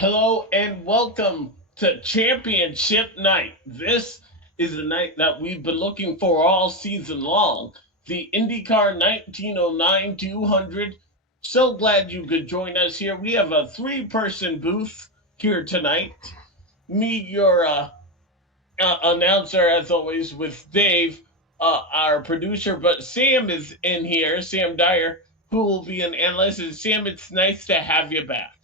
Hello and welcome to Championship Night. This is the night that we've been looking for all season long. The IndyCar 1909 200. So glad you could join us here. We have a three-person booth here tonight. Me, your announcer, as always, with Dave, our producer, but Sam is in here, Sam Dyer, who will be an analyst. And Sam, it's nice to have you back.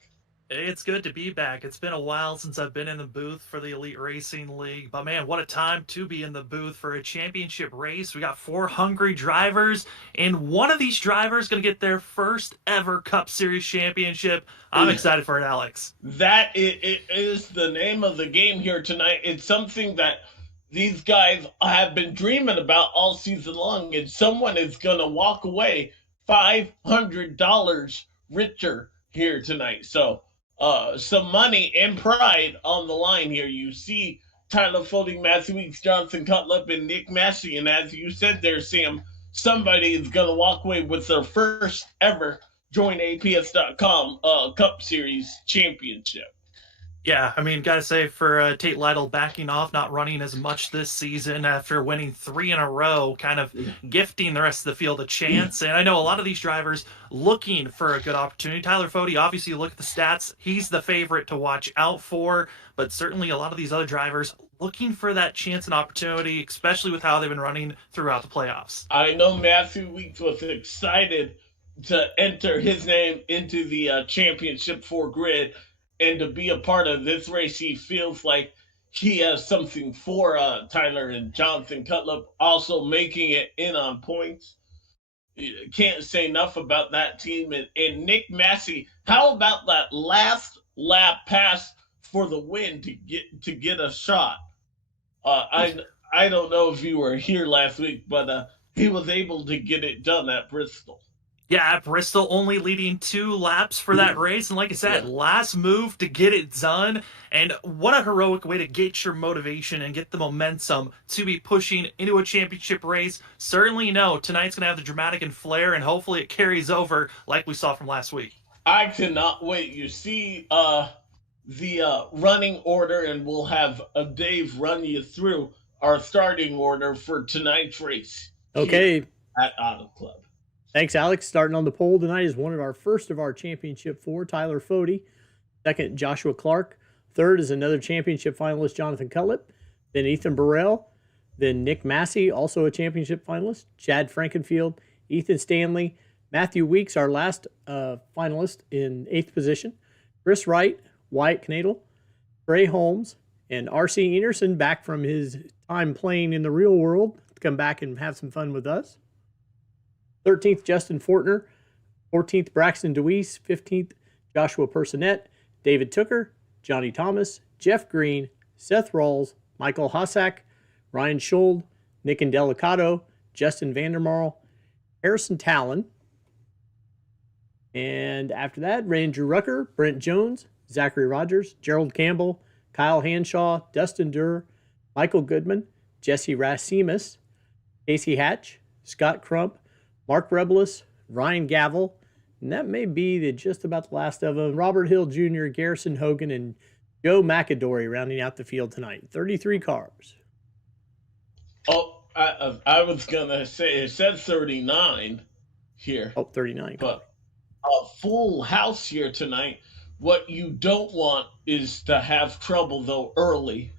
It's good to be back. It's been a while since I've been in the booth for the Elite Racing League, but man, what a time to be in the booth for a championship race. We got four hungry drivers, and one of these drivers going to get their first ever Cup Series championship. I'm excited for it, Alex. It is the name of the game here tonight. It's something that these guys have been dreaming about all season long, and someone is going to walk away $500 richer here tonight. So, some money and pride on the line here. You see Tyler Fielding, Matthew Weeks, Jonathan Cutlip, and Nick Massey, and as you said there, Sam, somebody is going to walk away with their first ever joinaps.com Cup Series championship. Yeah, I mean, gotta say for Tate Lytle backing off, not running as much this season after winning three in a row, kind of gifting the rest of the field a chance. And I know a lot of these drivers looking for a good opportunity. Tyler Fode, obviously, you look at the stats, he's the favorite to watch out for, but certainly a lot of these other drivers looking for that chance and opportunity, especially with how they've been running throughout the playoffs. I know Matthew Weeks was excited to enter his name into the championship four grid and to be a part of this race. He feels like he has something for Tyler and Jonathan Cutlip also making it in on points. You can't say enough about that team. And Nick Massey, how about that last lap pass for the win to get a shot? I don't know if you were here last week, but he was able to get it done at Bristol. Yeah, Bristol only leading 2 laps for that race. And like I said, Yeah. last move to get it done. And what a heroic way to get your motivation and get the momentum to be pushing into a championship race. Certainly, tonight's going to have the dramatic and flair, and hopefully it carries over like we saw from last week. I cannot wait. You see the running order, and we'll have Dave run you through our starting order for tonight's race here Okay, at Auto Club. thanks, Alex. Starting on the pole tonight is one of our first of our championship four, Tyler Fode. Second, Joshua Clark. Third is another championship finalist, Jonathan Cutlip. Then Ethan Burrell. Then Nick Massey, also a championship finalist. Chad Frankenfield, Ethan Stanley, Matthew Weeks, our last finalist in 8th position. Chris Wright, Wyatt Knadel, Trey Holmes, and R.C. Enerson back from his time playing in the real world to come back and have some fun with us. 13th, Justin Fortner. 14th, Braxton DeWeese. 15th, Joshua Personette. David Tooker. Johnny Thomas. Jeff Green. Seth Rawls. Michael Hossack. Ryan Schold. Nick Indelicato. Justin Vandermarl. Harrison Talon. And after that, Andrew Rucker. Brent Jones. Zachary Rogers. Gerald Campbell. Kyle Hanshaw. Dustin Durr. Michael Goodman. Jesse Rasimus. Casey Hatch. Scott Crump. Mark Rebelis, Ryan Gavel, and that may be just about the last of them. Robert Hill Jr., Garrison Hogan, and Joe McAdory rounding out the field tonight. 33 cars. Oh, I was gonna say it said 39 here, Oh, 39 cars. but a full house here tonight. What you don't want is to have trouble though early.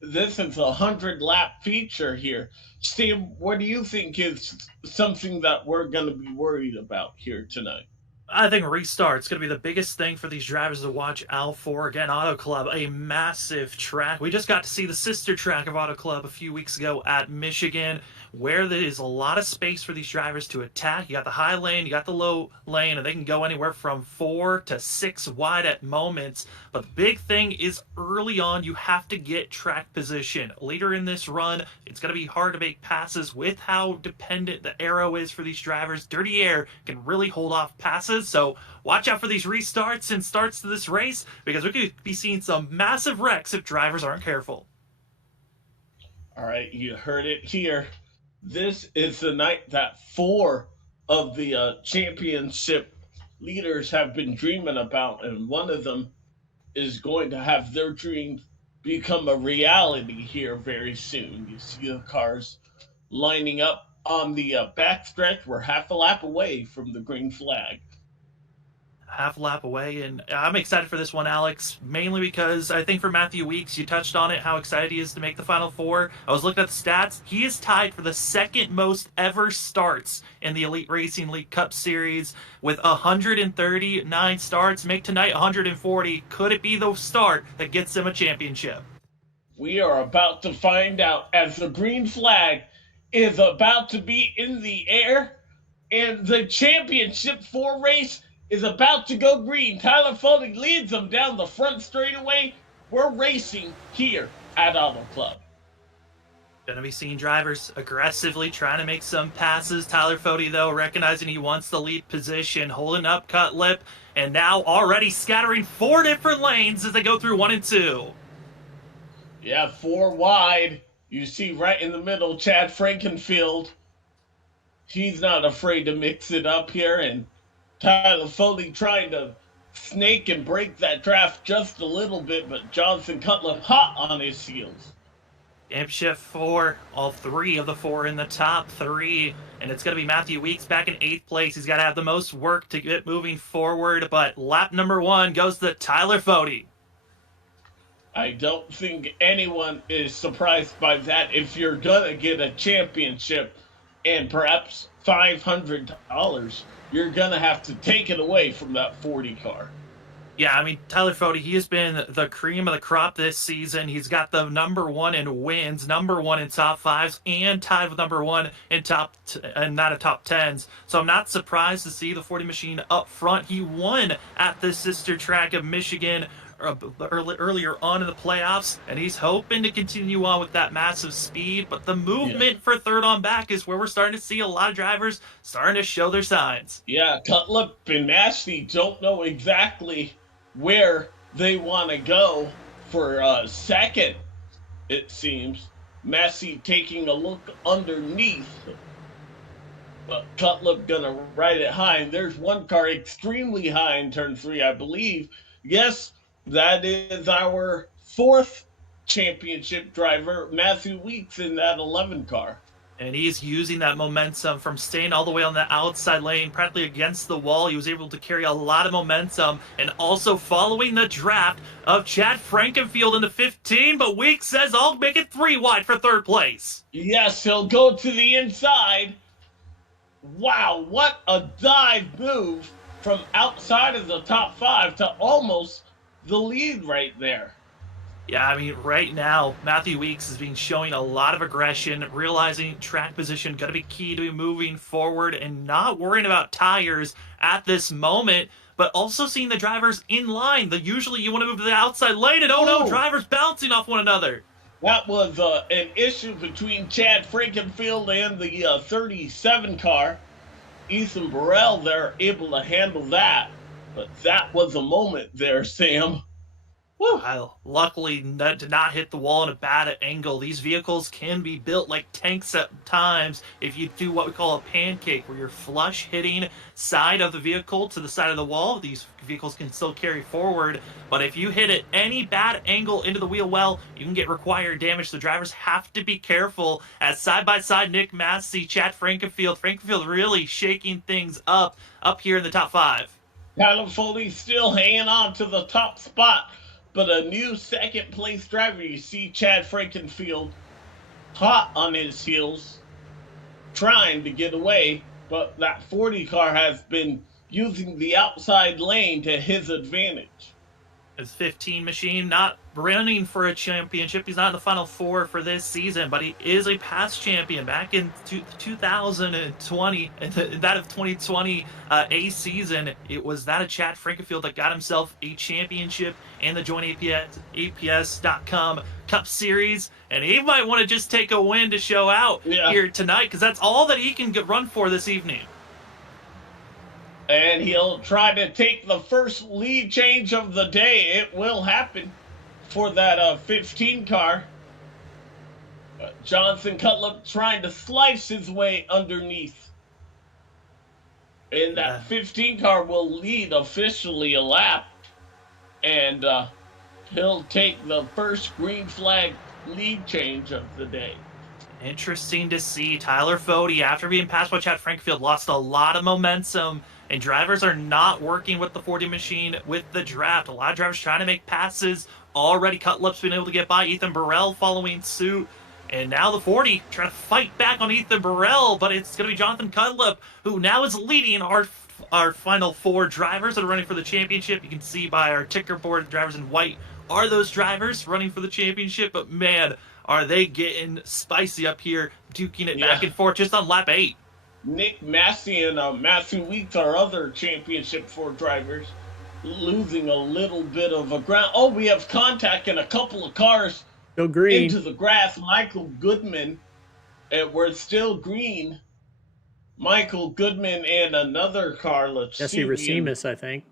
This is a 100 lap feature here. Steve, what do you think is something that we're going to be worried about here tonight? I think restart's going to be the biggest thing for these drivers to watch out for. Again, Auto Club, a massive track. We just got to see the sister track of Auto Club a few weeks ago at Michigan, where there is a lot of space for these drivers to attack. You got the high lane, you got the low lane, and they can go anywhere from 4 to 6 wide at moments. But the big thing is early on, you have to get track position. Later in this run, it's going to be hard to make passes with how dependent the aero is for these drivers. Dirty air can really hold off passes. So watch out for these restarts and starts to this race, because we could be seeing some massive wrecks if drivers aren't careful. All right, you heard it here. This is the night that four of the championship leaders have been dreaming about, and one of them is going to have their dreams become a reality here very soon. You see the cars lining up on the backstretch. We're half a lap away from the green flag. Half a lap away, and I'm excited for this one, Alex, mainly because I think for Matthew Weeks, you touched on it, how excited he is to make the Final Four. I was looking at the stats. He is tied for the second most ever starts in the Elite Racing League Cup Series with 139 starts. Make tonight 140. Could it be the start that gets him a championship? We are about to find out as the green flag is about to be in the air and the championship 4 race is about to go green. Tyler Fody leads them down the front straightaway. We're racing here at Auto Club. Gonna be seeing drivers aggressively trying to make some passes. Tyler Fody, though, recognizing he wants the lead position, holding up cut lip, and now already scattering 4 different lanes as they go through 1 and 2. Yeah, 4 wide. You see right in the middle, Chad Frankenfield. He's not afraid to mix it up here, and Tyler Foley trying to snake and break that draft just a little bit, but Johnson Cutler hot on his heels. Championship 4, all 3 of the 4 in the top 3, and it's going to be Matthew Weeks back in 8th place. He's got to have the most work to get moving forward, but lap number 1 goes to Tyler Fody. I don't think anyone is surprised by that. If you're going to get a championship and perhaps $500, you're going to have to take it away from that 40 car. Yeah, I mean, Tyler Fody, he has been the cream of the crop this season. He's got the number 1 in wins, number 1 in top 5s, and tied with number 1 in top 10s. So I'm not surprised to see the 40 machine up front. He won at the sister track of Michigan earlier on in the playoffs, and he's hoping to continue on with that massive speed, but the movement for third on back is where we're starting to see a lot of drivers starting to show their signs. Yeah, Cutlip and Massey don't know exactly where they want to go for second, it seems. Massey taking a look underneath, but Cutlip gonna ride it high, and there's one car extremely high in turn 3, I believe. Yes, that is our 4th championship driver, Matthew Weeks, in that 11 car. And he's using that momentum from staying all the way on the outside lane, practically against the wall. He was able to carry a lot of momentum, and also following the draft of Chad Frankenfield in the 15, but Weeks says, I'll make it 3 wide for 3rd place. Yes, he'll go to the inside. Wow, what a dive move from outside of the top 5 to almost the lead right there. Yeah, I mean, right now, Matthew Weeks has been showing a lot of aggression, realizing track position going to be key to moving forward and not worrying about tires at this moment, but also seeing the drivers in line. Usually you want to move to the outside lane, and no, drivers bouncing off one another. That was an issue between Chad Frankenfield and the 37 car. Ethan Burrell, they're able to handle that. But that was a moment there, Sam. Woo. Luckily, did not hit the wall at a bad angle. These vehicles can be built like tanks at times if you do what we call a pancake, where you're flush hitting side of the vehicle to the side of the wall. These vehicles can still carry forward, but if you hit it any bad angle into the wheel well, you can get required damage. The drivers have to be careful. As side-by-side Nick Massey, Chad Frankenfield really shaking things up here in the top 5. Tyler Foley still hanging on to the top spot, but a new 2nd place driver. You see Chad Frankenfield hot on his heels, trying to get away, but that 40 car has been using the outside lane to his advantage. His 15 machine not running for a championship. He's not in the Final Four for this season, but he is a past champion back in 2020, that of 2020 A season. It was that of Chad Frankenfield that got himself a championship in the Joint APS.com Cup Series, and he might want to just take a win to show out here tonight, because that's all that he can run for this evening. And he'll try to take the first lead change of the day. It will happen for that 15 car. Johnson Cutlip trying to slice his way underneath. And that 15 car will lead officially a lap. And He'll take the first green flag lead change of the day. Interesting to see. Tyler Fode, after being passed by Chad Frankfield, lost a lot of momentum, and drivers are not working with the 40 machine with the draft. A lot of drivers trying to make passes. Already Cutlip's been able to get by. Ethan Burrell following suit. And now the 40 trying to fight back on Ethan Burrell, but it's going to be Jonathan Cutlip, who now is leading our final 4 drivers that are running for the championship. You can see by our ticker board, drivers in white are those drivers running for the championship. But man, are they getting spicy up here, duking it back and forth just on lap 8. Nick Massey and Matthew Weeks, our other championship 4 drivers, losing a little bit of a ground. Oh, we have contact in a couple of cars. Go green. Into the grass. Michael Goodman. We're still green. Michael Goodman and another car. Let's Jesse Racimus, I think.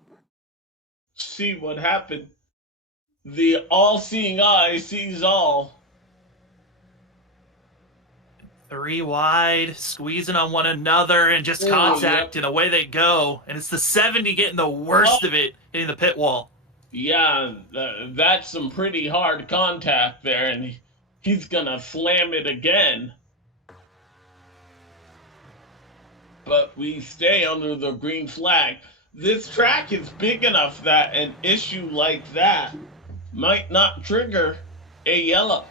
See what happened. The all-seeing eye sees all. 3 wide, squeezing on one another, and just contact, and away they go. And it's the 70 getting the worst of it, hitting the pit wall. Yeah, that's some pretty hard contact there, and he's gonna slam it again. But we stay under the green flag. This track is big enough that an issue like that might not trigger a yellow.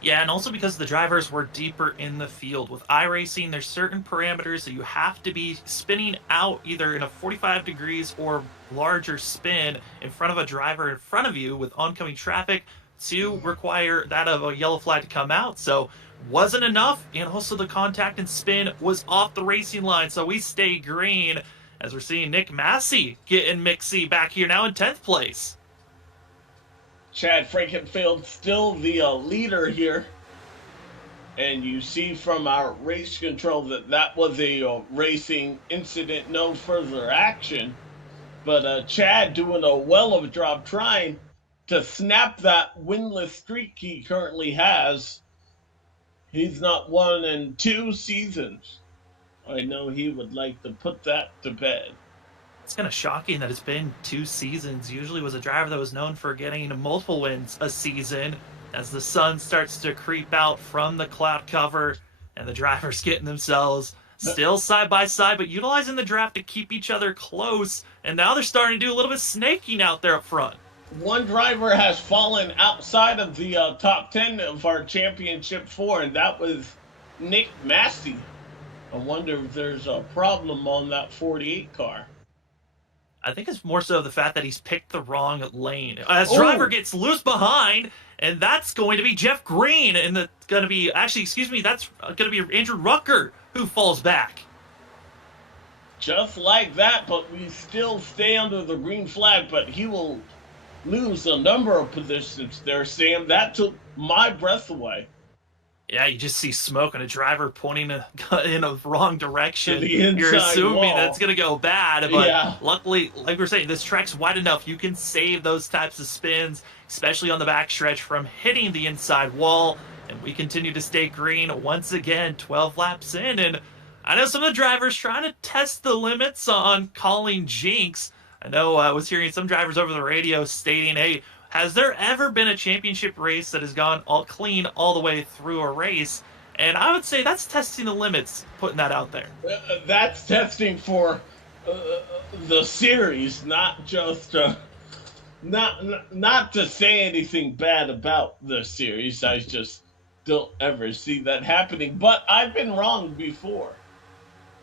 Yeah, and also because the drivers were deeper in the field. With iRacing, there's certain parameters that you have to be spinning out either in a 45 degrees or larger spin in front of a driver in front of you with oncoming traffic to require that of a yellow flag to come out. So wasn't enough, and also the contact and spin was off the racing line, so we stay green as we're seeing Nick Massey getting mixy back here now in 10th place. Chad Frankenfield still the leader here. And you see from our race control that was a racing incident, no further action. But Chad doing a well of a job trying to snap that winless streak he currently has. He's not won in 2 seasons. I know he would like to put that to bed. It's kind of shocking that it's been 2 seasons. Usually was a driver that was known for getting multiple wins a season. As the sun starts to creep out from the cloud cover and the drivers getting themselves still side by side, but utilizing the draft to keep each other close. And now they're starting to do a little bit of snaking out there up front. One driver has fallen outside of the top 10 of our championship 4, and that was Nick Massey. I wonder if there's a problem on that 48 car. I think it's more so the fact that he's picked the wrong lane. As driver gets loose behind, and that's going to be Jeff Green, and that's going to be Andrew Rucker who falls back. Just like that, but we still stay under the green flag, but he will lose a number of positions there, Sam. That took my breath away. Yeah, you just see smoke and a driver pointing in a wrong direction. You're assuming that it's going to go bad, but luckily, like we're saying, this track's wide enough. You can save those types of spins, especially on the backstretch, from hitting the inside wall. And we continue to stay green once again, 12 laps in. And I know some of the drivers trying to test the limits on calling jinx. I know I was hearing some drivers over the radio stating, hey, has there ever been a championship race that has gone all clean all the way through a race? And I would say that's testing the limits, putting that out there. That's testing for the series, not just not to say anything bad about the series. I just don't ever see that happening. But I've been wrong before.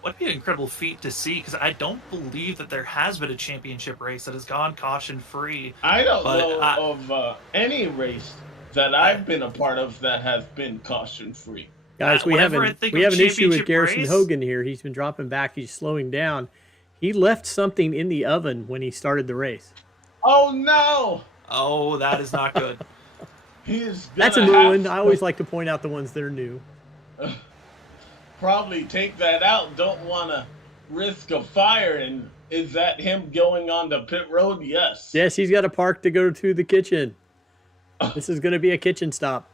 Would be an incredible feat to see, because I don't believe that there has been a championship race that has gone caution-free. I don't know of any race that I've been a part of that has been caution-free. Guys, we have an issue with Garrison Hogan here. He's been dropping back. He's slowing down. He left something in the oven when he started the race. Oh, no! Oh, that is not good. That's a new one. I always like to point out the ones that are new. Probably take that out. Don't want to risk a fire. And is that him going on the pit road? Yes. Yes, he's got a park to go to the kitchen. This is going to be a kitchen stop.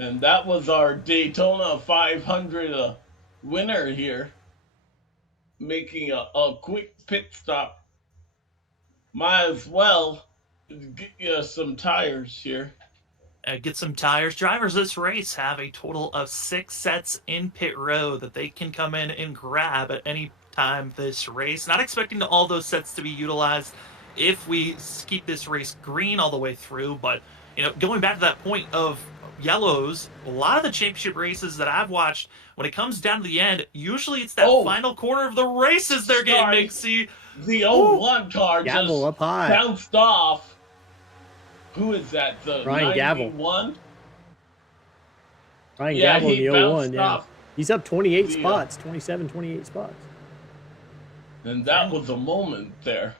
And that was our Daytona 500 winner here, making a quick pit stop. Might as well Get you some tires here. Get some tires. Drivers this race have a total of 6 sets in pit road that they can come in and grab at any time this race. Not expecting all those sets to be utilized if we keep this race green all the way through, but going back to that point of yellows, a lot of the championship races that I've watched, when it comes down to the end, usually it's that final quarter of the races they're getting mixy. The 01 car Gavel just up high. bounced off. Who is that? The Ryan 91? Ryan Gavel in the 01, yeah. Off. He's up 28 spots, 27, 28 spots. And that was a moment there.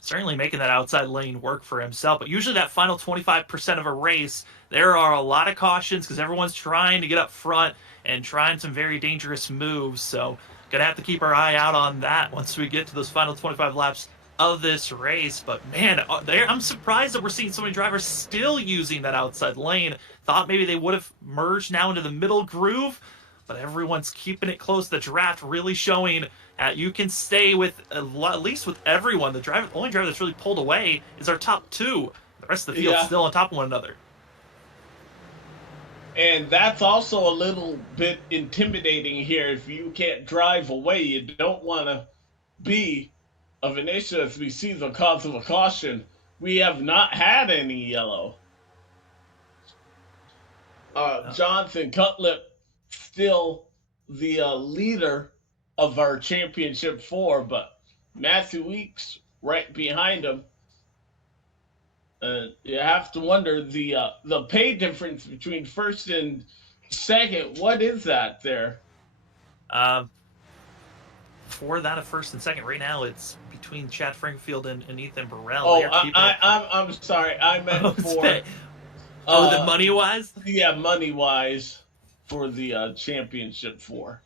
Certainly making that outside lane work for himself, but usually that final 25% of a race, there are a lot of cautions because everyone's trying to get up front and trying some very dangerous moves, so gonna have to keep our eye out on that once we get to those final 25 laps of this race. But man, I'm surprised that we're seeing so many drivers still using that outside lane. Thought maybe they would have merged now into the middle groove, but everyone's keeping it close. The draft really showing you can stay with at least with everyone. The only driver that's really pulled away is our top two. The rest of the field's still on top of one another. And that's also a little bit intimidating here. If you can't drive away, you don't want to be of an issue as we see the cause of a caution. We have not had any yellow. Jonathan Cutlip still the leader of our championship 4, but Matthew Weeks right behind him. You have to wonder the pay difference between first and second. What is that there? For that of first and second, right now it's between Chad Frankfield and Ethan Burrell. Oh, I'm sorry. I meant for the money wise. Yeah, money wise for the championship 4.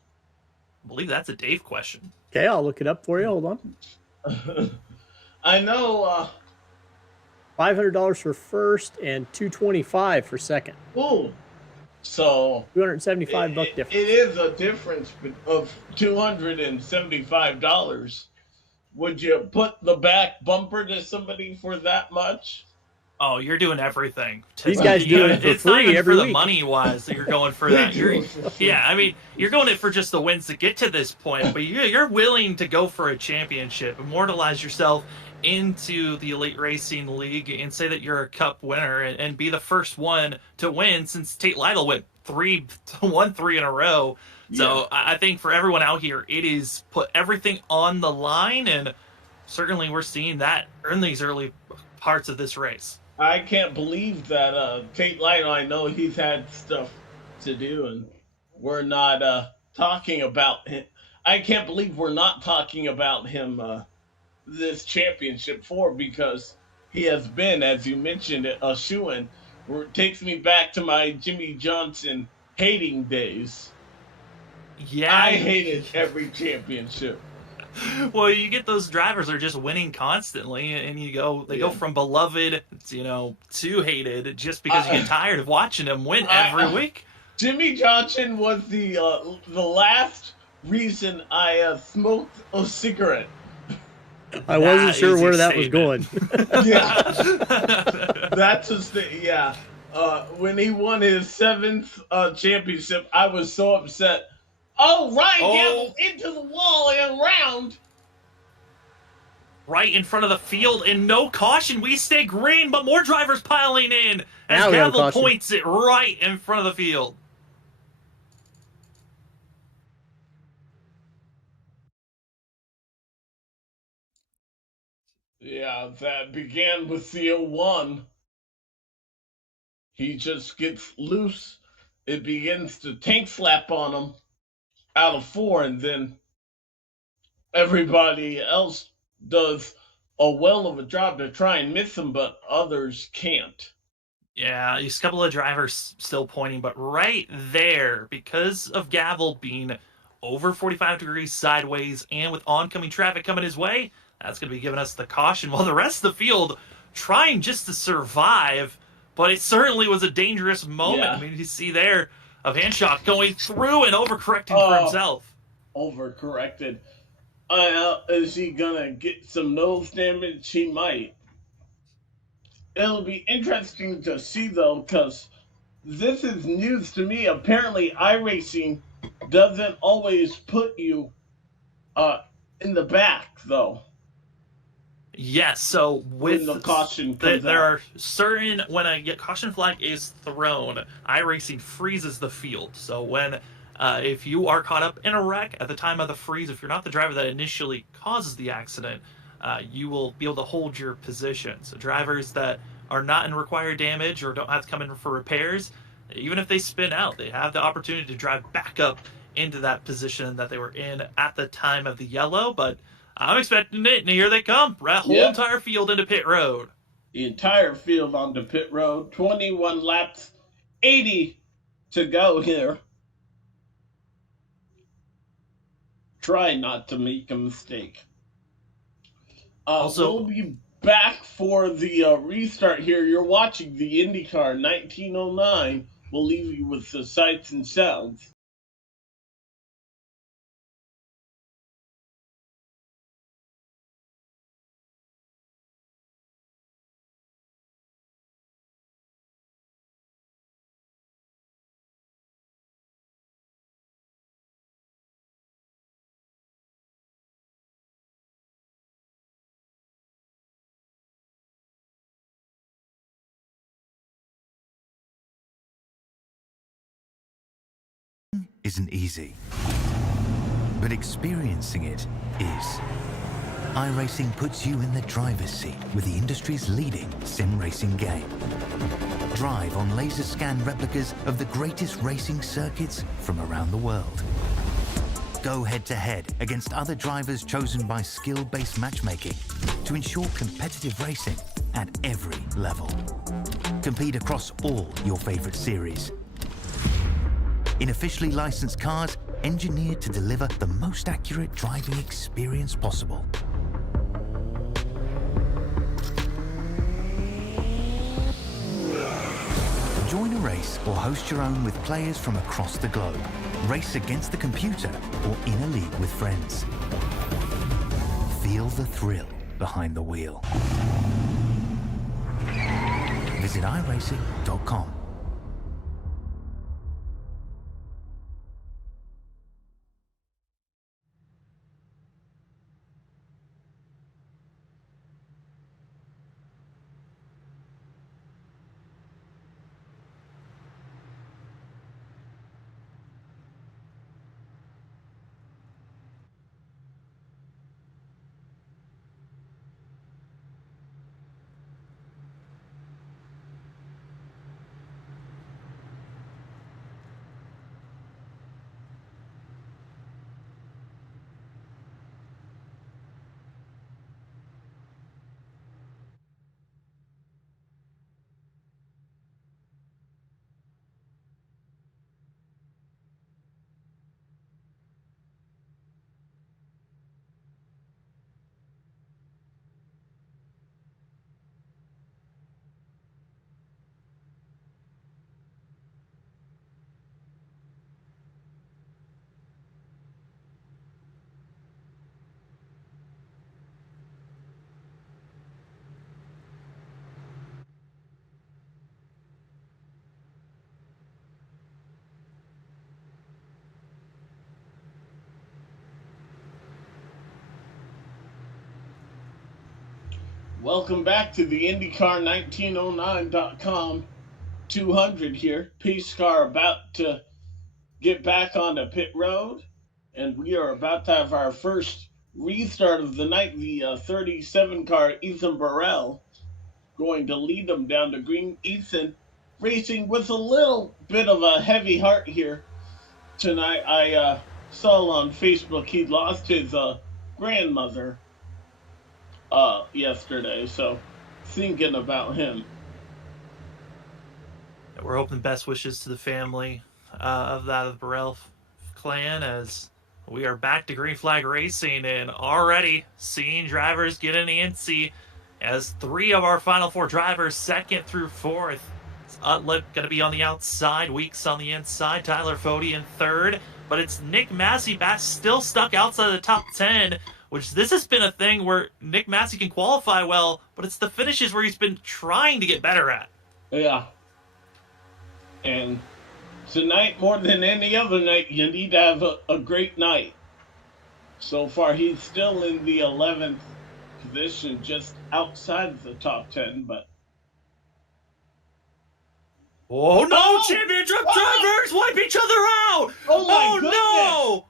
I believe that's a Dave question. Okay, I'll look it up for you. Hold on. I know. $500 for first and $225 for second. Ooh, so $275 difference. It is a difference of $275. Would you put the back bumper to somebody for that much? Oh, you're doing everything. These guys do it for free every week. The money wise that you're going for that. Yeah, I mean, you're going it for just the wins to get to this point, but you're willing to go for a championship, immortalize yourself into the Elite Racing League, and say that you're a Cup winner and be the first one to win since Tate Lytle went 3 in a row. Yeah. So I think for everyone out here, it is put everything on the line, and certainly we're seeing that in these early parts of this race. I can't believe that Tate Lytle, I know he's had stuff to do, and we're not talking about him. I can't believe we're not talking about him this championship 4, because he has been, as you mentioned, a shoo-in. It takes me back to my Jimmy Johnson hating days. Yeah, I hated every championship. Well, you get those drivers that are just winning constantly, and they go from beloved, to hated just because you get tired of watching them win every week. Jimmy Johnson was the last reason I smoked a cigarette. I wasn't sure where that was going. Yeah, that's just yeah. When he won his 7th championship, I was so upset. Oh, Ryan Gavel into the wall and around. Right in front of the field, and no caution. We stay green, but more drivers piling in as Gavel points it right in front of the field. Yeah, that began with the 01. He just gets loose. It begins to tank slap on him out of 4, and then everybody else does a well of a job to try and miss him, but others can't. Yeah, these couple of drivers still pointing, but right there, because of Gavel being over 45 degrees sideways and with oncoming traffic coming his way, that's going to be giving us the caution, while the rest of the field trying just to survive, but it certainly was a dangerous moment. Yeah. I mean, you see there of Hanshaw going through and overcorrecting for himself. Overcorrected. Is he going to get some nose damage? He might. It'll be interesting to see though, because this is news to me. Apparently, iRacing doesn't always put you uh in the back though Yes, so when with the caution comes there out. are certain when a caution flag is thrown, iRacing freezes the field. So when if you are caught up in a wreck at the time of the freeze, if you're not the driver that initially causes the accident, you will be able to hold your position. So drivers that are not in required damage or don't have to come in for repairs, even if they spin out, they have the opportunity to drive back up into that position that they were in at the time of the yellow. But I'm expecting it, and here they come. That whole Yep, entire field into pit road. the entire field onto pit road. 21 laps, 80 to go here. Try not to make a mistake. We'll Also, be back for the restart here. You're watching the IndyCar 1909. We'll leave you with the sights and sounds. Isn't easy, but experiencing it is. iRacing puts you in the driver's seat with the industry's leading sim racing game. Drive on laser scan replicas of the greatest racing circuits from around the world. Go head to head against other drivers chosen by skill-based matchmaking to ensure competitive racing at every level. Compete across all your favorite series in officially licensed cars engineered to deliver the most accurate driving experience possible. Join a race or host your own with players from across the globe. Race against the computer or in a league with friends. Feel the thrill behind the wheel. Visit iRacing.com. Welcome back to the IndyCar1909.com 200 here. Pace car about to get back onto pit road, and we are about to have our first restart of the night. The 37 car Ethan Burrell going to lead them down to green. Ethan racing with a little bit of a heavy heart here tonight. I saw on Facebook he'd lost his grandmother yesterday, so thinking about him. we're hoping best wishes to the family of the Burrell clan as we are back to green flag racing and already seeing drivers get an antsy as three of our final four drivers, second through fourth. Utlip going to be on the outside, Weeks on the inside, Tyler Fode in third, but it's Nick Massey back still stuck outside of the top 10 which this has been a thing where Nick Massey can qualify well, but it's the finishes where he's been trying to get better at. Yeah. And tonight, more than any other night, you need to have a great night. So far, he's still in the 11th position, just outside of the top 10, but... Oh no! Championship drivers wipe each other out! Oh my goodness! no!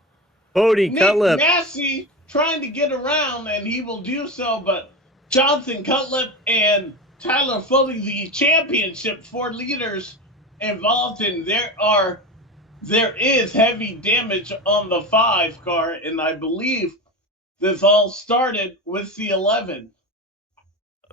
Cody Nick Cutlip. Massey trying to get around, and he will do so, but Jonathan Cutlip and Tyler Foley, the championship 4 leaders involved, and there is heavy damage on the 5 car, and I believe this all started with the 11.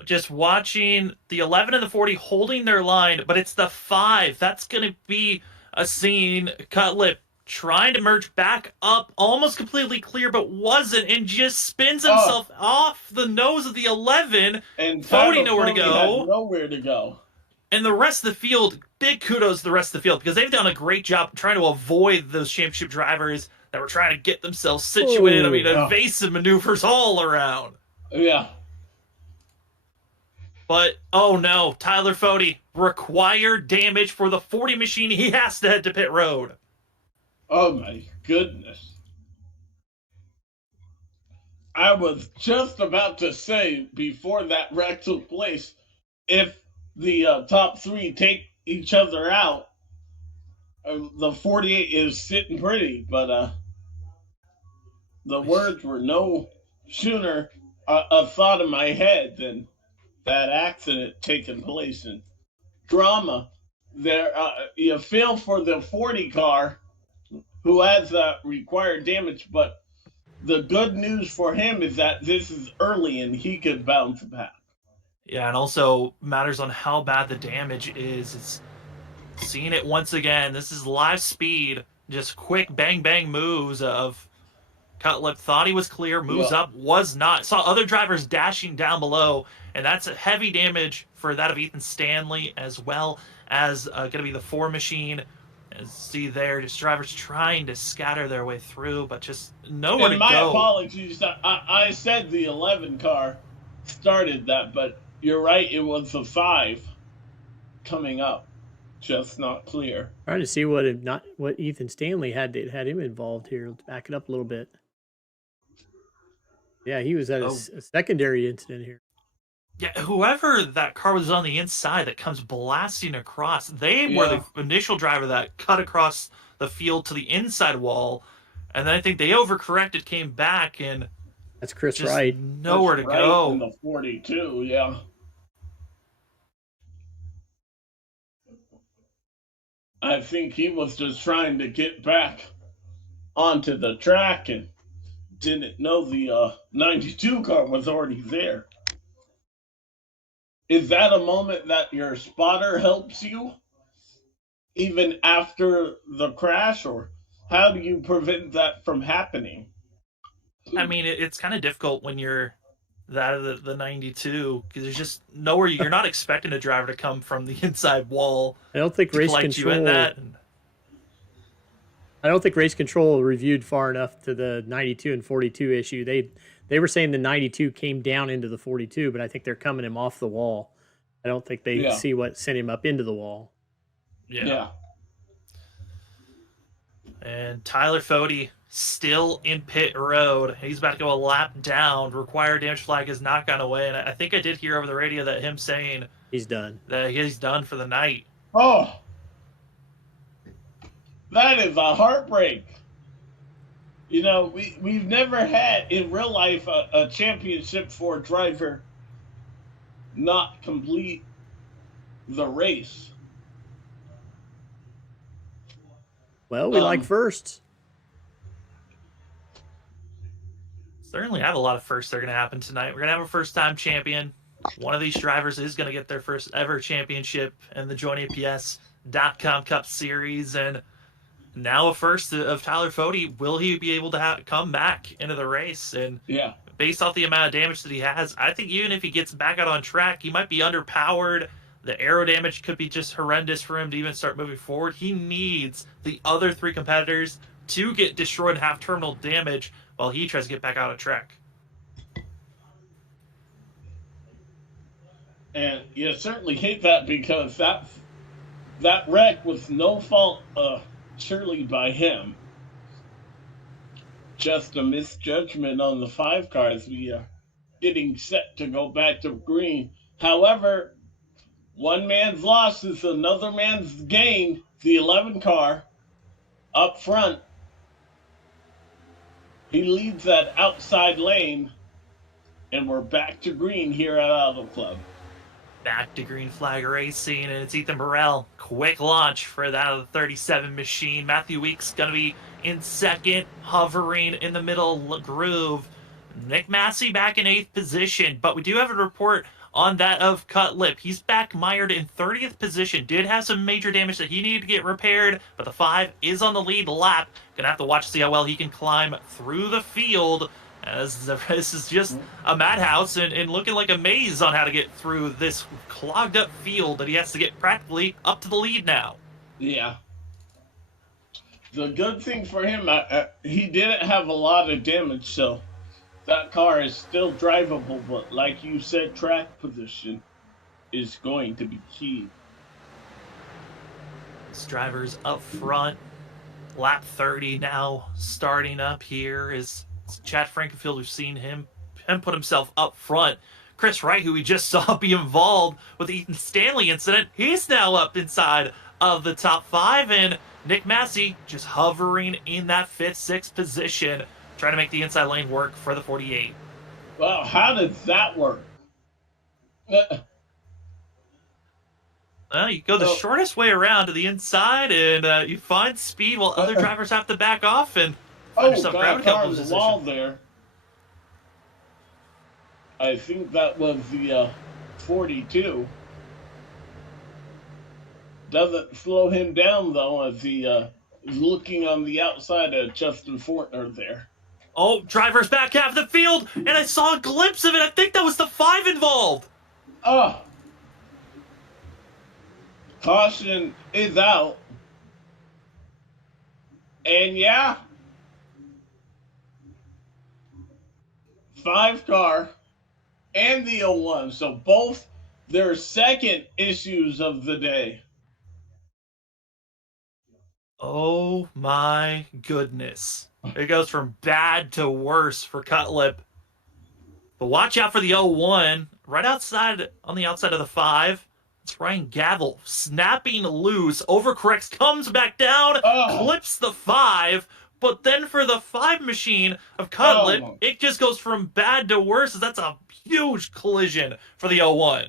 Just watching the 11 and the 40 holding their line, but it's the 5. That's going to be a scene. Cutlip trying to merge back up, almost completely clear, but wasn't, and just spins himself off the nose of the 11. And Foley nowhere to go. Had nowhere to go. And the rest of the field, big kudos to the rest of the field, because they've done a great job trying to avoid those championship drivers that were trying to get themselves situated. Evasive maneuvers all around. Yeah. But, oh no, Tyler Fode, required damage for the 40 machine. He has to head to pit road. Oh my goodness. I was just about to say, before that wreck took place, if the top 3 take each other out, the 48 is sitting pretty, but the words were no sooner a thought in my head than that accident taking place in drama. There, you feel for the 40 car who has required damage, but the good news for him is that this is early and he could bounce back. Yeah, and also matters on how bad the damage is. It's seeing it once again. This is live speed, just quick bang bang moves of Cutlip. Thought he was clear, moves up, was not. Saw other drivers dashing down below, and that's a heavy damage for that of Ethan Stanley, as well as going to be the 4 machine. As see there, just drivers trying to scatter their way through, but just nowhere to go. My apologies. I said the 11 car started that, but you're right. It was the 5 coming up, just not clear. Trying to see what Ethan Stanley had him involved here. Let's back it up a little bit. Yeah, he was at a secondary incident here. Yeah, whoever that car was on the inside that comes blasting across, they were the initial driver that cut across the field to the inside wall, and then I think they overcorrected, came back, and that's Chris Wright. Nowhere to go. In the 42, yeah. I think he was just trying to get back onto the track and didn't know the 92 car was already there. Is that a moment that your spotter helps you even after the crash, or how do you prevent that from happening? I mean, it's kind of difficult when you're that of the 92, because there's just nowhere you're not expecting a driver to come from the inside wall. I don't think race control. I don't think race control reviewed far enough to the 92 and 42 issue. They were saying the 92 came down into the 42, but I think they're coming him off the wall. I don't think they see what sent him up into the wall. Yeah. And Tyler Fode still in pit road. He's about to go a lap down. Required damage flag has not gone away. And I think I did hear over the radio that him saying he's done. That he's done for the night. Oh, that is a heartbreak. You know, we've never had in real life a championship 4 driver not complete the race. Well, we like firsts. Certainly have a lot of firsts that are going to happen tonight. We're going to have a first-time champion. One of these drivers is going to get their first ever championship in the JoinAPS.com Cup Series, and now a first of Tyler Fode. Will he be able to come back into the race? And based off the amount of damage that he has, I think even if he gets back out on track, he might be underpowered. The aero damage could be just horrendous for him to even start moving forward. He needs the other 3 competitors to get destroyed and have terminal damage while he tries to get back out of track. And you certainly hate that because that wreck was no fault, surely by him. Just a misjudgment on the five cars. We are getting set to go back to green. However, one man's loss is another man's gain. The 11 car up front, he leads that outside lane, and we're back to green here at Auto Club. Back to green flag racing, and it's Ethan Burrell. Quick launch for that of the 37 machine. Matthew Weeks going to be in second, hovering in the middle groove. Nick Massey back in 8th position, but we do have a report on that of Cutlip. He's back mired in 30th position. Did have some major damage that he needed to get repaired, but the 5 is on the lead lap. Gonna have to watch to see how well he can climb through the field, as this is just a madhouse and looking like a maze on how to get through this clogged up field that he has to get practically up to the lead now. Yeah. The good thing for him, he didn't have a lot of damage, so that car is still drivable, but like you said, track position is going to be key. This driver's up front. Lap 30 now starting up here is Chad Frankenfield. We've seen him put himself up front. Chris Wright, who we just saw be involved with the Ethan Stanley incident, he's now up inside of the top 5, and Nick Massey just hovering in that 5th, 6th position, trying to make the inside lane work for the 48. Well, how does that work? Well, you go the shortest way around to the inside, and you find speed while other drivers have to back off and find yourself grabbing a couple of positions. Wall there. I think that was the 42. Doesn't slow him down, though, as he is looking on the outside of Justin Fortner there. Oh, driver's back half of the field, and I saw a glimpse of it. I think that was the 5 involved. Oh. Caution is out. And yeah. 5 car and the 01. So both their second issues of the day. Oh my goodness. It goes from bad to worse for Cutlip. But watch out for the 01. Right outside, on the outside of the 5. It's Ryan Gavel snapping loose, overcorrects, comes back down, clips the 5. But then for the 5 machine of Cutlip, it just goes from bad to worse. That's a huge collision for the 01.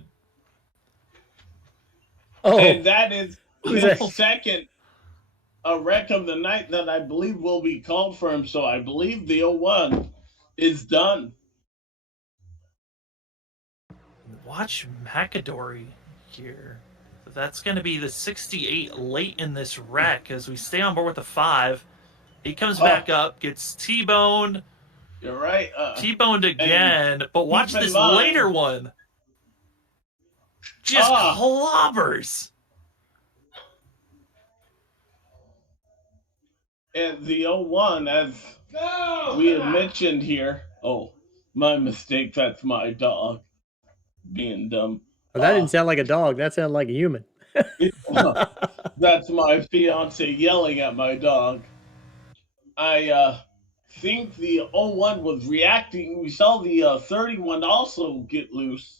Oh. And that is the second wreck of the night that I believe will be called for him. So I believe the 01 is done. Watch McAdory here. That's going to be the 68 late in this wreck as we stay on board with the 5. He comes back up, gets T-boned. You're right. T-boned again, but watch this later one. Just clobbers. And the 01, as we had mentioned here. Oh, my mistake. That's my dog being dumb. Well, that didn't sound like a dog. That sounded like a human. That's my fiance yelling at my dog. I think the 01 was reacting. We saw the 31 also get loose.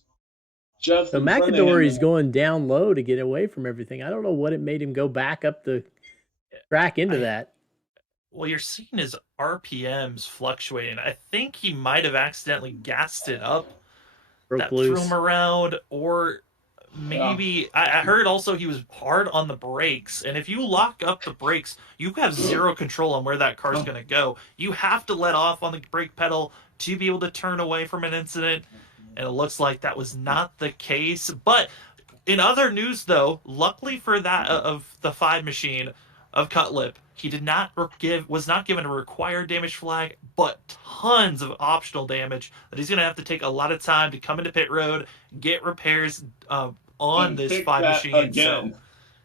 Just so McAdory's going down low to get away from everything. I don't know what it made him go back up the track into that. Well, you're seeing his RPMs fluctuating. I think he might have accidentally gassed it up. That threw him around, or maybe I heard also he was hard on the brakes. And if you lock up the brakes, you have zero control on where that car's going to go. You have to let off on the brake pedal to be able to turn away from an incident. And it looks like that was not the case. But in other news, though, luckily for that of the 5 machine of Cutlip, he was not given a required damage flag, but tons of optional damage that he's going to have to take a lot of time to come into pit road, get repairs on this 5 machine. So,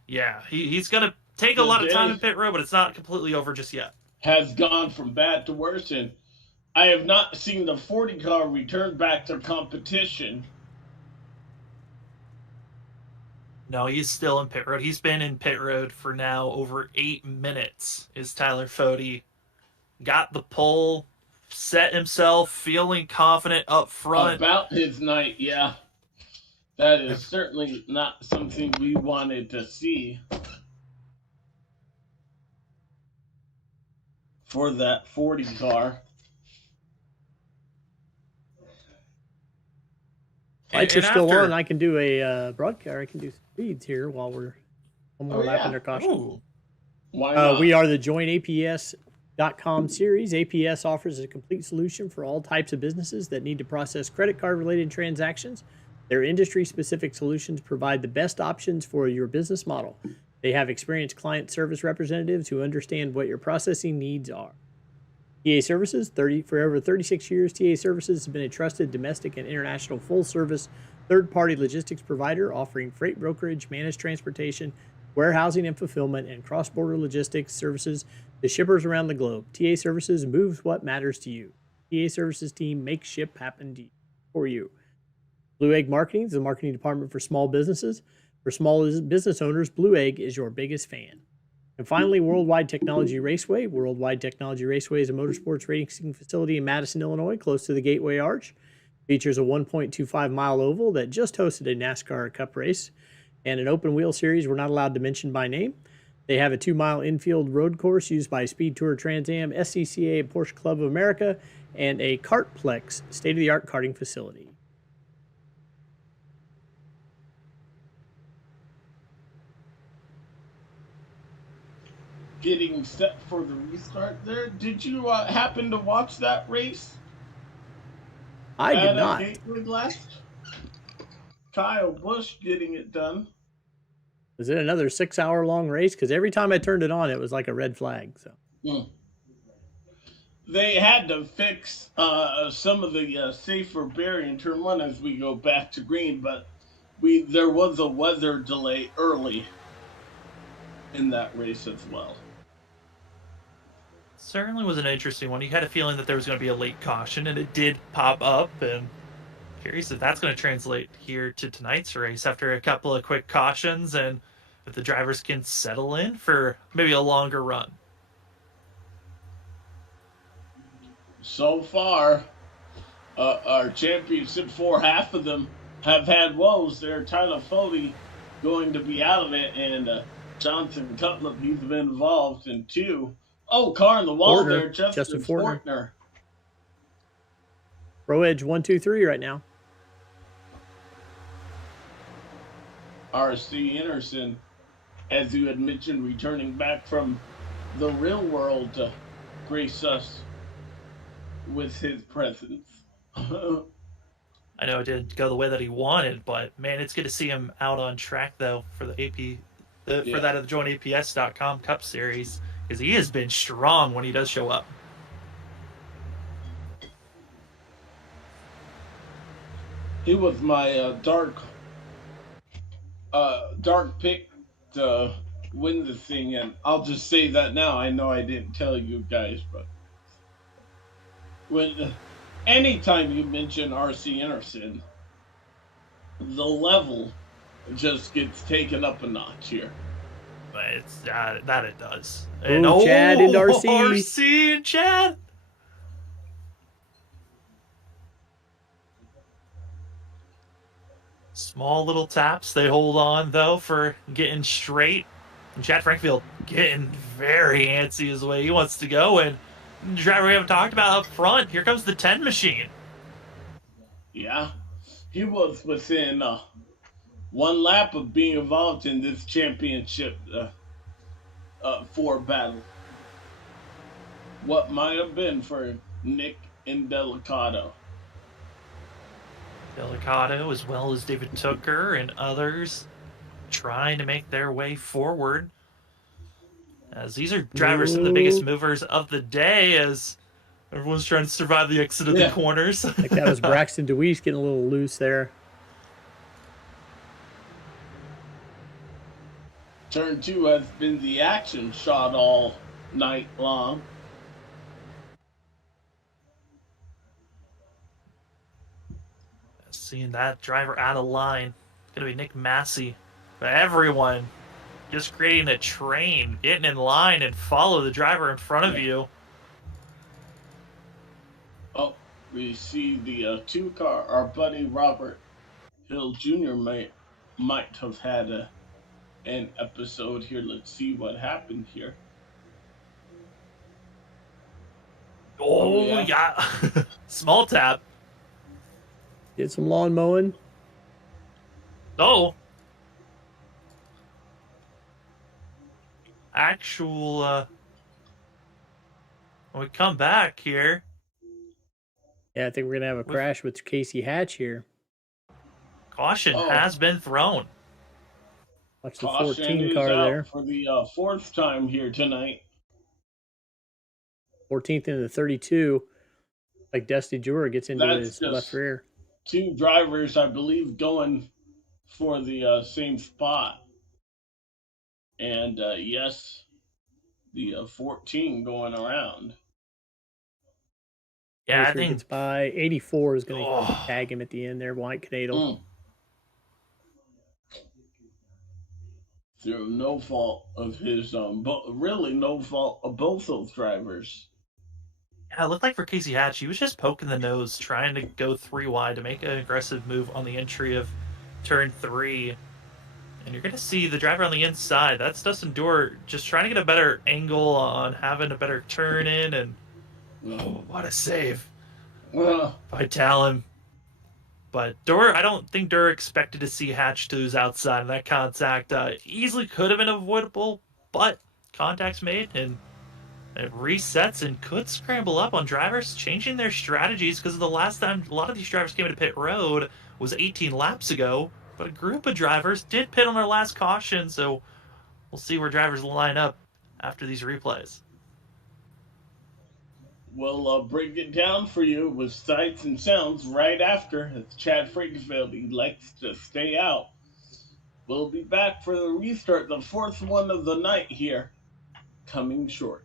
yeah, he's going to take a lot of time in pit road, but it's not completely over just yet. Has gone from bad to worse, and I have not seen the 40 car return back to competition. No, he's still in pit road. He's been in pit road for now over 8 minutes. Is Tyler Fode got the pole, set himself, feeling confident up front. About his night, yeah. That is certainly not something we wanted to see for that 40 car. Lights are And still after, on. I can do a broadcast. I can do speeds here while we're one more Oh, lap yeah. under caution. ooh, Why not? We are the Join APS.com series. APS offers a complete solution for all types of businesses that need to process credit card related transactions. Their industry specific solutions provide the best options for your business model. They have experienced client service representatives who understand what your processing needs are. TA Services, for over 36 years, TA Services has been a trusted domestic and international full-service third-party logistics provider offering freight brokerage, managed transportation, warehousing and fulfillment, and cross-border logistics services to shippers around the globe. TA Services moves what matters to you. TA Services team makes ship happen for you. Blue Egg Marketing is the marketing department for small businesses. For small business owners, Blue Egg is your biggest fan. And finally, Worldwide Technology Raceway. Worldwide Technology Raceway is a motorsports racing facility in Madison, Illinois, close to the Gateway Arch. Features a 1.25-mile oval that just hosted a NASCAR Cup race and an open wheel series we're not allowed to mention by name. They have a 2-mile infield road course used by Speed Tour Trans Am, SCCA, and Porsche Club of America, and a Kartplex state-of-the-art karting facility. Getting set for the restart there. Did you happen to watch that race? I did at not. Gateway last? Kyle Busch getting it done. Was it another 6-hour-long race? Because every time I turned it on, it was like a red flag. So. They had to fix some of the safer barrier in turn one as we go back to green, but there was a weather delay early in that race as well. certainly was an interesting one. You had a feeling that there was going to be a late caution, and it did pop up. And curious if that's going to translate here to tonight's race after a couple of quick cautions, and if the drivers can settle in for maybe a longer run. So far, our championship four, half of them have had woes. There, Tyler Fode going to be out of it, and Johnson Cutlip, he's been involved in two. Oh, car in the wall Fortner, there, Justin Fortner. Fortner. Pro Edge 1, 2, 3 right now. R.C. Anderson, as you had mentioned, returning back from the real world to grace us with his presence. I know it didn't go the way that he wanted, but man, it's good to see him out on track though for the AP, for that of the JoinAPS.com Cup Series, because he has been strong when he does show up. He was my dark pick to win the thing, and I'll just say that now. I know I didn't tell you guys, but anytime you mention R.C. Anderson, the level just gets taken up a notch here. But it's that it does. And Chad and RC. RC and Chad. Small little taps. They hold on, though, for getting straight. And Chad Frankfield getting very antsy his way he wants to go. And the driver we haven't talked about up front, here comes the 10 machine. Yeah, he was within one lap of being involved in this championship 4 battle. What might have been for Nick and Delicato. Delicato, as well as David Tooker and others, trying to make their way forward. As these are drivers, some of the biggest movers of the day, as everyone's trying to survive the exit of the corners. I think that was Braxton DeWeese getting a little loose there. Turn 2 has been the action shot all night long. Seeing that driver out of line. Going to be Nick Massey Everyone just creating a train, getting in line and follow the driver in front of Yeah. you. Oh, we see the two car. Our buddy Robert Hill Jr. might have had an episode here. Let's see what happened here. Oh Oh, yeah. yeah. Small tap. Did some lawn mowing. Oh, actual. When we come back here, Yeah, I think we're gonna have a with crash with Casey Hatch here. caution Oh, has been thrown. Watch the caution 14 is car out there. for the fourth time here tonight. 14th into the 32. Like Dusty Jura gets into That's his left just rear. two drivers, I believe, going for the same spot. And yes, the 14 going around. Yeah, I Racer think. gets by. 84 is going to Oh, tag him at the end there, White Canadal. Mm. Through no fault of his, really no fault of both those drivers. yeah, it looked like for Casey Hatch, he was just poking the nose, trying to go 3 wide to make an aggressive move on the entry of turn 3. And you're going to see the driver on the inside. That's Dustin Dorr just trying to get a better angle on having a better turn in. And oh, what a save by Talon. But Dorr, I don't think Dorr expected to see Hatch to lose outside of that contact. Easily could have been avoidable, but contact's made and it resets and could scramble up on drivers changing their strategies because the last time a lot of these drivers came into pit road was 18 laps ago. But a group of drivers did pit on their last caution, so we'll see where drivers line up after these replays. We'll break it down for you with sights and sounds right after. It's Chad Frankenfeld. He likes to stay out. We'll be back for the restart, the fourth one of the night here, coming shortly.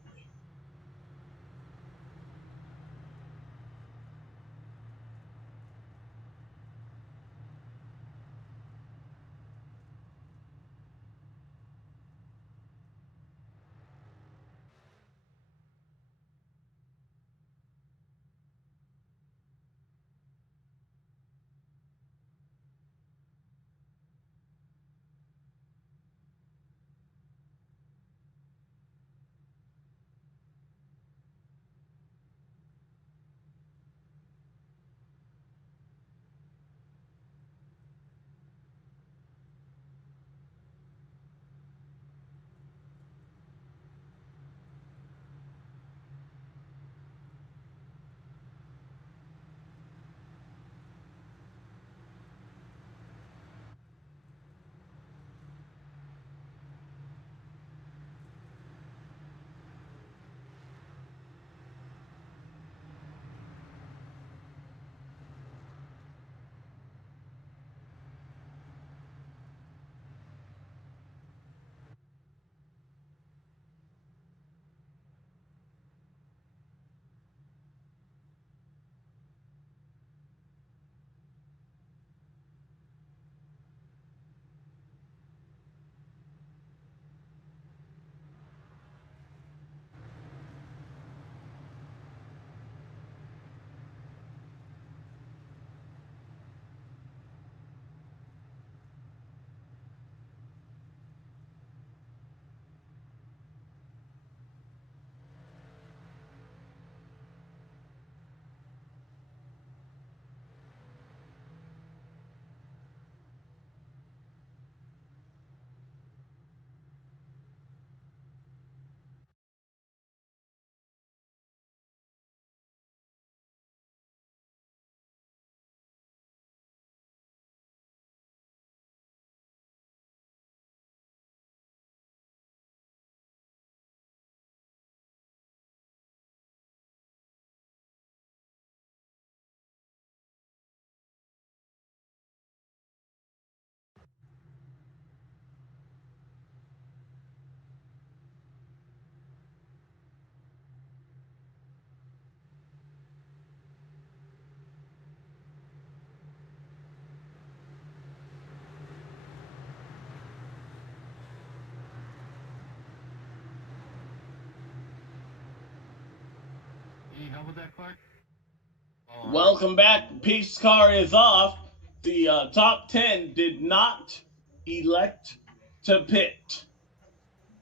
Welcome back. Pace car is off. The top 10 did not elect to pit.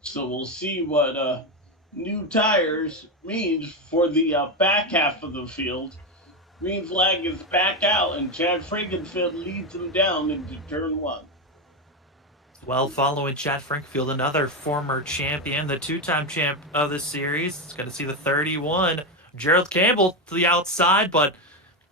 So we'll see what new tires means for the back half of the field. Green flag is back out, and Chad Frankenfield leads them down into turn one. Well, following Chad Frankfield, another former champion, the two-time champ of the series. It's going to see the 31, Gerald Campbell, to the outside, but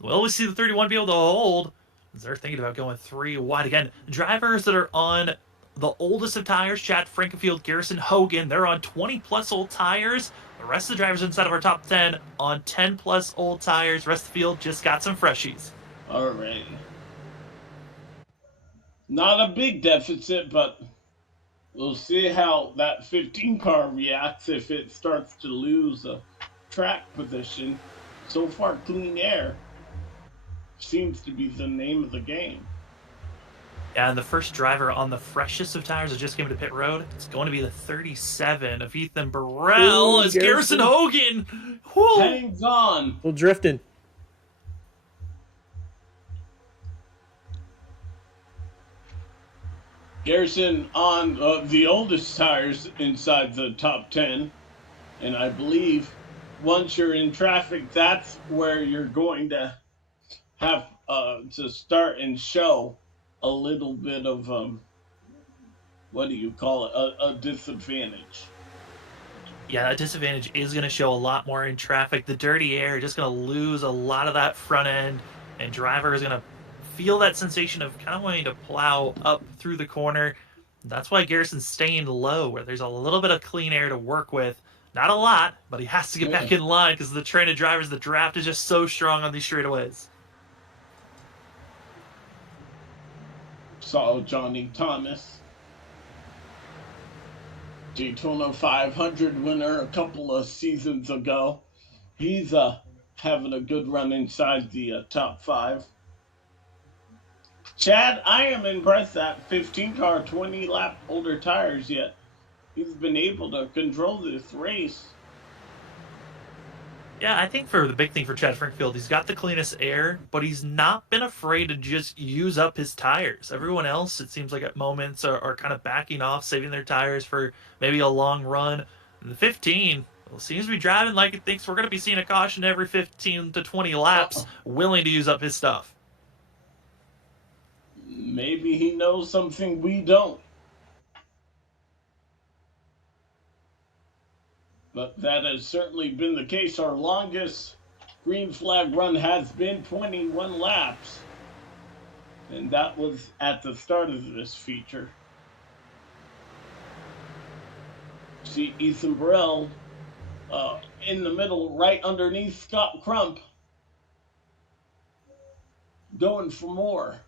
will we see the 31 be able to hold? They're thinking about going 3 wide again. Drivers that are on the oldest of tires, Chad Frankenfield, Garrison Hogan, they're on 20-plus old tires. The rest of the drivers inside of our top 10 on 10-plus old tires. Rest of the field just got some freshies. All right. Not a big deficit, but we'll see how that 15 car reacts if it starts to lose a track position. So far, clean air seems to be the name of the game. Yeah, and the first driver on the freshest of tires that just came to pit road, it's going to be the 37 of Ethan Burrell as Garrison Hogan. Woo. Hangs on. Little drifting. Garrison on the oldest tires inside the top 10. And I believe once you're in traffic, that's where you're going to have to start and show a little bit of, what do you call it, a disadvantage. Yeah, that disadvantage is going to show a lot more in traffic. The dirty air just going to lose a lot of that front end, and driver is going to feel that sensation of kind of wanting to plow up through the corner. That's why Garrison's staying low, where there's a little bit of clean air to work with. Not a lot, but he has to get back in line because the train of drivers, the draft is just so strong on these straightaways. Saw Johnny Thomas, Daytona 500 winner a couple of seasons ago. He's having a good run inside the top 5. Chad, I am impressed that 15 car, 20 lap older tires yet. He's been able to control this race. Yeah, I think for the big thing for Chad Frankfield, he's got the cleanest air, but he's not been afraid to just use up his tires. Everyone else, it seems like at moments, are kind of backing off, saving their tires for maybe a long run. And the 15, well, seems to be driving like it thinks we're going to be seeing a caution every 15 to 20 laps, willing to use up his stuff. Maybe he knows something we don't. But that has certainly been the case. Our longest green flag run has been 21 laps. And that was at the start of this feature. See Ethan Burrell in the middle, right underneath Scott Crump, going for more.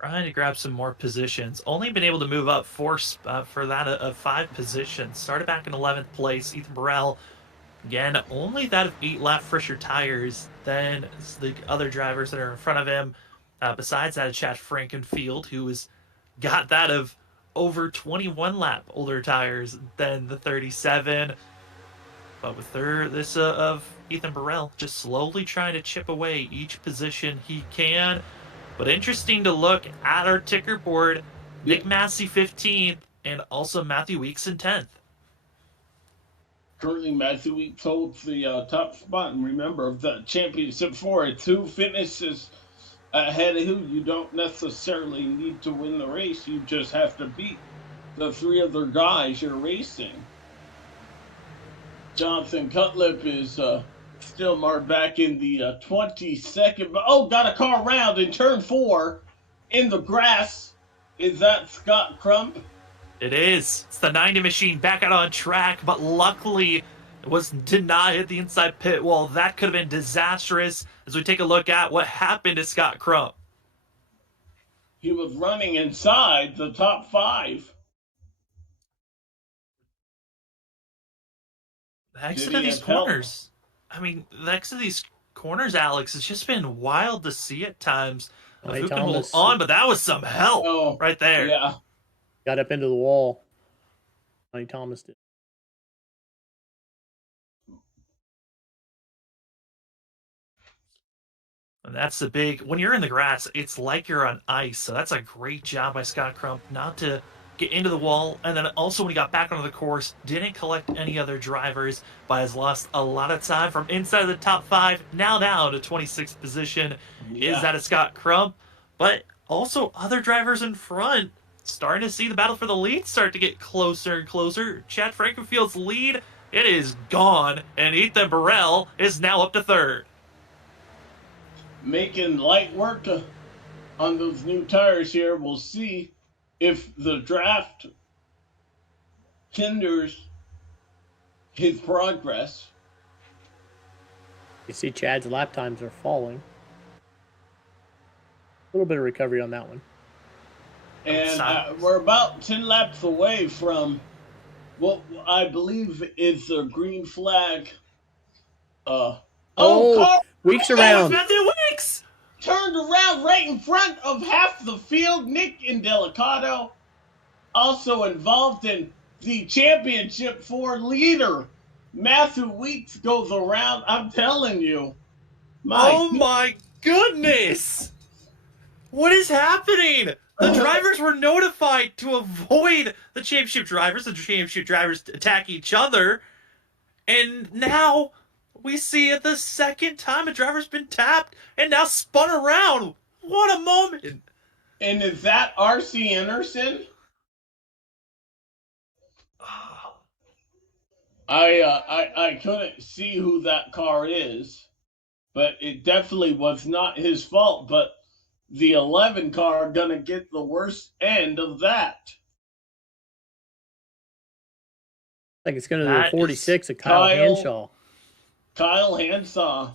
Trying to grab some more positions. Only been able to move up for that of 5 positions. Started back in 11th place. Ethan Burrell, again, only that of 8 lap fresher tires than the other drivers that are in front of him. Besides that of Chad Frankenfield, who has got that of over 21 lap older tires than the 37. But with this of Ethan Burrell, just slowly trying to chip away each position he can. But interesting to look at our ticker board. Nick Massey 15th, and also Matthew Weeks in 10th. Currently, Matthew Weeks holds the top spot. And remember, of the championship 4, it's who finishes ahead of who. You don't necessarily need to win the race. You just have to beat the 3 other guys you're racing. Jonathan Cutlip is still marked back in the 22nd. But got a car round in turn 4 in the grass. Is that Scott Crump? It is. It's the 90 machine back out on track, but luckily did not hit the inside pit wall. That could have been disastrous as we take a look at what happened to Scott Crump. He was running inside the top 5. The exit of these corners. I mean, the exit of these corners, Alex, has just been wild to see at times. Who can hold on, but that was some help right there. Yeah. Got up into the wall. Johnny Thomas did. And that's the big, when you're in the grass, it's like you're on ice. So that's a great job by Scott Crump not to get into the wall. And then also when he got back onto the course, didn't collect any other drivers, but has lost a lot of time from inside of the top 5, now down to 26th position. Yeah. Is that a Scott Crump? But also other drivers in front starting to see the battle for the lead start to get closer and closer. Chad Frankenfield's lead, it is gone, and Ethan Burrell is now up to 3rd. Making light work on those new tires here. We'll see if the draft hinders his progress. You see Chad's lap times are falling. A little bit of recovery on that one. And we're about 10 laps away from what I believe is the green flag. Weeks around. Weeks! Turned around right in front of half the field. Nick Indelicato also involved in the championship 4 leader. Matthew Weeks goes around. I'm telling you. My goodness! What is happening? The drivers were notified to avoid the championship drivers. The championship drivers attack each other. And now we see it the second time a driver's been tapped and now spun around. What a moment! And is that R.C. Anderson? I couldn't see who that car is, but it definitely was not his fault. But the 11 car gonna get the worst end of that. I think it's going to the 46 of Kyle Hanshaw. Kyle Hanshaw,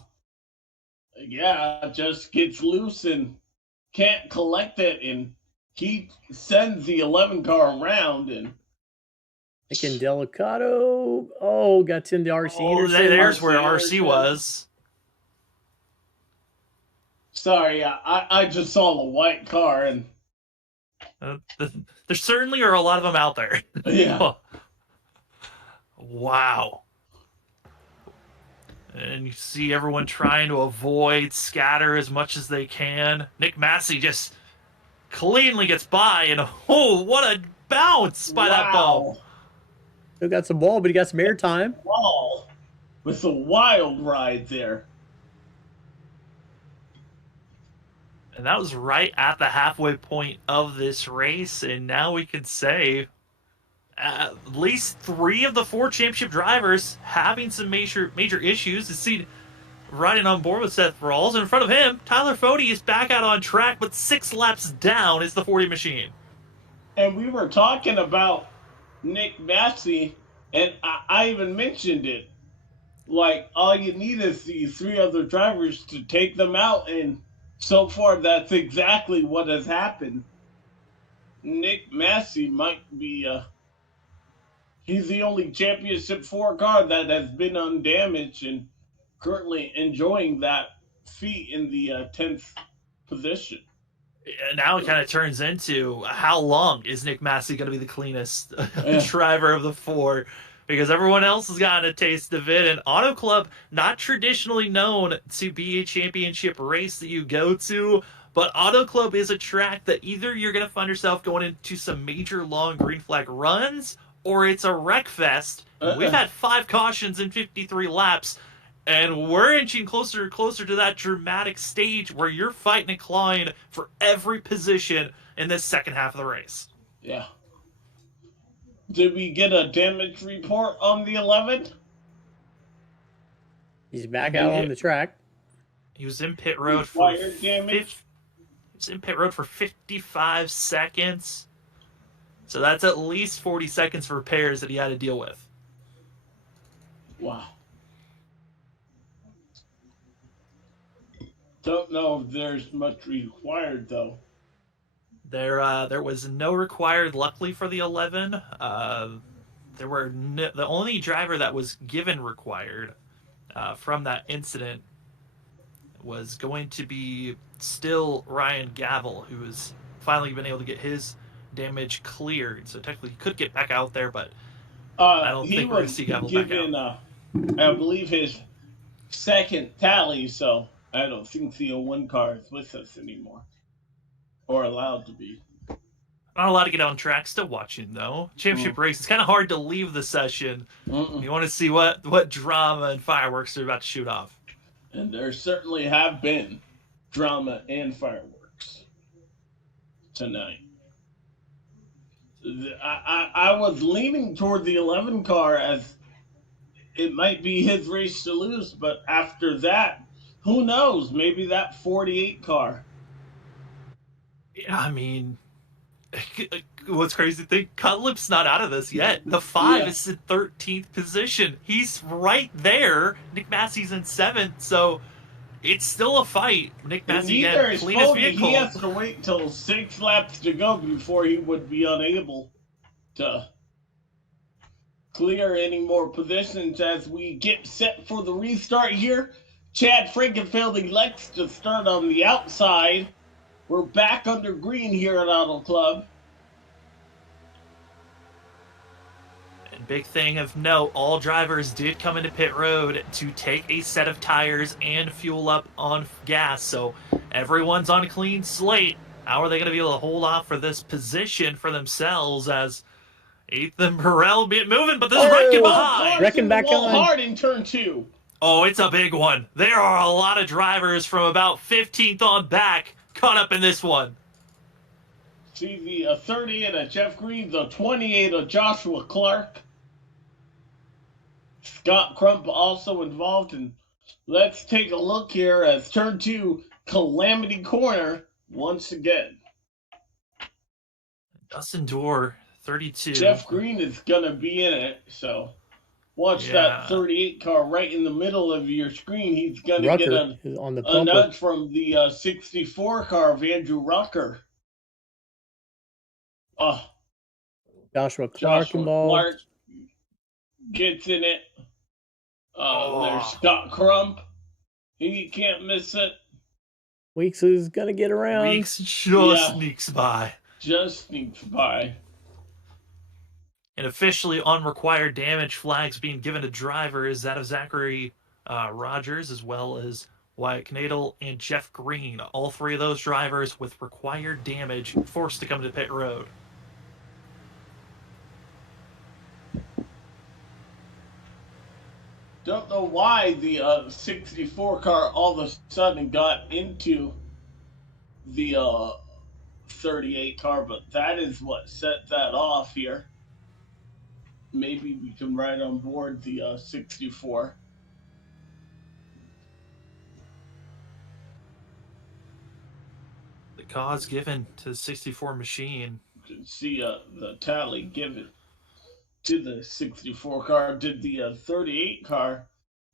yeah, just gets loose and can't collect it, and he sends the 11 car around. And Nick Indelicato, got into RC Anderson. There's where RC was. Sorry, I just saw the white car, and there certainly are a lot of them out there. Yeah. Wow. And you see everyone trying to avoid, scatter as much as they can. Nick Massey just cleanly gets by, and what a bounce by that ball. Still got some ball, but he got some air time. Ball with a wild ride there. And that was right at the halfway point of this race, and now we could say at least 3 of the 4 championship drivers having some major issues. To see riding on board with Seth Rawls. In front of him, Tyler Fode is back out on track, but 6 laps down is the 40 machine. And we were talking about Nick Massey, and I even mentioned it. Like, all you need is these 3 other drivers to take them out, and so far that's exactly what has happened. Nick Massey might be he's the only championship 4 car that has been undamaged and currently enjoying that feat in the 10th position. Now it kind of turns into, how long is Nick Massey going to be the cleanest driver of the 4? Because everyone else has gotten a taste of it. And Auto Club, not traditionally known to be a championship race that you go to, but Auto Club is a track that either you're going to find yourself going into some major long green flag runs, or it's a wreck fest. We've had 5 cautions in 53 laps, and we're inching closer and closer to that dramatic stage where you're fighting and clawing for every position in this second half of the race. Yeah. Did we get a damage report on the 11? He's back out on the track. He was in pit road for 55 seconds. So that's at least 40 seconds for repairs that he had to deal with. Wow. Don't know if there's much required, though. There was no required, luckily, for the 11. The only driver that was given required from that incident was going to be still Ryan Gavel, who has finally been able to get his damage cleared. So technically he could get back out there, but I don't think we're going to see Gavel back out. I believe, his second tally, so I don't think the 01 car is with us anymore. Or allowed to be. Not allowed to get on track. Still watching though. Championship race. It's kind of hard to leave the session. You want to see what drama and fireworks they're about to shoot off. And there certainly have been drama and fireworks tonight. I was leaning toward the 11 car as it might be his race to lose, but after that, who knows? Maybe that 48 car. Yeah, I mean, what's crazy to think, Cutlip's not out of this yet. The 5 is in 13th position. He's right there. Nick Massey's in 7th, so it's still a fight. Nick Massey again, cleanest vehicle. He has to wait till 6 laps to go before he would be unable to clear any more positions as we get set for the restart here. Chad Frankenfeld elects to start on the outside. We're back under green here at Auto Club. And big thing of note, all drivers did come into pit road to take a set of tires and fuel up on gas. So everyone's on a clean slate. How are they going to be able to hold off for this position for themselves as Ethan Burrell be moving, but this Reckon behind. Reckon back on. Hard in turn 2. Oh, it's a big one. There are a lot of drivers from about 15th on back caught up in this one. See the 38 of Jeff Green, the 28 of Joshua Clark. Scott Crump also involved. And let's take a look here as turn 2, Calamity Corner once again. Dustin Dorr, 32. Jeff Green is going to be in it, so watch that 38 car right in the middle of your screen. He's going to get a nudge from the 64 car of Andrew Rucker. Joshua Clark involved. Clark gets in it. There's Scott Crump. He can't miss it. Weeks is going to get around. Weeks just sneaks by. Just sneaks by. And officially unrequired damage flags being given to drivers, that of Zachary Rogers, as well as Wyatt Knadel and Jeff Green. All 3 of those drivers with required damage forced to come to pit road. Don't know why the 64 car all of a sudden got into the 38 car, but that is what set that off here. Maybe we can ride on board the 64. The cause given to the 64 machine. You can see the tally given to the 64 car. Did the 38 car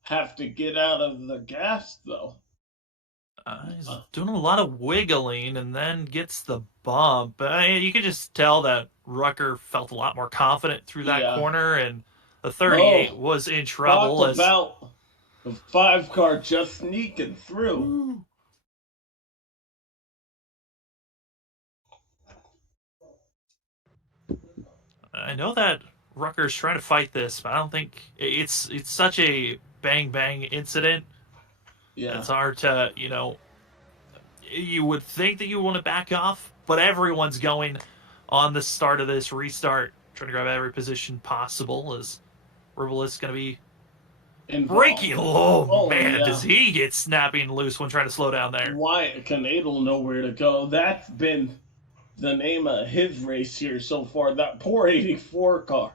have to get out of the gas, though? He's doing a lot of wiggling and then gets the bump. You can just tell that Rucker felt a lot more confident through that corner, and the 38 was in trouble. About the 5 car just sneaking through. Ooh. I know that Rucker's trying to fight this, but I don't think it's such a bang incident. Yeah, it's hard to, you would think that you want to back off, but everyone's going on the start of this restart, trying to grab every position possible as Ribble is going to be breaking. Does he get snapping loose when trying to slow down there? Wyatt Knadel nowhere to go. That's been the name of his race here so far. That poor 84 car.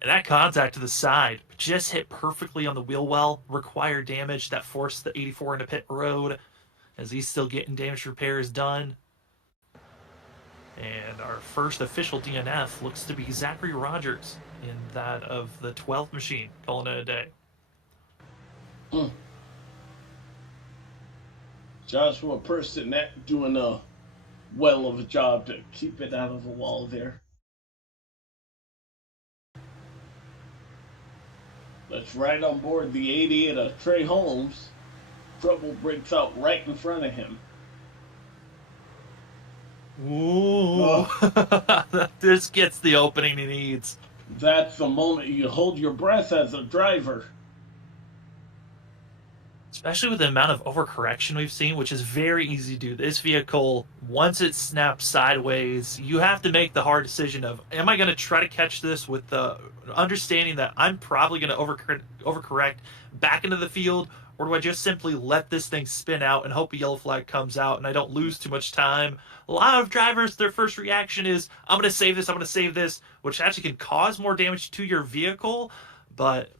And that contact to the side just hit perfectly on the wheel well. Required damage that forced the 84 into pit road as he's still getting damage repairs done. And our first official DNF looks to be Zachary Rogers in that of the 12th machine, calling it a day. Joshua Personette doing a well of a job to keep it out of the wall there. Let's ride on board the 88 of Trey Holmes. Trouble breaks out right in front of him. Ooh. This gets the opening he needs. That's the moment you hold your breath as a driver. especially with the amount of overcorrection we've seen, which is very easy to do. This vehicle, once it snaps sideways, you have to make the hard decision of, am I going to try to catch this with the understanding that I'm probably going to overcorrect back into the field, or do I just simply let this thing spin out and hope a yellow flag comes out and I don't lose too much time? A lot of drivers, their first reaction is, I'm going to save this, I'm going to save this, which actually can cause more damage to your vehicle, but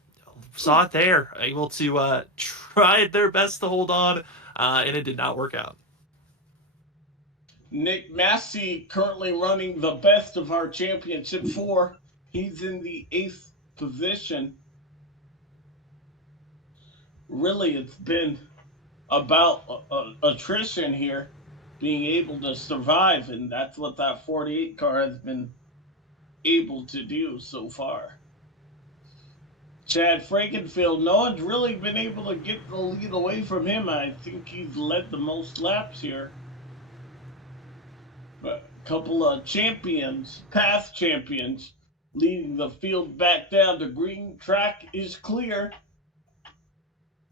saw it there, able to try their best to hold on, and it did not work out. Nick Massey currently running the best of our championship 4. He's in the 8th position. Really, it's been about attrition here, being able to survive, and that's what that 48 car has been able to do so far. Chad Frankenfield, no one's really been able to get the lead away from him. I think he's led the most laps here. But a couple of champions, past champions, leading the field back down. The green track is clear.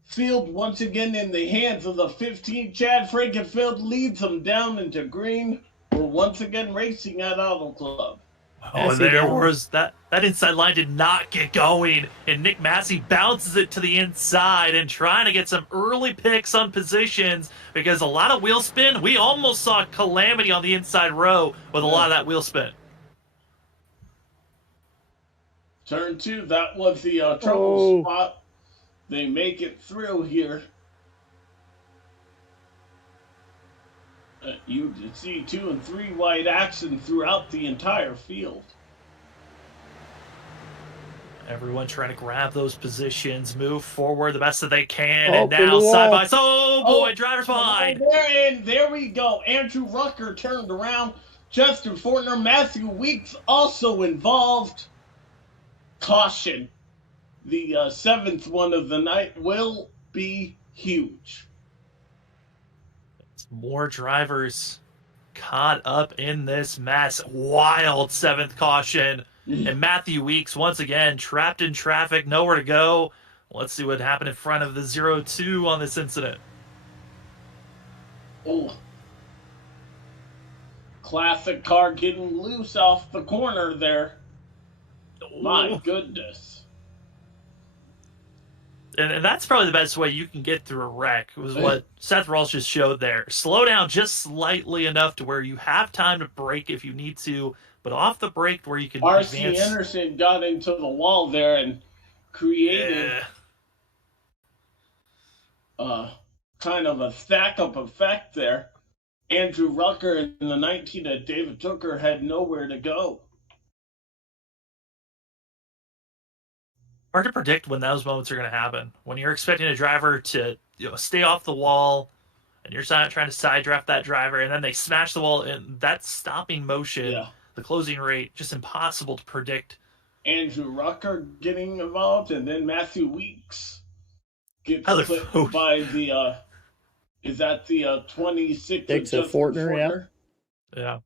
Field once again in the hands of the 15. Chad Frankenfield leads them down into green. We're once again racing at Auto Club. Oh, and there was that inside line did not get going, and Nick Massey bounces it to the inside and trying to get some early picks on positions because a lot of wheel spin. We almost saw calamity on the inside row with a lot of that wheel spin. Turn 2, that was the trouble spot. They make it through here. You can see 2 and 3 wide action throughout the entire field. Everyone trying to grab those positions, move forward the best that they can, and now side by side. Oh boy, driver's behind. And there we go. Andrew Rucker turned around. Justin Fortner, Matthew Weeks also involved. Caution. The 7th one of the night will be huge. More drivers caught up in this mess. Wild 7th caution. And Matthew Weeks, once again, trapped in traffic, nowhere to go. Let's see what happened in front of the 0-2 on this incident. Oh. Classic car getting loose off the corner there. My goodness. And that's probably the best way you can get through a wreck, was what Seth Rawls just showed there. Slow down just slightly enough to where you have time to brake if you need to, but off the brake where you can R.C. advance. Anderson got into the wall there and created kind of a stack-up effect there. Andrew Rucker and the 19 of David Tooker had nowhere to go. Hard to predict when those moments are going to happen. When you're expecting a driver to stay off the wall, and you're trying to side draft that driver, and then they smash the wall, and that stopping motion, the closing rate, just impossible to predict. Andrew Rucker getting involved, and then Matthew Weeks gets clipped by the, is that the 26 of Fortner? Yeah.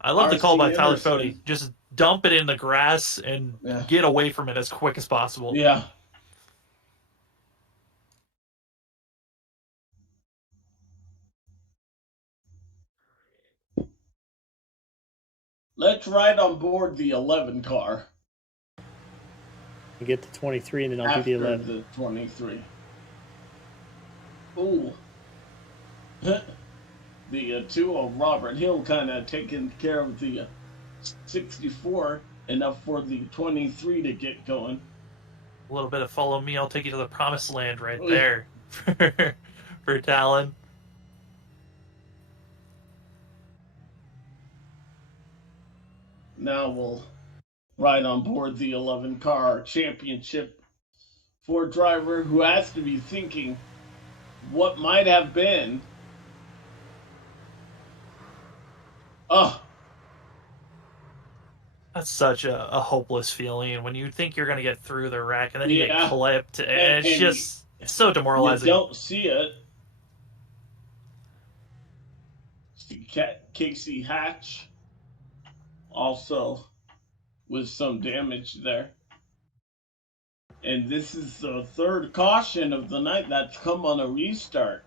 I love the call by Tyler Fody. Just dump it in the grass and get away from it as quick as possible. Yeah. Let's ride on board the 11 car. You get to 23 and then I'll do the 11. The 23. Ooh. The 2 of Robert Hill kind of taking care of the 64, enough for the 23 to get going. A little bit of follow me, I'll take you to the promised land right there for Talon. Now we'll ride on board the 11 car championship for a driver who has to be thinking what might have been. That's such a hopeless feeling when you think you're going to get through the wreck and then you get clipped, and it's just so demoralizing. You don't see it. See Casey Hatch also with some damage there. And this is the third caution of the night that's come on a restart.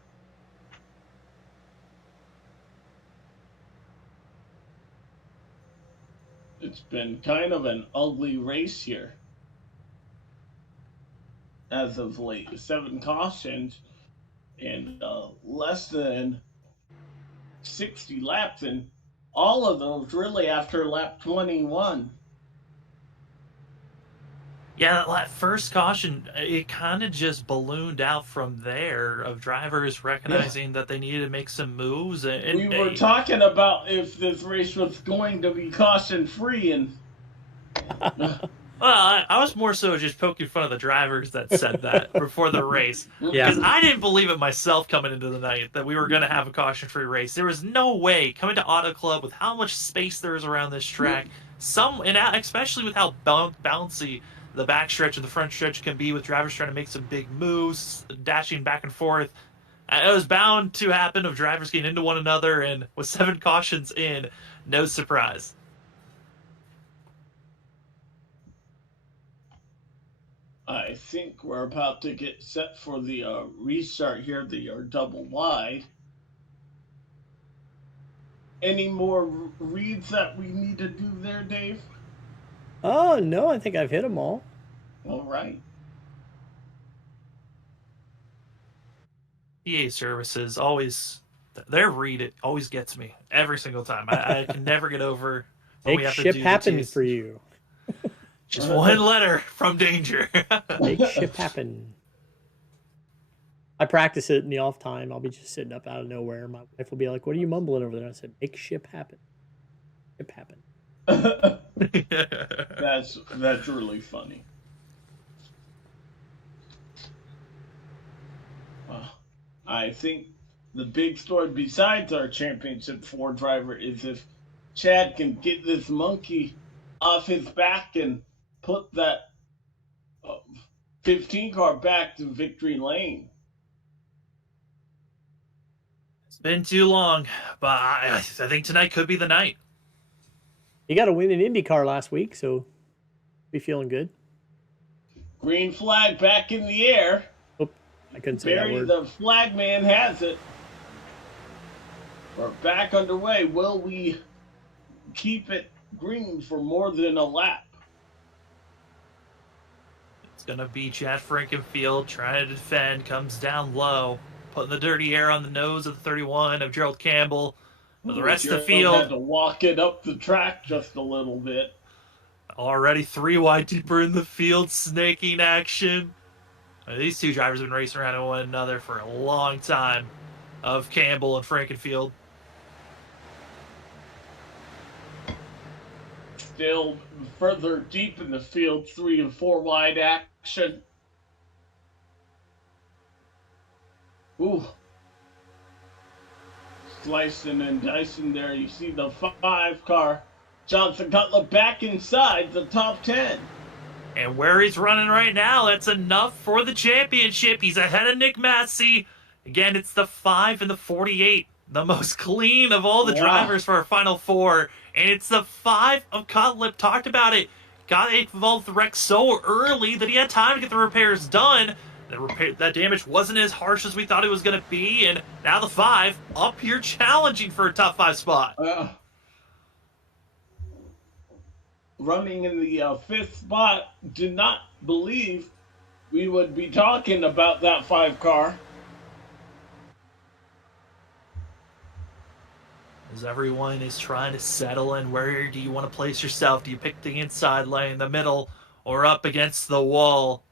It's been kind of an ugly race here as of late. 7 cautions and less than 60 laps, and all of those really after lap 21. Yeah, that first caution, it kind of just ballooned out from there of drivers recognizing that they needed to make some moves. And We were talking about if this race was going to be caution free, and well, I was more so just poking fun of the drivers that said that before the race. Yeah. Because I didn't believe it myself coming into the night that we were going to have a caution-free race. There was no way coming to Auto Club with how much space there is around this track, especially with how bouncy the backstretch and the front stretch can be with drivers trying to make some big moves, dashing back and forth. It was bound to happen of drivers getting into one another, and with 7 cautions in, no surprise. I think we're about to get set for the restart here, the double wide. Any more reads that we need to do there, Dave? Oh, no, I think I've hit them all. All right. PA services always, their read, it always gets me every single time. I can never get over when we Make have to ship do happen the for you. Just one letter from danger. Make ship happen. I practice it in the off time. I'll be just sitting up out of nowhere. My wife will be like, "What are you mumbling over there?" I said, "Make ship happen. Ship happen." That's really funny. I think the big story besides our Championship 4 driver is if Chad can get this monkey off his back and put that 15 car back to victory lane. It's been too long, but I think tonight could be the night. He got a win in IndyCar last week, so be feeling good. Green flag back in the air. Oh, I couldn't say that Barry, word. the flag man, has it. We're back underway. Will we keep it green for more than a lap? It's going to be Chad Frankenfield trying to defend, comes down low, putting the dirty air on the nose of the 31 of Gerald Campbell. But the rest of the field had to walk it up the track just a little bit. Already 3 wide deeper in the field, snaking action. These two drivers have been racing around one another for a long time, of Campbell and Frankenfield. Still further deep in the field, 3 and 4 wide action. Ooh. Slicing and dicing there. You see the 5 car. Johnson Cutler back inside the top 10. And where he's running right now, that's enough for the championship. He's ahead of Nick Massey. Again, it's the 5 and the 48. The most clean of all the drivers for our Final 4. And it's the 5 of Cutler. Talked about it. Got involved with the wreck so early that he had time to get the repairs done. That damage wasn't as harsh as we thought it was going to be. And now the 5 up here challenging for a top 5 spot. Running in the 5th spot, did not believe we would be talking about that 5 car. As everyone is trying to settle in, where do you want to place yourself? Do you pick the inside lane, the middle, or up against the wall?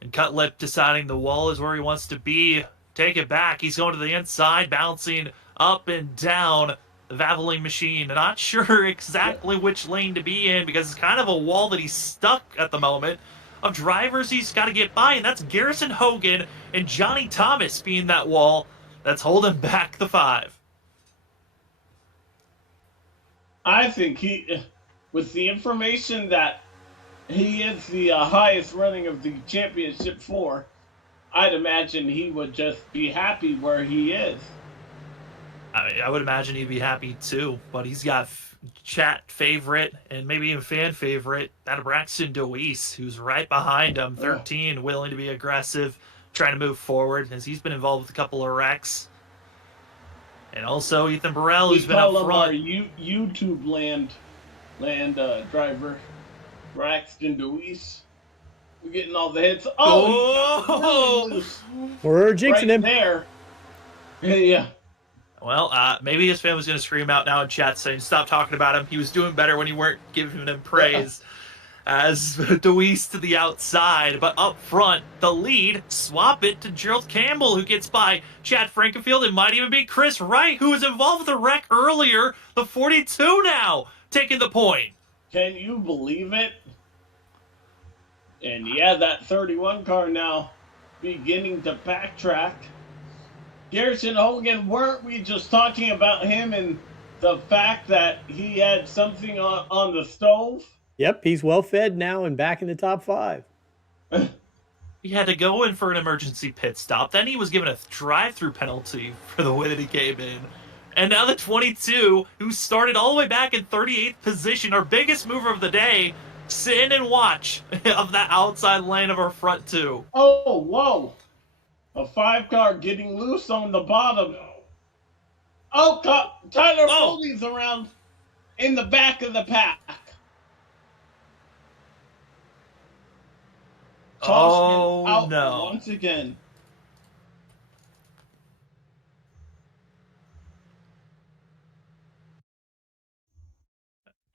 And Cutlip deciding the wall is where he wants to be. Take it back. He's going to the inside, bouncing up and down the Vaveling machine. Not sure exactly which lane to be in because it's kind of a wall that he's stuck at the moment of drivers he's got to get by, and that's Garrison Hogan and Johnny Thomas being that wall that's holding back the 5. I think with the information that he is the highest running of the Championship 4, I'd imagine he would just be happy where he is. I would imagine he'd be happy too, but he's got chat favorite and maybe even fan favorite, that Braxton Deweese, who's right behind him, 13, willing to be aggressive, trying to move forward, as he's been involved with a couple of wrecks. And also Ethan Burrell, We who's been up call him our front. YouTube land driver, Braxton Deweese. We're getting all the hits. Oh, he got really loose We're jinxing right him. there. Yeah. Well, maybe his family's going to scream out now in chat saying, stop talking about him. He was doing better when you weren't giving him praise. As Deweese to the outside, but up front, the lead, swap it to Gerald Campbell, who gets by Chad Frankenfield. It might even be Chris Wright, who was involved with the wreck earlier. The 42 now, taking the point. Can you believe it? And yeah, that 31 car now beginning to backtrack. Garrison Hogan, weren't we just talking about him and the fact that he had something on the stove? Yep, he's well fed now and back in the top 5. He had to go in for an emergency pit stop. Then he was given a drive-through penalty for the way that he came in. And now the 22, who started all the way back in 38th position, our biggest mover of the day, sit in and watch of that outside lane of our front 2. Oh, whoa. A 5 car getting loose on the bottom. Oh, Tyler Foley's around in the back of the pack. Oh, out no. once again.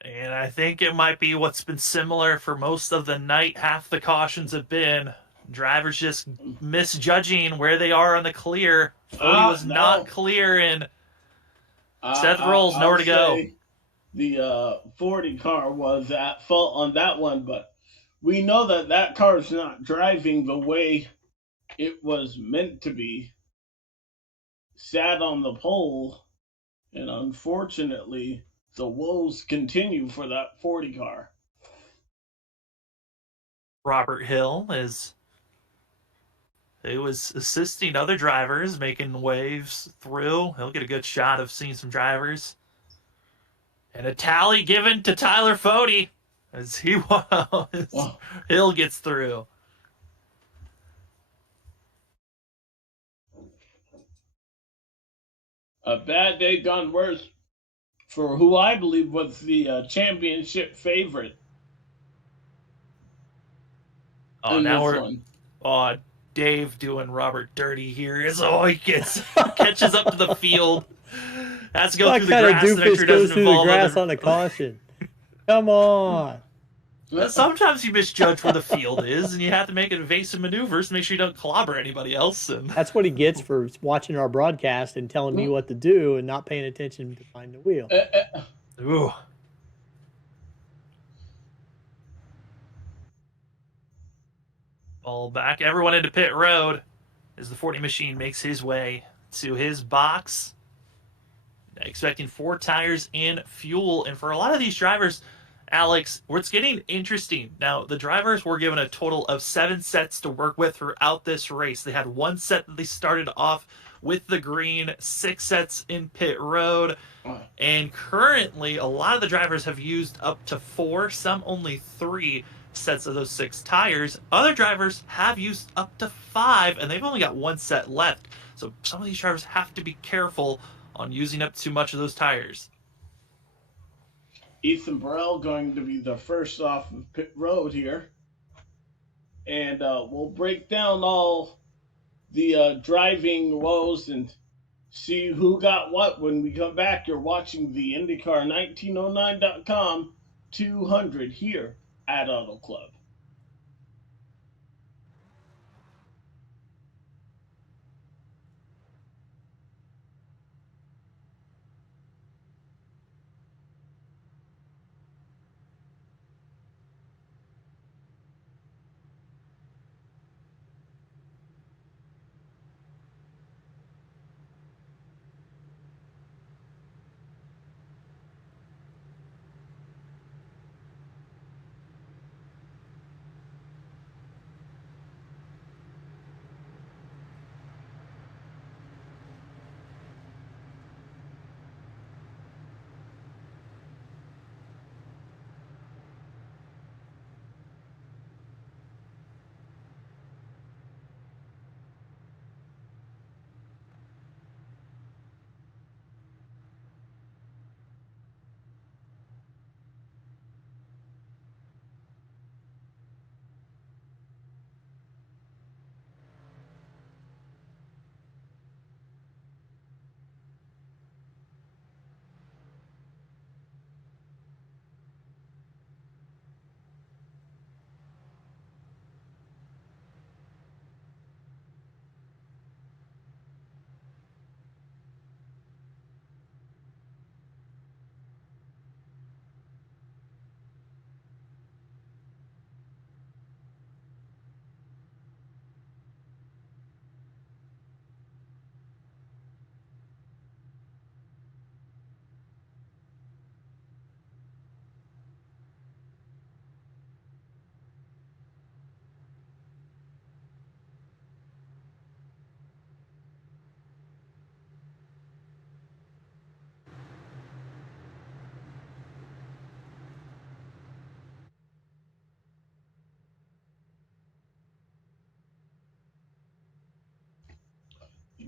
And I think it might be what's been similar for most of the night. Half the cautions have been drivers just misjudging where they are on the clear. Foley was not clear, and Seth Rolls nowhere to go. The 40 car was at fault on that one, but we know that car is not driving the way it was meant to be. Sat on the pole, and unfortunately, the woes continue for that 40 car. Robert Hill is assisting other drivers, making waves through. He'll get a good shot of seeing some drivers. And a tally given to Tyler Fode as Hill gets through. A bad day gone worse for who I believe was the championship favorite. Oh, now we're Dave doing Robert dirty here as he catches up to the field. Has to go through the grass. What kind of doofus goes through the grass on a caution? Come on. Sometimes you misjudge where the field is, and you have to make evasive maneuvers to make sure you don't clobber anybody else. And that's what he gets for watching our broadcast and telling me what to do and not paying attention to find the wheel. Ooh. Ball back. Everyone into pit road as the 40 machine makes his way to his box. Expecting 4 tires and fuel. And for a lot of these drivers, Alex, it's getting interesting. Now, the drivers were given a total of 7 sets to work with throughout this race. They had 1 set that they started off with the green, 6 sets in pit road. And currently, a lot of the drivers have used up to 4, some only 3 sets of those 6 tires. Other drivers have used up to 5, and they've only got 1 set left. So some of these drivers have to be careful on using up too much of those tires. Ethan Burrell going to be the first off of pit road here. And we'll break down all the driving woes and see who got what when we come back. You're watching the IndyCar1909.com 200 here at Auto Club.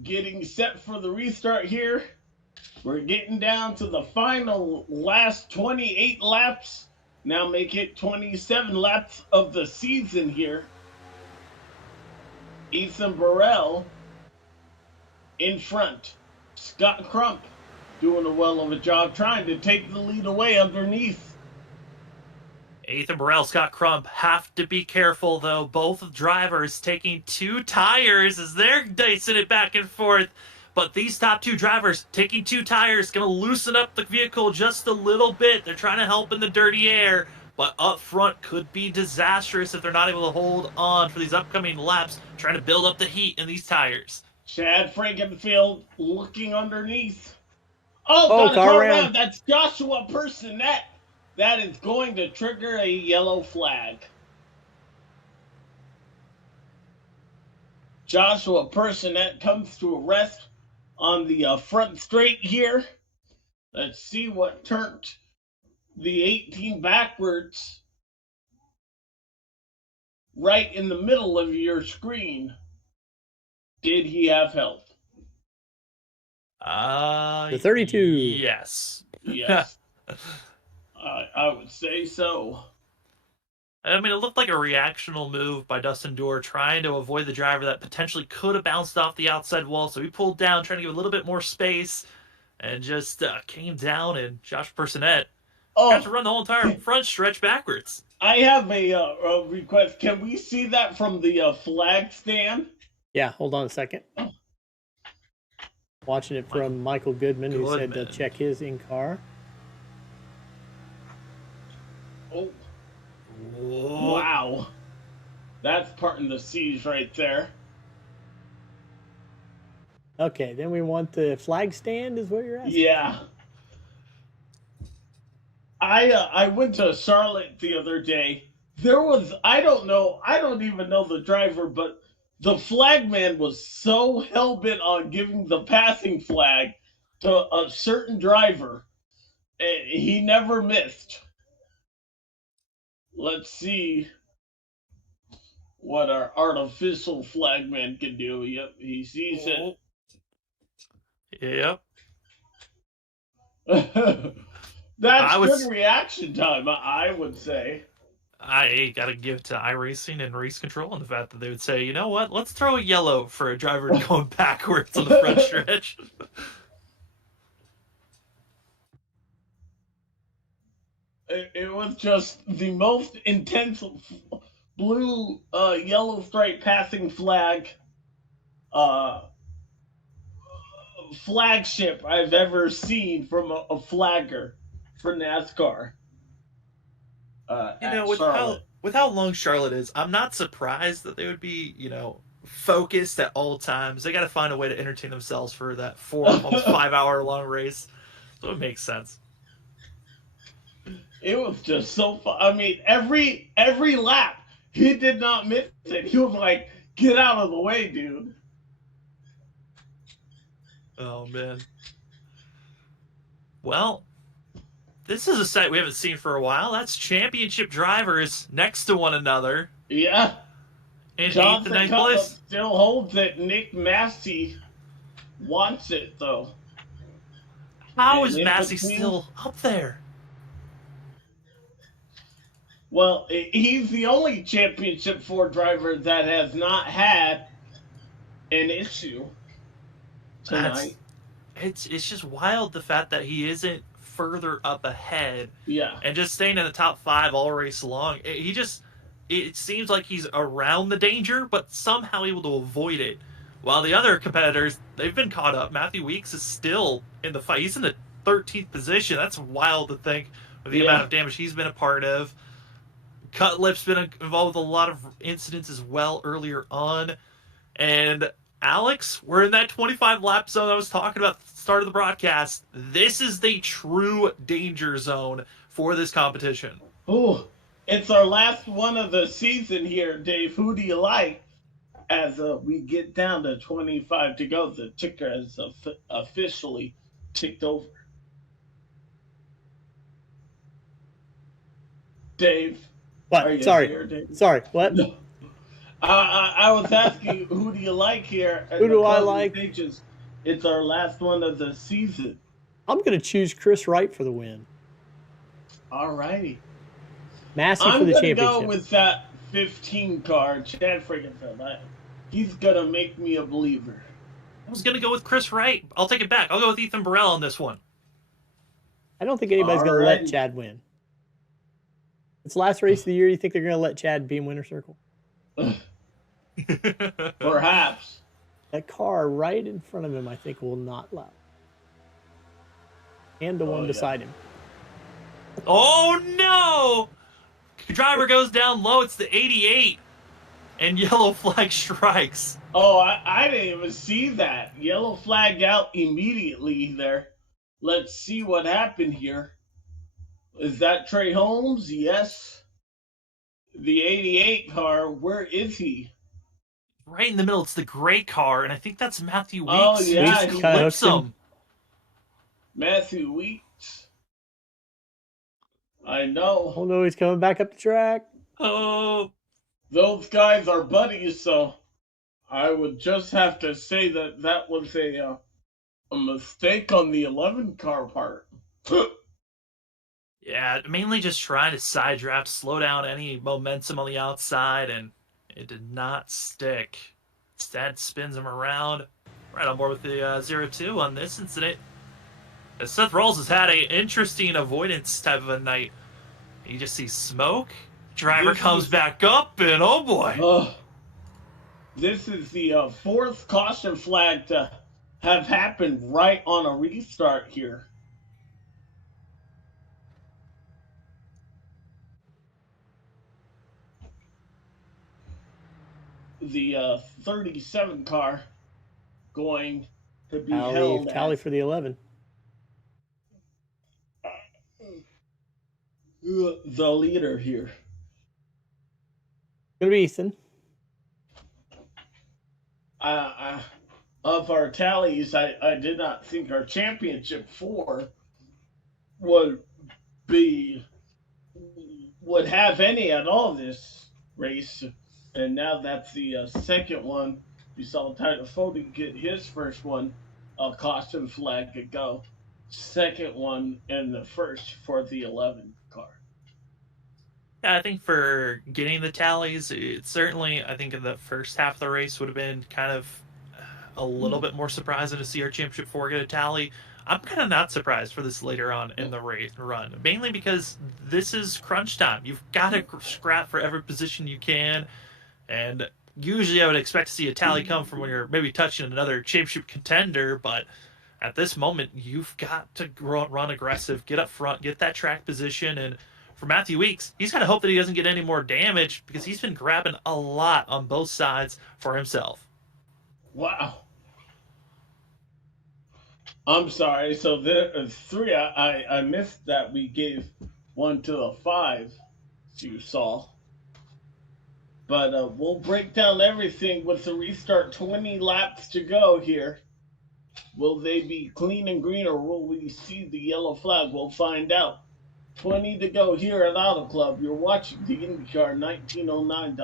getting set for the restart here. We're getting down to the final last 28 laps. Now make it 27 laps of the season here. Ethan Burrell in front. Scott Crump doing a well of a job trying to take the lead away underneath. Ethan Burrell, Scott Crump have to be careful, though. Both drivers taking 2 tires as they're dicing it back and forth. But these top 2 drivers taking 2 tires going to loosen up the vehicle just a little bit. They're trying to help in the dirty air. But up front could be disastrous if they're not able to hold on for these upcoming laps, trying to build up the heat in these tires. Chad Frankenfield looking underneath. Oh, got a car around. That's Joshua Personette. That is going to trigger a yellow flag. Joshua Personette comes to a rest on the front straight here. Let's see what turned the 18 backwards right in the middle of your screen. Did he have help? The 32. Yes. Yes. I would say so. I mean, it looked like a reactional move by Dustin Dorr, trying to avoid the driver that potentially could have bounced off the outside wall. So he pulled down, trying to give a little bit more space, and just came down. And Josh Personette got to run the whole entire front stretch backwards. I have a request. Can we see that from the flag stand? Yeah, hold on a second. Watching it from Michael Goodman, who said to check his in-car. Oh. Wow. That's parting the seas right there. Okay, then we want the flag stand is what you're asking? Yeah. I went to Charlotte the other day. There was, I don't even know the driver, but the flagman was so hell-bent on giving the passing flag to a certain driver. He never missed. Let's see what our artificial flagman can do. Yep, he sees it. Yep. That's good reaction time, I would say. I gotta give it to iRacing and Race Control and the fact that they would say, you know what, let's throw a yellow for a driver going backwards on the front stretch. It was just the most intense blue, yellow stripe passing flag flagship I've ever seen from a flagger for NASCAR. With how long Charlotte is, I'm not surprised that they would be, focused at all times. They got to find a way to entertain themselves for that almost 5 hour long race. So it makes sense. It was just so fun. I mean, every lap, he did not miss it. He was like, get out of the way, dude. Oh, man. Well, this is a sight we haven't seen for a while. That's championship drivers next to one another. Yeah. In Johnson 8th and 9th place. Still holds it. Nick Massey wants it, though. How is Massey still up there? Well, he's the only Championship 4 driver that has not had an issue tonight. It's just wild, the fact that he isn't further up ahead. Yeah. And just staying in the top 5 all race long. It seems like he's around the danger, but somehow able to avoid it. While the other competitors, they've been caught up. Matthew Weeks is still in the fight. He's in the 13th position. That's wild to think of the amount of damage he's been a part of. Cutlip's been involved with a lot of incidents as well earlier on. And Alex, we're in that 25 lap zone I was talking about at the start of the broadcast. This is the true danger zone for this competition. Oh, it's our last one of the season here, Dave. Who do you like? As we get down to 25 to go, the ticker has officially ticked over. Dave. What? Sorry. Sorry. What? No. I was asking, who do you like here at Who the do I closing like? stages? It's our last one of the season. I'm going to choose Chris Wright for the win. All righty. Massey for I'm the going to go championship. with that 15 car, Chad Frickenfeld. He's going to make me a believer. I was going to go with Chris Wright. I'll take it back. I'll go with Ethan Burrell on this one. I don't think anybody's going to let Alrighty. Chad win. It's the last race of the year. You think they're going to let Chad be in winner's circle? Perhaps. That car right in front of him, I think, will not allow. And the one yeah. beside him. Oh, no! Driver goes down low. It's the 88. And yellow flag strikes. Oh, I didn't even see that. Yellow flag out immediately there. Let's see what happened here. Is that Trey Holmes? Yes. The 88 car, where is he? Right in the middle. It's the gray car, and I think that's Matthew Weeks. Oh, yeah. He He clips him. Matthew Weeks. I know. Oh no, he's coming back up the track. Oh. Those guys are buddies, so I would just have to say that that was a mistake on the 11 car part. Yeah, mainly just trying to side draft, slow down any momentum on the outside, and it did not stick. Instead, spins him around. Right on board with the 0-2 on this incident. Seth Rolls has had an interesting avoidance type of a night. You just see smoke. Driver comes back up, and oh boy. This is the fourth caution flag to have happened right on a restart here. The 37 car going to be held Tally for the 11. The leader here. Gonna be Ethan. Of our tallies, I did not think our championship 4 would have any at all this race, and now that's the second one. We saw Tyler Fody get his first one, a caution flag to go. Second one and the first for the 11 car. Yeah, I think for getting the tallies, it certainly, I think in the first half of the race would have been kind of a little bit more surprising to see our championship 4 get a tally. I'm kind of not surprised for this later on in the race run, mainly because this is crunch time. You've got to scrap for every position you can, and usually I would expect to see a tally come from when you're maybe touching another championship contender, but at this moment, you've got to run aggressive, get up front, get that track position, and for Matthew Weeks, he's got to hope that he doesn't get any more damage because he's been grabbing a lot on both sides for himself. Wow. I'm sorry. So there are 3. I missed that we gave 1 to a 5. You saw. But we'll break down everything with the restart. 20 laps to go here. Will they be clean and green, or will we see the yellow flag? We'll find out. 20 to go here at Auto Club. You're watching the IndyCar 1909.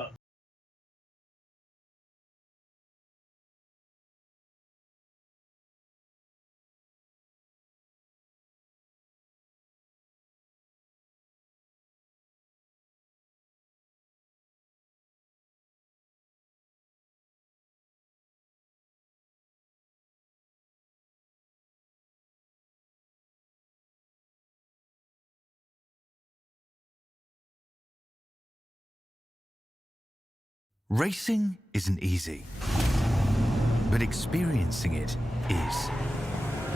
Racing isn't easy, but experiencing it is.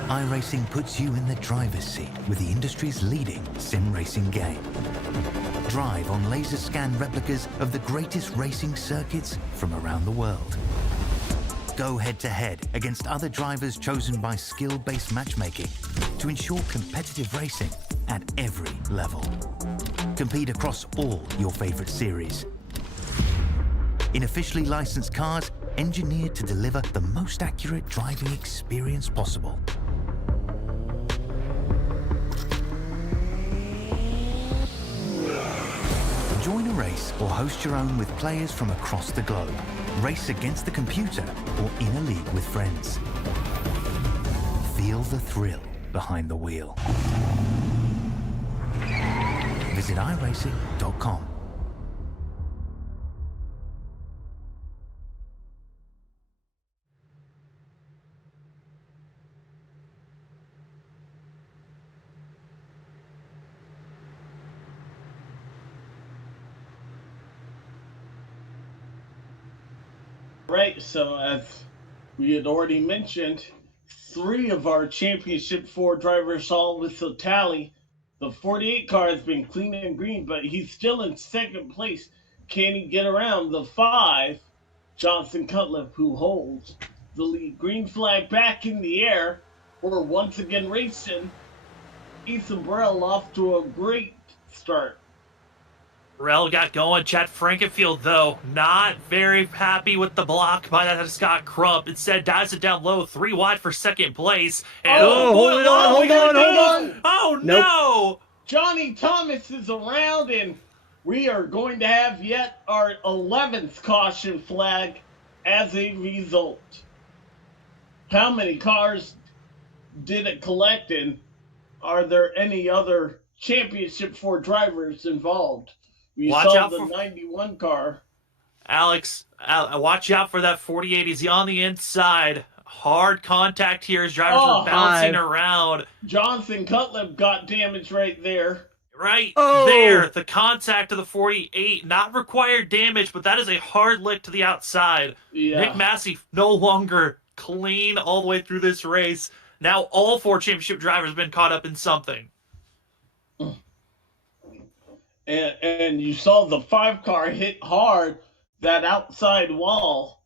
iRacing puts you in the driver's seat with the industry's leading sim racing game. Drive on laser scan replicas of the greatest racing circuits from around the world. Go head-to-head against other drivers chosen by skill-based matchmaking to ensure competitive racing at every level. Compete across all your favorite series. In officially licensed cars, engineered to deliver the most accurate driving experience possible. Join a race race or host your own with players from across the globe. Race against the computer or in a league with friends. Feel the thrill behind the wheel. Visit iRacing.com. Right, so as we had already mentioned, 3 of our Championship 4 drivers saw with the tally. The 48 car has been clean and green, but he's still in second place. Can he get around the 5, Johnson Cutlip, who holds the lead? Green flag back in the air. We're once again racing. Ethan Burrell off to a great start. Burrell got going. Chad Frankenfield, though, not very happy with the block by that Scott Crump. Instead, dives it down low, 3 wide for second place. And hold on. Oh, Nope. no! Johnny Thomas is around, and we are going to have yet our 11th caution flag as a result. How many cars did it collect, and are there any other Championship 4 drivers involved? We Watch saw out the for 91 car. Alex. Watch out for that 48. He's on the inside. Hard contact here as drivers were bouncing around. Johnson Cutlip got damage right there. Right there, the contact of the 48, not required damage, but that is a hard lick to the outside. Yeah. Nick Massey no longer clean all the way through this race. Now all 4 championship drivers have been caught up in something. And you saw the 5 car hit hard that outside wall,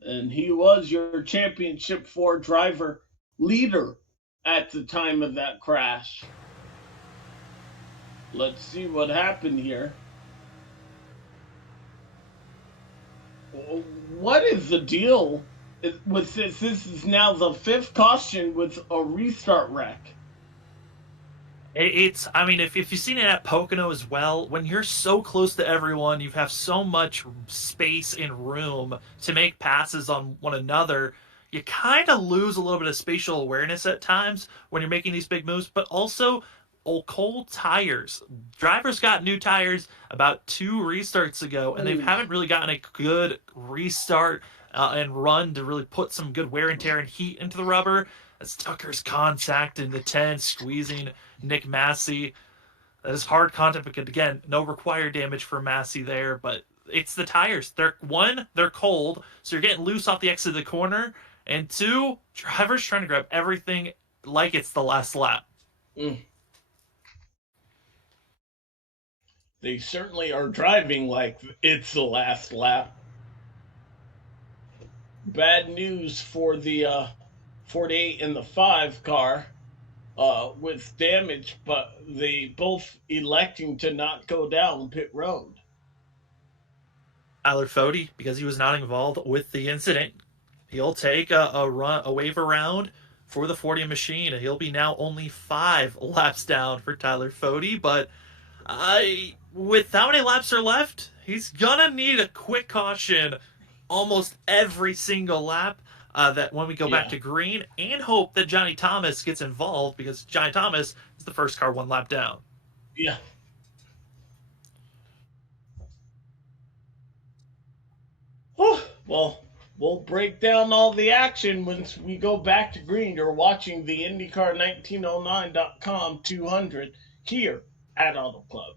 and he was your Championship 4 driver leader at the time of that crash. Let's see what happened here. What is the deal with this? This is now the 5th caution with a restart wreck. I mean, if you've seen it at Pocono as well, when you're so close to everyone, you have so much space and room to make passes on one another, you kind of lose a little bit of spatial awareness at times when you're making these big moves, but also cold tires. Drivers got new tires about 2 restarts ago, and they haven't really gotten a good restart and run to really put some good wear and tear and heat into the rubber. As Tucker's contact in the 10, squeezing Nick Massey. That is hard contact, because again, no required damage for Massey there, but it's the tires. They're cold, so you're getting loose off the exit of the corner, and 2, drivers trying to grab everything like it's the last lap. They certainly are driving like it's the last lap. Bad news for the 48 and the 5 car with damage, but they both electing to not go down pit road. Tyler Fode, because he was not involved with the incident, he'll take a wave around for the 40 machine, and he'll be now only 5 laps down for Tyler Fode. But with how many laps are left, he's gonna need a quick caution almost every single lap. That when we go back to green, and hope that Johnny Thomas gets involved, because Johnny Thomas is the first car 1 lap down. Yeah. Well, we'll break down all the action once we go back to green. You're watching the IndyCar1909.com 200 here at Auto Club.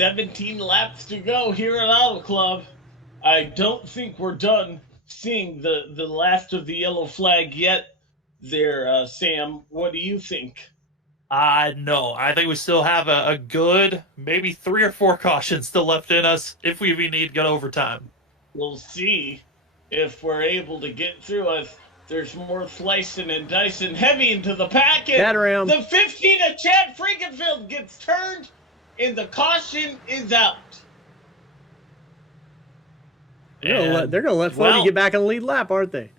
17 laps to go here at Auto Club. I don't think we're done seeing the last of the yellow flag yet there, Sam. What do you think? No, I think we still have a good, maybe 3 or 4 cautions still left in us if we even need to get overtime. We'll see if we're able to get through us. There's more slicing and dicing heavy into the packet. The 15 of Chad Frankenfield gets turned, and the caution is out. They're gonna let Fody get back on the lead lap, aren't they?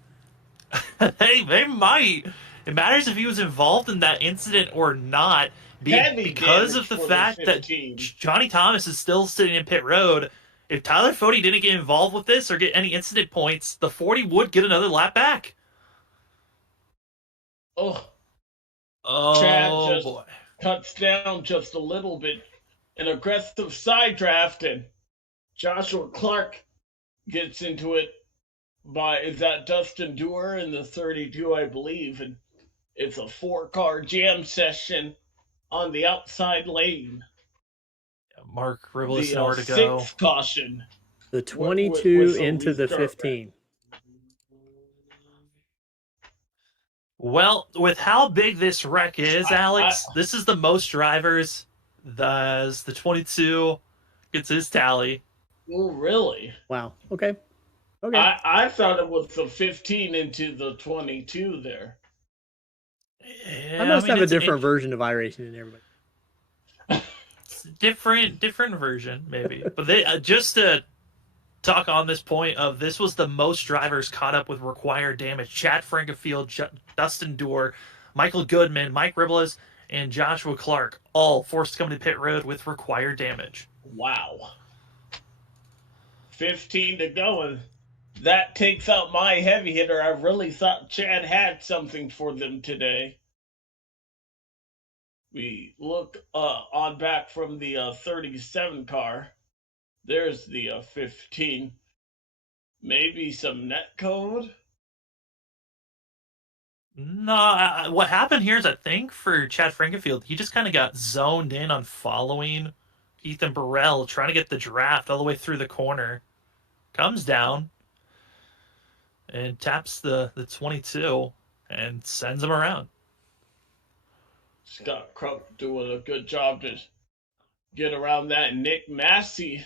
Hey, they might. It matters if he was involved in that incident or not, because of the fact that Johnny Thomas is still sitting in pit road. If Tyler Fody didn't get involved with this or get any incident points, the 40 would get another lap back. Chad just cuts down just a little bit. An aggressive side draft, and Joshua Clark gets into it is that Dustin Dewar in the 32, I believe, and it's a 4-car jam session on the outside lane. Mark Ribbles nowhere to go. 6th caution. The 22 into the 15. Well, with how big this wreck is, Alex, this is the most drivers. The 22 gets his tally. Oh, really? Wow. Okay. I thought it was the 15 into the 22 there. Yeah, I must have a different version of iRacing than everybody. Different version, maybe. But they just to talk on this point of this was the most drivers caught up with required damage. Chad Frankenfield, Dustin Dewar, Michael Goodman, Mike Ribbles, and Joshua Clark all forced to come to pit road with required damage. Wow. 15 to go, and that takes out my heavy hitter. I really thought Chad had something for them today. We look on back from the 37 car. There's the 15. Maybe some net code? No, what happened here is I think for Chad Frankenfield, he just kind of got zoned in on following Ethan Burrell, trying to get the draft all the way through the corner. Comes down and taps the 22 and sends him around. Scott Krupp doing a good job to get around that. Nick Massey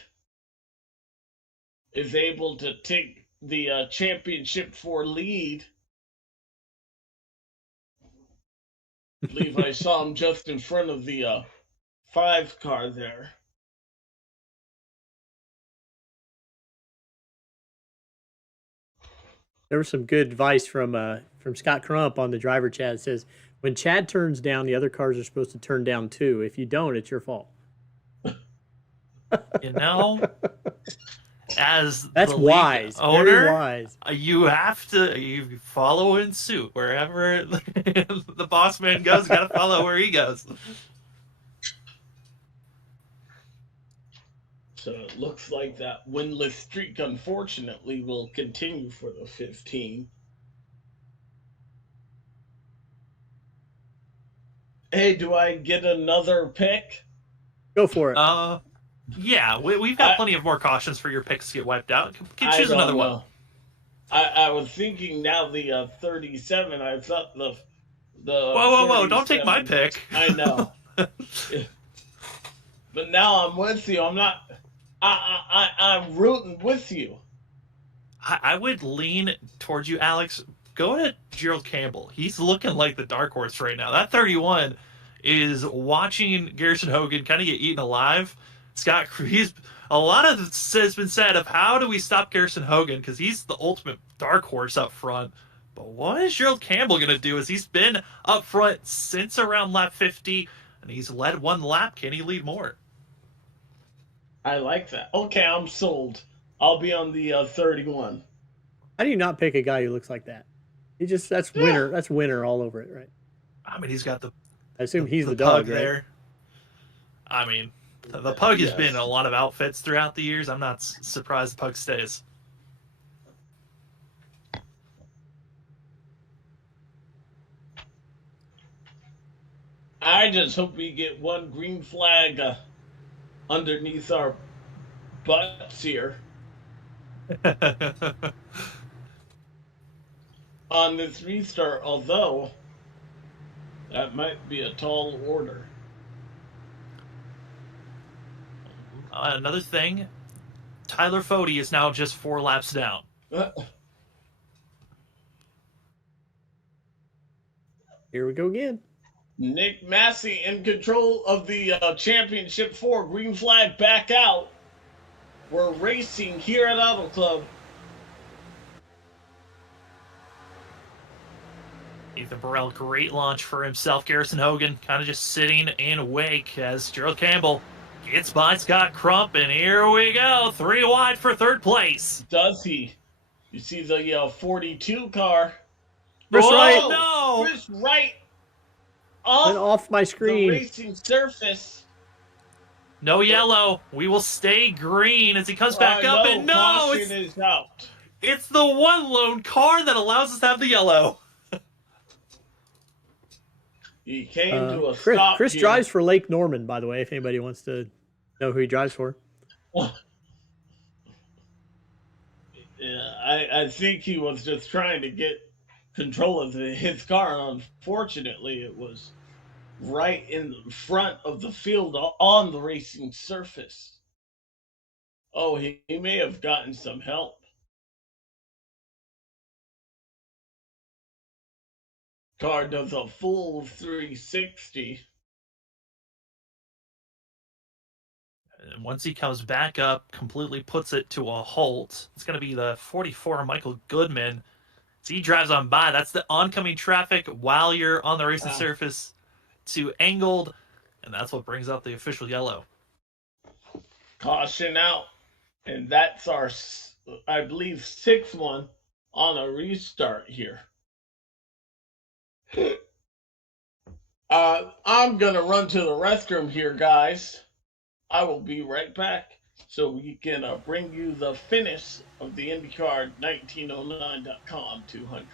is able to take the championship 4 lead. I believe I saw him just in front of the 5 car there. There was some good advice from Scott Crump on the driver chat. It says, when Chad turns down, the other cars are supposed to turn down too. If you don't, it's your fault. You know, as that's the wise, owner, very wise. You follow in suit wherever the boss man goes. You got to follow where he goes. So it looks like that winless streak, unfortunately, will continue for the 15. Hey, do I get another pick? Go for it. Yeah, we've got plenty of more cautions for your picks to get wiped out. Choose another one. I was thinking now the 37. I thought the whoa! Don't take my pick. I know. But now I'm with you. I'm not. I'm rooting with you. I would lean towards you, Alex. Go to Gerald Campbell. He's looking like the dark horse right now. That 31 is watching Garrison Hogan kind of get eaten alive. A lot of has been said of how do we stop Garrison Hogan, because he's the ultimate dark horse up front. But what is Gerald Campbell going to do? As he's been up front since around lap 50, and he's led 1 lap. Can he lead more? I like that. Okay, I'm sold. I'll be on the 31. How do you not pick a guy who looks like that? That's winner. That's winner all over it, right? I mean, he's got the. I assume he's the dog, right? There. I mean, the pug has been in a lot of outfits throughout the years. I'm not surprised the pug stays. I just hope we get one green flag underneath our butts here on this restart, although that might be a tall order. Another thing, Tyler Fode is now just 4 laps down. Here we go again. Nick Massey in control of the championship 4. Green flag back out. We're racing here at Auto Club. Ethan Burrell, great launch for himself. Garrison Hogan kind of just sitting in wake as Gerald Campbell gets by Scott Crump, and here we go. 3 wide for 3rd place. Does he? You see the 42 car. Chris Wright. No! Chris Wright Went off my the screen. racing surface. No yellow. We will stay green as he comes back up, and no! Caution is out. It's the one lone car that allows us to have the yellow. He came to a stop. Chris here. drives for Lake Norman, by the way, if anybody wants to know who he drives for. Yeah, I think he was just trying to get control of his car. Unfortunately, it was right in front of the field on the racing surface. Oh, he may have gotten some help. Car does a full 360. And once he comes back up, completely puts it to a halt. It's going to be the 44, Michael Goodman. So he drives on by. That's the oncoming traffic while you're on the racing surface to angled, and that's what brings out the official yellow. Caution out. And that's our, I believe, 6th one on a restart here. I'm going to run to the restroom here, guys. I will be right back so we can bring you the finish of the IndyCar 1909.com 200.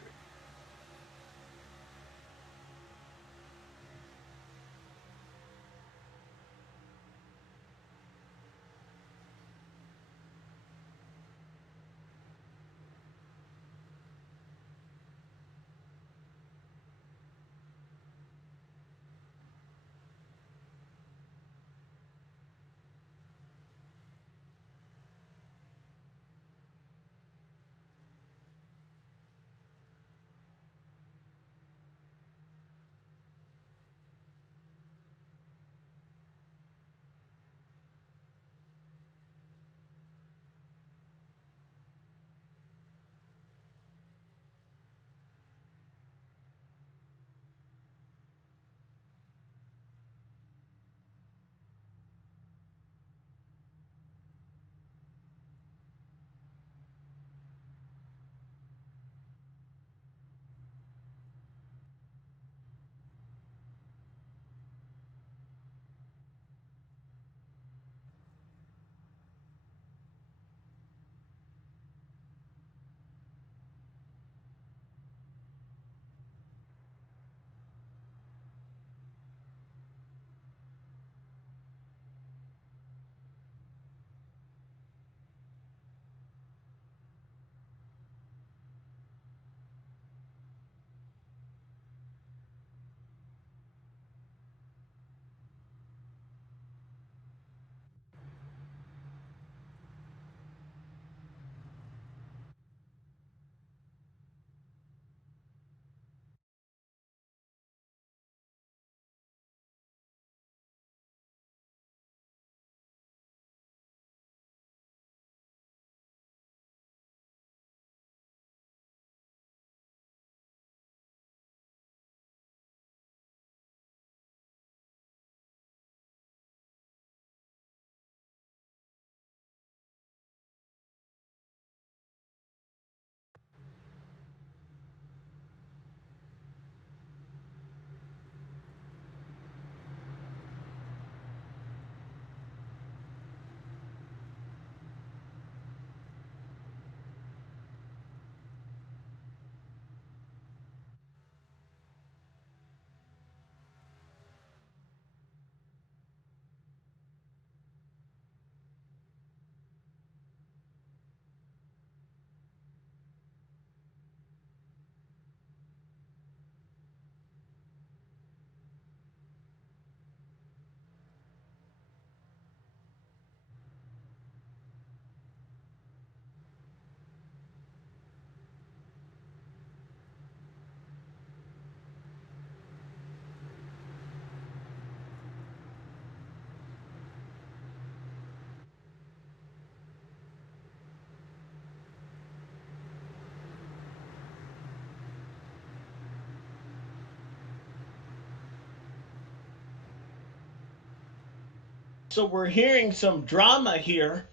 So we're hearing some drama here.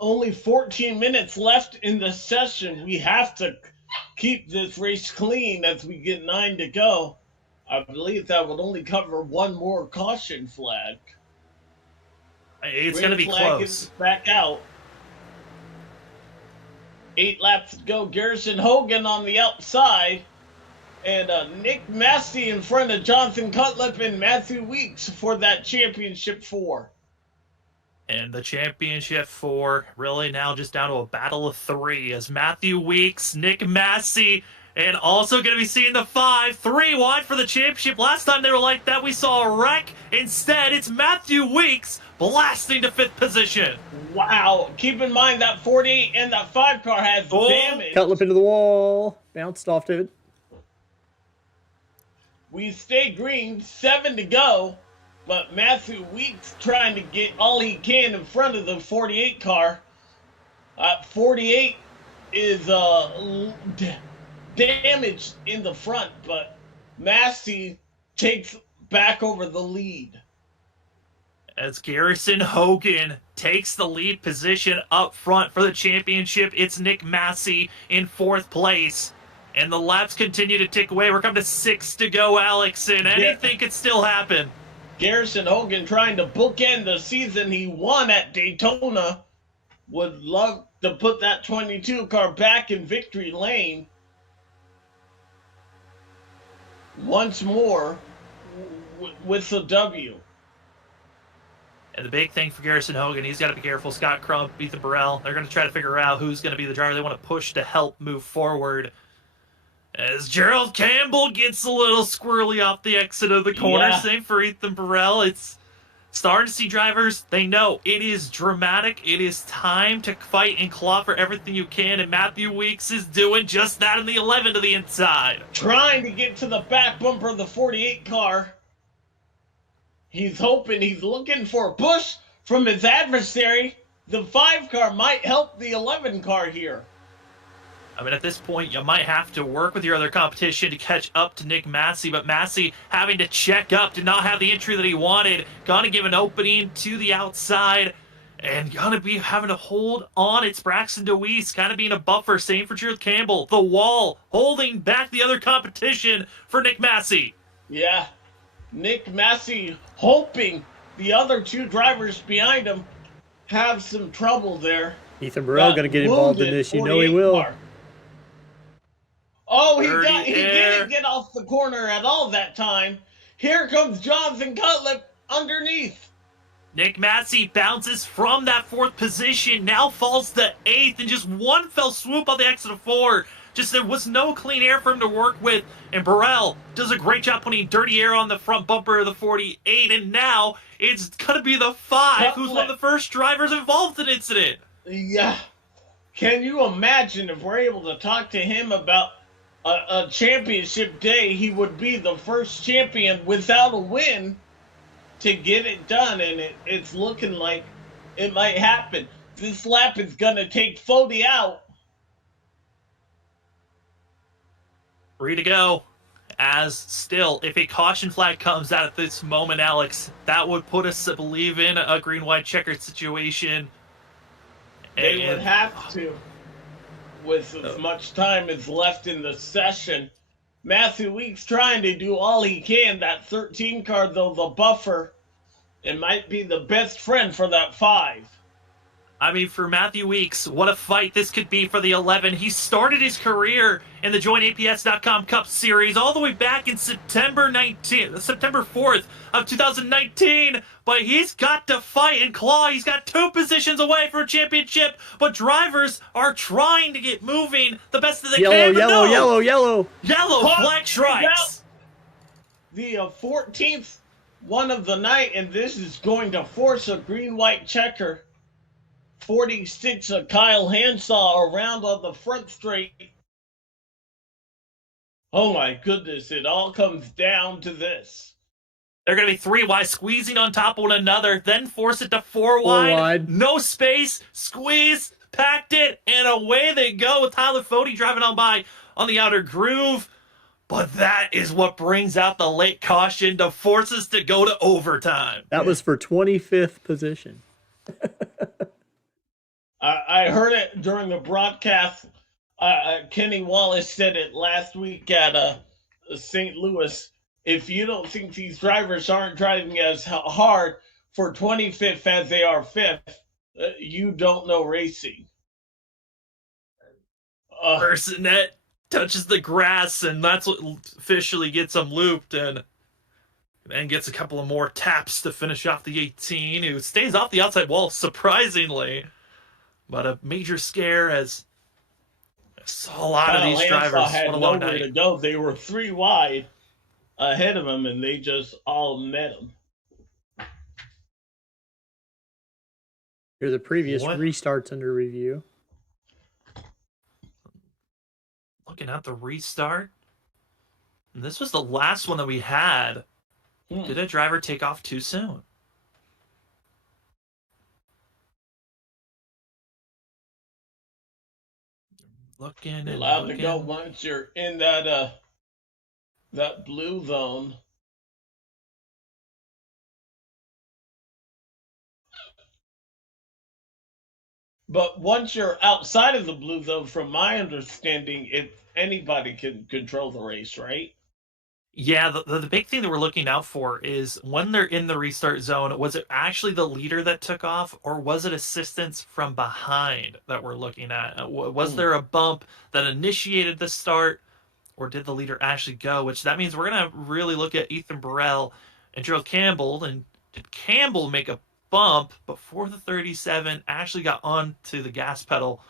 Only 14 minutes left in the session. We have to keep this race clean as we get 9 to go. I believe that would only cover one more caution flag. It's going to be close. Back out. 8 laps to go. Garrison Hogan on the outside. And Nick Massey in front of Jonathan Cutlip and Matthew Weeks for that championship 4. And the championship 4 really now just down to a battle of 3 as Matthew Weeks, Nick Massey, and also going to be seeing the 5, 3 wide for the championship. Last time they were like that, we saw a wreck. Instead, it's Matthew Weeks blasting to 5th position. Wow. Keep in mind that 48 and that 5 car has damage. Cutlip into the wall. Bounced off to it. We stay green, 7 to go. But Matthew Weeks trying to get all he can in front of the 48 car. 48 is damaged in the front, but Massey takes back over the lead. As Garrison Hogan takes the lead position up front for the championship, it's Nick Massey in 4th place. And the laps continue to tick away. We're coming to 6 to go, Alex, and anything could still happen. Garrison Hogan trying to bookend the season he won at Daytona. Would love to put that 22 car back in victory lane. Once more with the W. And the big thing for Garrison Hogan, he's got to be careful. Scott Crump, Ethan Burrell, they're going to try to figure out who's going to be the driver they want to push to help move forward. As Gerald Campbell gets a little squirrely off the exit of the corner. Yeah. Same for Ethan Burrell. It's starting to see drivers. They know it is dramatic. It is time to fight and claw for everything you can. And Matthew Weeks is doing just that in the 11 to the inside. Trying to get to the back bumper of the 48 car. He's hoping, he's looking for a push from his adversary. The 5 car might help the 11 car here. I mean, at this point, you might have to work with your other competition to catch up to Nick Massey, but Massey having to check up, did not have the entry that he wanted, gonna give an opening to the outside, and gonna be having to hold on. It's Braxton DeWeese kind of being a buffer, same for Gerald Campbell. The wall holding back the other competition for Nick Massey. Yeah, Nick Massey hoping the other 2 drivers behind him have some trouble there. Ethan Burrell going to get involved in this. You know he will. Car. Oh, he didn't get off the corner at all that time. Here comes Jonathan Cutlip underneath. Nick Massey bounces from that 4th position, now falls to 8th, and just one fell swoop on the exit of 4. Just there was no clean air for him to work with, and Burrell does a great job putting dirty air on the front bumper of the 48, and now it's going to be the 5 who's one of the first drivers involved in the incident. Yeah. Can you imagine if we're able to talk to him about a championship day, he would be the first champion without a win to get it done, and it's looking like it might happen. This lap is going to take Fody out. 3 to go. As still, if a caution flag comes out at this moment, Alex, that would put us, I believe, in a green-white checkered situation. They would have to, with as much time as left in the session. Matthew Weeks trying to do all he can. That 13 car, though, the buffer, it might be the best friend for that 5. I mean, for Matthew Weeks, what a fight this could be for the 11. He started his career in the JoinAPS.com Cup Series all the way back in September 4th of 2019. But he's got to fight and claw. He's got 2 positions away from a championship. But drivers are trying to get moving the best that they can. Yellow. Yellow flag strikes. The 14th one of the night, and this is going to force a green-white checker. 46 of Kyle Handsaw around on the front straight. Oh my goodness, it all comes down to this. They're going to be 3 wide, squeezing on top of one another, then force it to 4 wide. No space, squeeze, packed it, and away they go with Tyler Fody driving on by on the outer groove. But that is what brings out the late caution to force us to go to overtime. That was for 25th position. I heard it during the broadcast. Kenny Wallace said it last week at St. Louis. If you don't think these drivers aren't driving as hard for 25th as they are 5th, you don't know racing. First, Nedd touches the grass, and that's what officially gets him looped, and then gets a couple of more taps to finish off the 18, who stays off the outside wall, surprisingly. But a major scare, as I saw a lot of these drivers. Had what a long nowhere night. to go. They were 3 wide ahead of him, and they just all met him. Here are the previous restarts under review. Looking at the restart. And this was the last one that we had. Did a driver take off too soon? Looking and allowed looking. to go once you're in that blue zone. But once you're outside of the blue zone, from my understanding, anybody can control the race, right? Yeah, the big thing that we're looking out for is when they're in the restart zone, was it actually the leader that took off, or was it assistance from behind that we're looking at? Was there a bump that initiated the start, or did the leader actually go? Which that means we're going to really look at Ethan Burrell and Gerald Campbell, and did Campbell make a bump before the 37 actually got onto the gas pedal?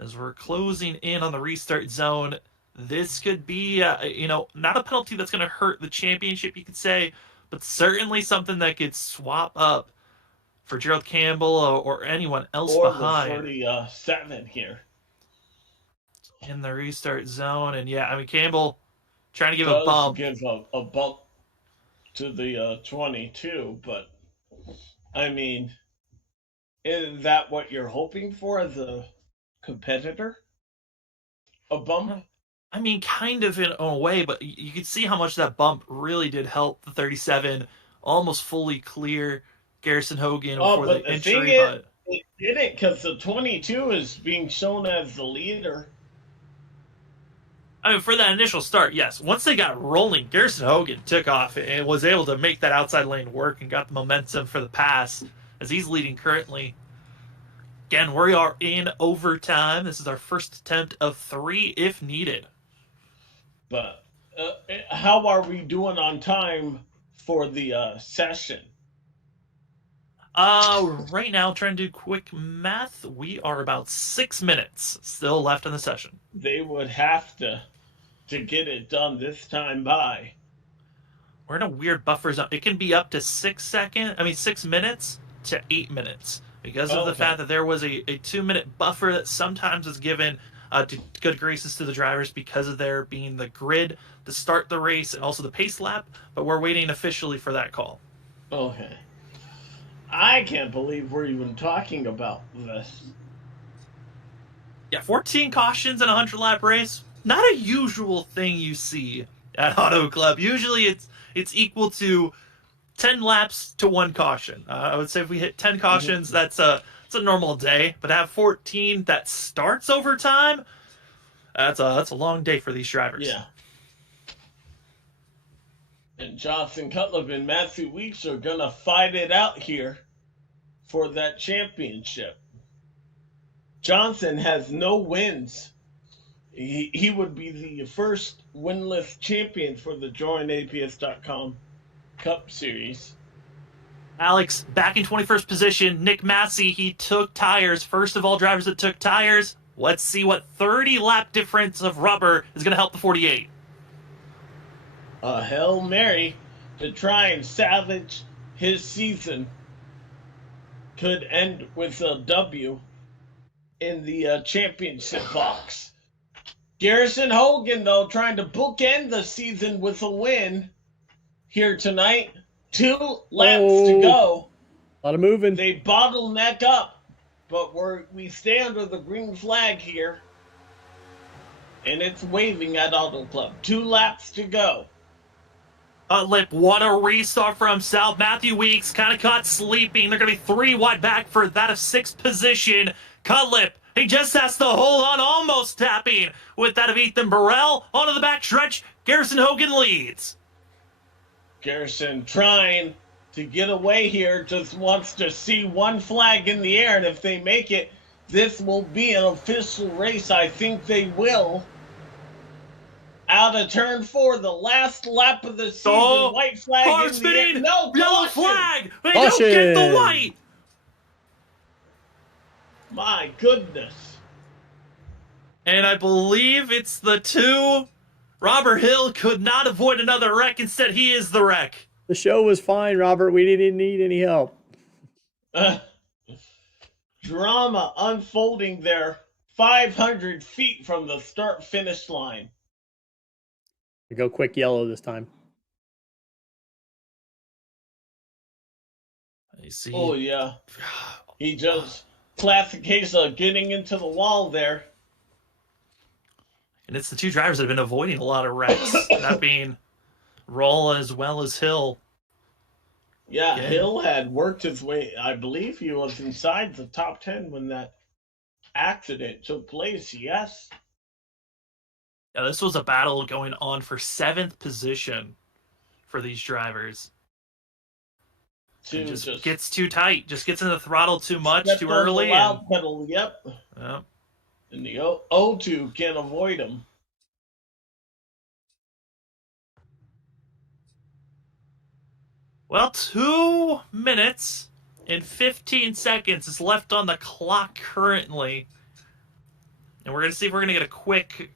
As we're closing in on the restart zone, this could be, not a penalty that's going to hurt the championship, you could say, but certainly something that could swap up for Gerald Campbell or anyone else or behind. Or the 37 here. In the restart zone, and Campbell trying to give a bump. Give a bump to the 22, but I mean, is that what you're hoping for as a competitor? A bump? I mean, kind of in a way, but you could see how much that bump really did help the 37 almost fully clear Garrison Hogan before the entry. But it didn't, because the 22 is being shown as the leader. I mean, for that initial start, yes. Once they got rolling, Garrison Hogan took off and was able to make that outside lane work and got the momentum for the pass as he's leading currently. Again, we are in overtime. This is our first attempt of 3 if needed. But how are we doing on time for the session? Right now, trying to do quick math, we are about 6 minutes still left in the session. They would have to get it done this time by. We're in a weird buffer zone. It can be up to 6 minutes to 8 minutes because of the fact that there was a 2-minute buffer that sometimes is given to good graces to the drivers because of there being the grid to start the race and also the pace lap, but we're waiting officially for that call. Okay. I can't believe we're even talking about this. Yeah, 14 cautions in a 100-lap race. Not a usual thing you see at Auto Club. Usually it's equal to 10 laps to 1 caution. I would say if we hit 10 cautions, it's a normal day. But to have 14 that starts overtime, that's a long day for these drivers. Yeah. And Jonathan Cutlip and Matthew Weeks are going to fight it out here for that championship. Johnson has no wins. He would be the first winless champion for the JoinAPS.com Cup Series. Alex, back in 21st position, Nick Massey, he took tires. First of all drivers that took tires. Let's see what 30-lap difference of rubber is going to help the 48. A Hail Mary to try and salvage his season could end with a W in the championship box. Garrison Hogan, though, trying to bookend the season with a win here tonight. 2 laps to go. A lot of moving. They bottleneck up, but we stay under the green flag here. And it's waving at Auto Club. 2 laps to go. Cutlip, what a restart for himself. Matthew Weeks kind of caught sleeping. They're going to be 3 wide back for that of 6th position. Cutlip, he just has to hold on, almost tapping with that of Ethan Burrell. Onto the back stretch, Garrison Hogan leads. Garrison trying to get away here, just wants to see 1 flag in the air, and if they make it, this will be an official race. I think they will. Out of turn 4, the last lap of the season. White flag car in spinning, the air. No, yellow caution. flag. They don't get the white. My goodness. And I believe it's the 2. Robert Hill could not avoid another wreck. Instead, he is the wreck. The show was fine, Robert. We didn't need any help. Drama unfolding there 500 feet from the start-finish line. We go quick yellow this time. I see. Oh, yeah. He just, classic case of getting into the wall there. And it's the 2 drivers that have been avoiding a lot of wrecks. That being Roll as well as Hill. Yeah, Hill had worked his way. I believe he was inside the top 10 when that accident took place, yes. Yeah, this was a battle going on for 7th position for these drivers. It just gets too tight. Just gets in the throttle too much, too early. Loud pedal, yep. Yep. And the O2 can't avoid him. Well, 2 minutes and 15 seconds is left on the clock currently. And we're going to see if we're going to get a quick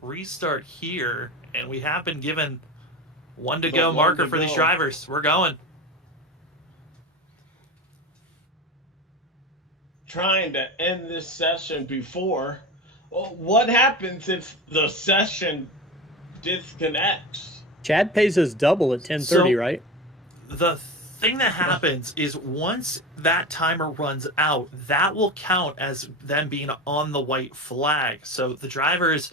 restart here. And we have been given 1 to go marker for these drivers. We're going. Trying to end this session before. Well, what happens if the session disconnects? Chad pays us double at 10:30, right? The thing that happens is once that timer runs out, that will count as them being on the white flag. So the drivers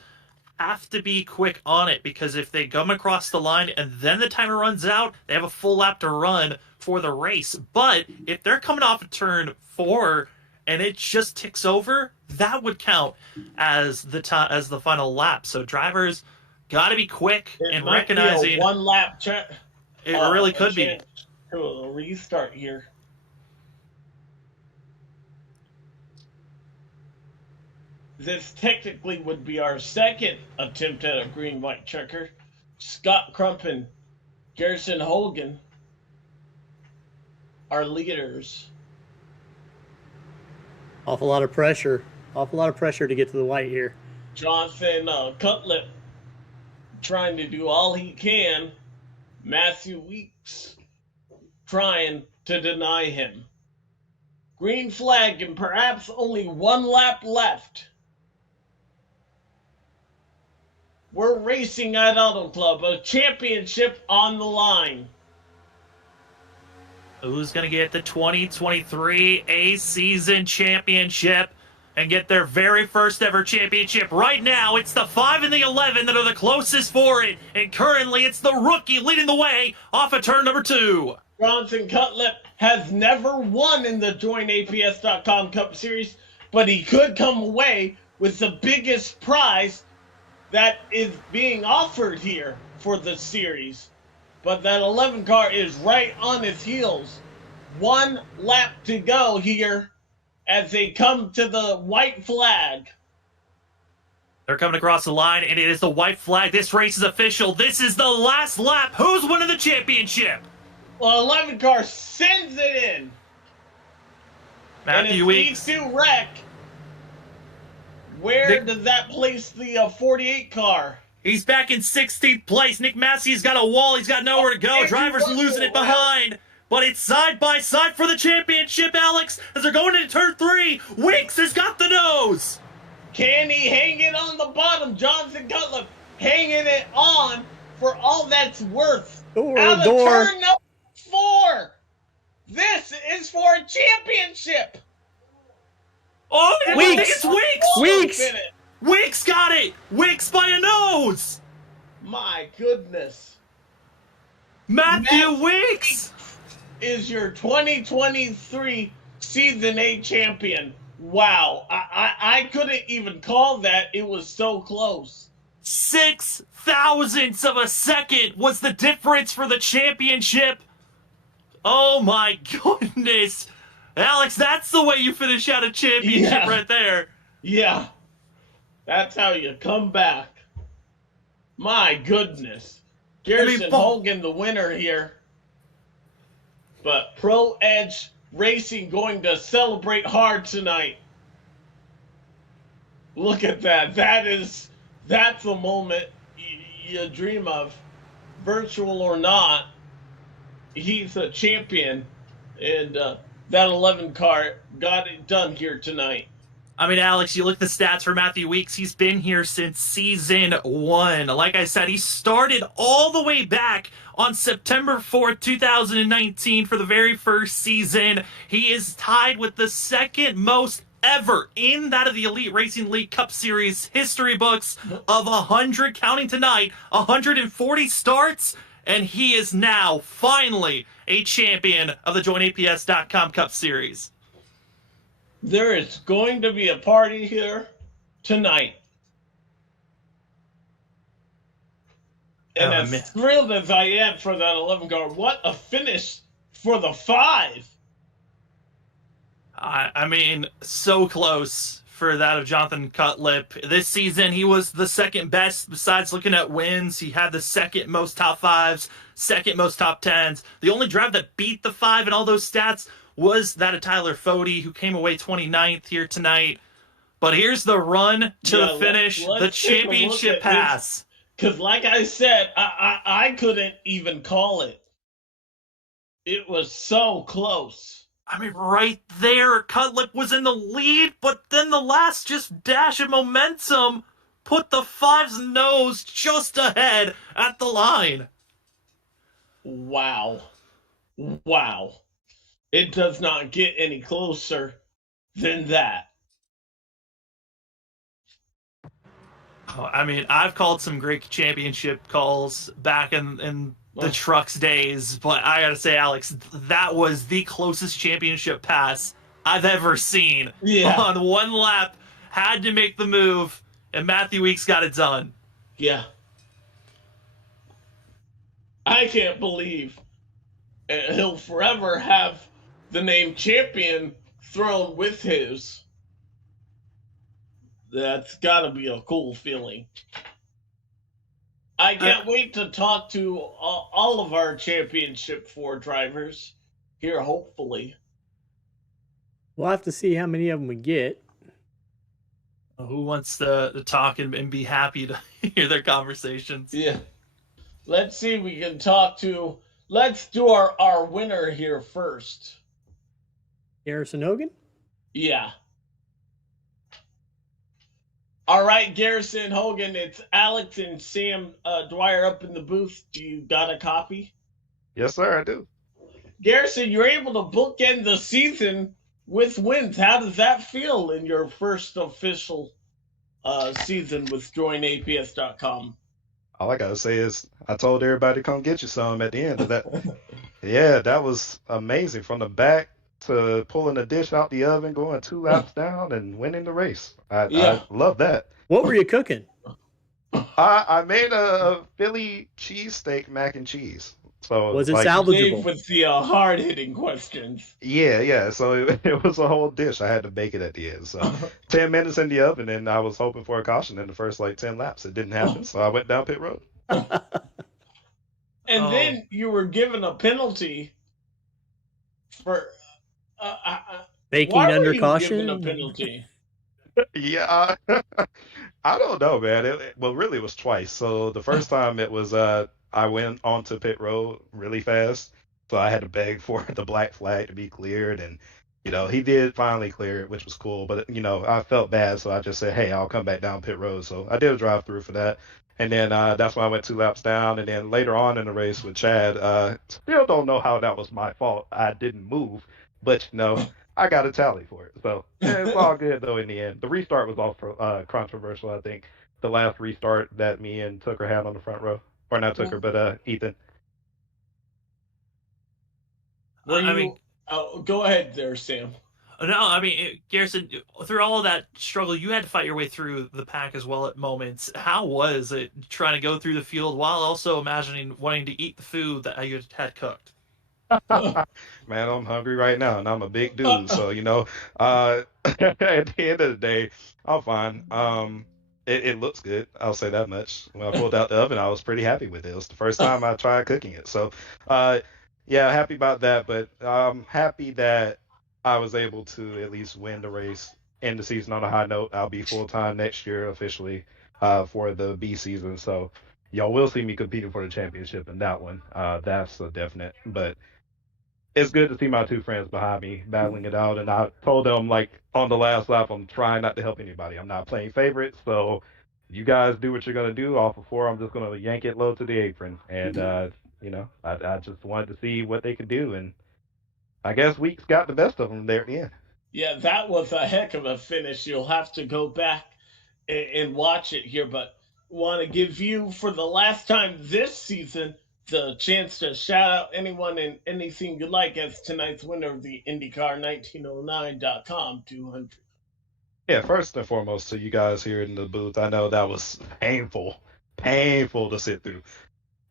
have to be quick on it, because if they come across the line and then the timer runs out, they have a full lap to run for the race. But if they're coming off of turn 4 and it just ticks over, that would count as the final lap. So drivers got to be quick and recognizing. 1 lap check. It really could be. To a restart here. This technically would be our 2nd attempt at a green-white checker. Scott Crump and Garrison Hogan, our leaders. Awful lot of pressure. Awful lot of pressure to get to the white here. Jonathan Cutlip trying to do all he can. Matthew Weeks trying to deny him. Green flag and perhaps only 1 lap left. We're racing at Auto Club, a championship on the line. Who's going to get the 2023 A Season Championship and get their very first ever championship? Right now, it's the 5 and the 11 that are the closest for it. And currently, it's the rookie leading the way off of turn number 2. Bronson Cutlip has never won in the JoinAPS.com Cup Series, but he could come away with the biggest prize that is being offered here for the series. But that 11 car is right on his heels. 1 lap to go here as they come to the white flag. They're coming across the line, and it is the white flag. This race is official. This is the last lap. Who's winning the championship? Well, 11 car sends it in. Matthew Weeks. And it's these 2 wreck. Where does that place the 48 car? He's back in 16th place. Nick Massey's got a wall. He's got nowhere to go. Drivers losing it behind. But it's side by side for the championship, Alex. As they're going into turn 3, Weeks has got the nose. Can he hang it on the bottom? Jonathan Cutlip hanging it on for all that's worth. Out of turn number 4. This is for a championship. Oh, I think it's Weeks. Weeks. Weeks got it! Weeks by a nose! My goodness. Matthew Weeks is your 2023 Season 8 champion. Wow. I couldn't even call that. It was so close. 6 thousandths of a second was the difference for the championship. Oh my goodness. Alex, that's the way you finish out a championship right there. Yeah. That's how you come back. My goodness. Garrison Hogan, the winner here. But Pro Edge Racing going to celebrate hard tonight. Look at that. That's the moment you dream of. Virtual or not, he's a champion. And that 11 car got it done here tonight. I mean, Alex, you look at the stats for Matthew Weeks. He's been here since season 1. Like I said, he started all the way back on September 4th, 2019 for the very first season. He is tied with the second most ever in that of the Elite Racing League Cup Series history books of 100, counting tonight, 140 starts. And he is now finally a champion of the JoinAPS.com Cup Series. There is going to be a party here tonight. And as thrilled as I am for that 11 car, what a finish for the 5. I mean, so close for that of Jonathan Cutlip. This season, he was the second best. Besides looking at wins, he had the second most top 5s, second most top 10s. The only drive that beat the 5 in all those stats was that of Tyler Fode, who came away 29th here tonight. But here's the run to the finish, the championship pass. Because like I said, I couldn't even call it. It was so close. I mean, right there, Cutlip was in the lead, but then the last just dash of momentum put the 5's nose just ahead at the line. Wow. Wow. It does not get any closer than that. Oh, I mean, I've called some great championship calls back in the trucks days, but I gotta say, Alex, that was the closest championship pass I've ever seen. Yeah. On one lap, had to make the move, and Matthew Weeks got it done. Yeah. I can't believe he'll forever have the name champion thrown with his. That's got to be a cool feeling. I can't wait to talk to all of our Championship 4 drivers here, hopefully. We'll have to see how many of them we get. Who wants to talk and be happy to hear their conversations? Yeah. Let's see if we can talk to... Let's do our winner here first. Garrison Hogan? Yeah. All right, Garrison Hogan, it's Alex and Sam Dwyer up in the booth. Do you got a copy? Yes, sir, I do. Garrison, you're able to bookend the season with wins. How does that feel in your first official season with JoinAPS.com? All I gotta say is I told everybody to come get you some at the end of that. Yeah, that was amazing. From the back to pulling the dish out the oven, going 2 laps down, and winning the race. I love that. What were you cooking? I made a Philly cheesesteak mac and cheese. So was it salvageable? Dave with the hard-hitting questions. Yeah. So it was a whole dish. I had to bake it at the end. So 10 minutes in the oven, and I was hoping for a caution in the first 10 laps. It didn't happen, so I went down pit road. And then you were given a penalty for baking why under were you caution. Given a penalty? Yeah, I don't know, man. Really, it was twice. So the first time it was I went onto pit road really fast, so I had to beg for the black flag to be cleared, and he did finally clear it, which was cool. But I felt bad, so I just said, hey, I'll come back down pit road. So I did a drive through for that. And then that's when I went 2 laps down. And then later on in the race with Chad, still don't know how that was my fault. I didn't move. But I got a tally for it. So it's all good though in the end. The restart was also controversial, I think. The last restart that me and Tucker had on the front row. Or not Tucker, but Ethan. Were I mean, you? Oh, go ahead there, Sam. no, I mean, Garrison, through all of that struggle, you had to fight your way through the pack as well at moments. How was it trying to go through the field while also imagining wanting to eat the food that you had cooked? Man, I'm hungry right now, and I'm a big dude, so at the end of the day, I'm fine. It looks good. I'll say that much. When I pulled out the oven, I was pretty happy with it. It was the first time I tried cooking it, so uh, yeah, happy about that. But I'm happy that I was able to at least win the race, end the season on a high note. I'll be full time next year officially for the B season, so y'all will see me competing for the championship in that one. That's a definite, but it's good to see my two friends behind me battling it out. And I told them, like, on the last lap, I'm trying not to help anybody. I'm not playing favorites. So you guys do what you're going to do. Off of four, I'm just going to yank it low to the apron. And, I just wanted to see what they could do. And I guess Weeks got the best of them there at the end. Yeah, that was a heck of a finish. You'll have to go back and watch it here, but want to give you, for the last time this season, the chance to shout out anyone and anything you like as tonight's winner of the IndyCar 1909.com 200. Yeah, first and foremost to you guys here in the booth. I know that was painful to sit through.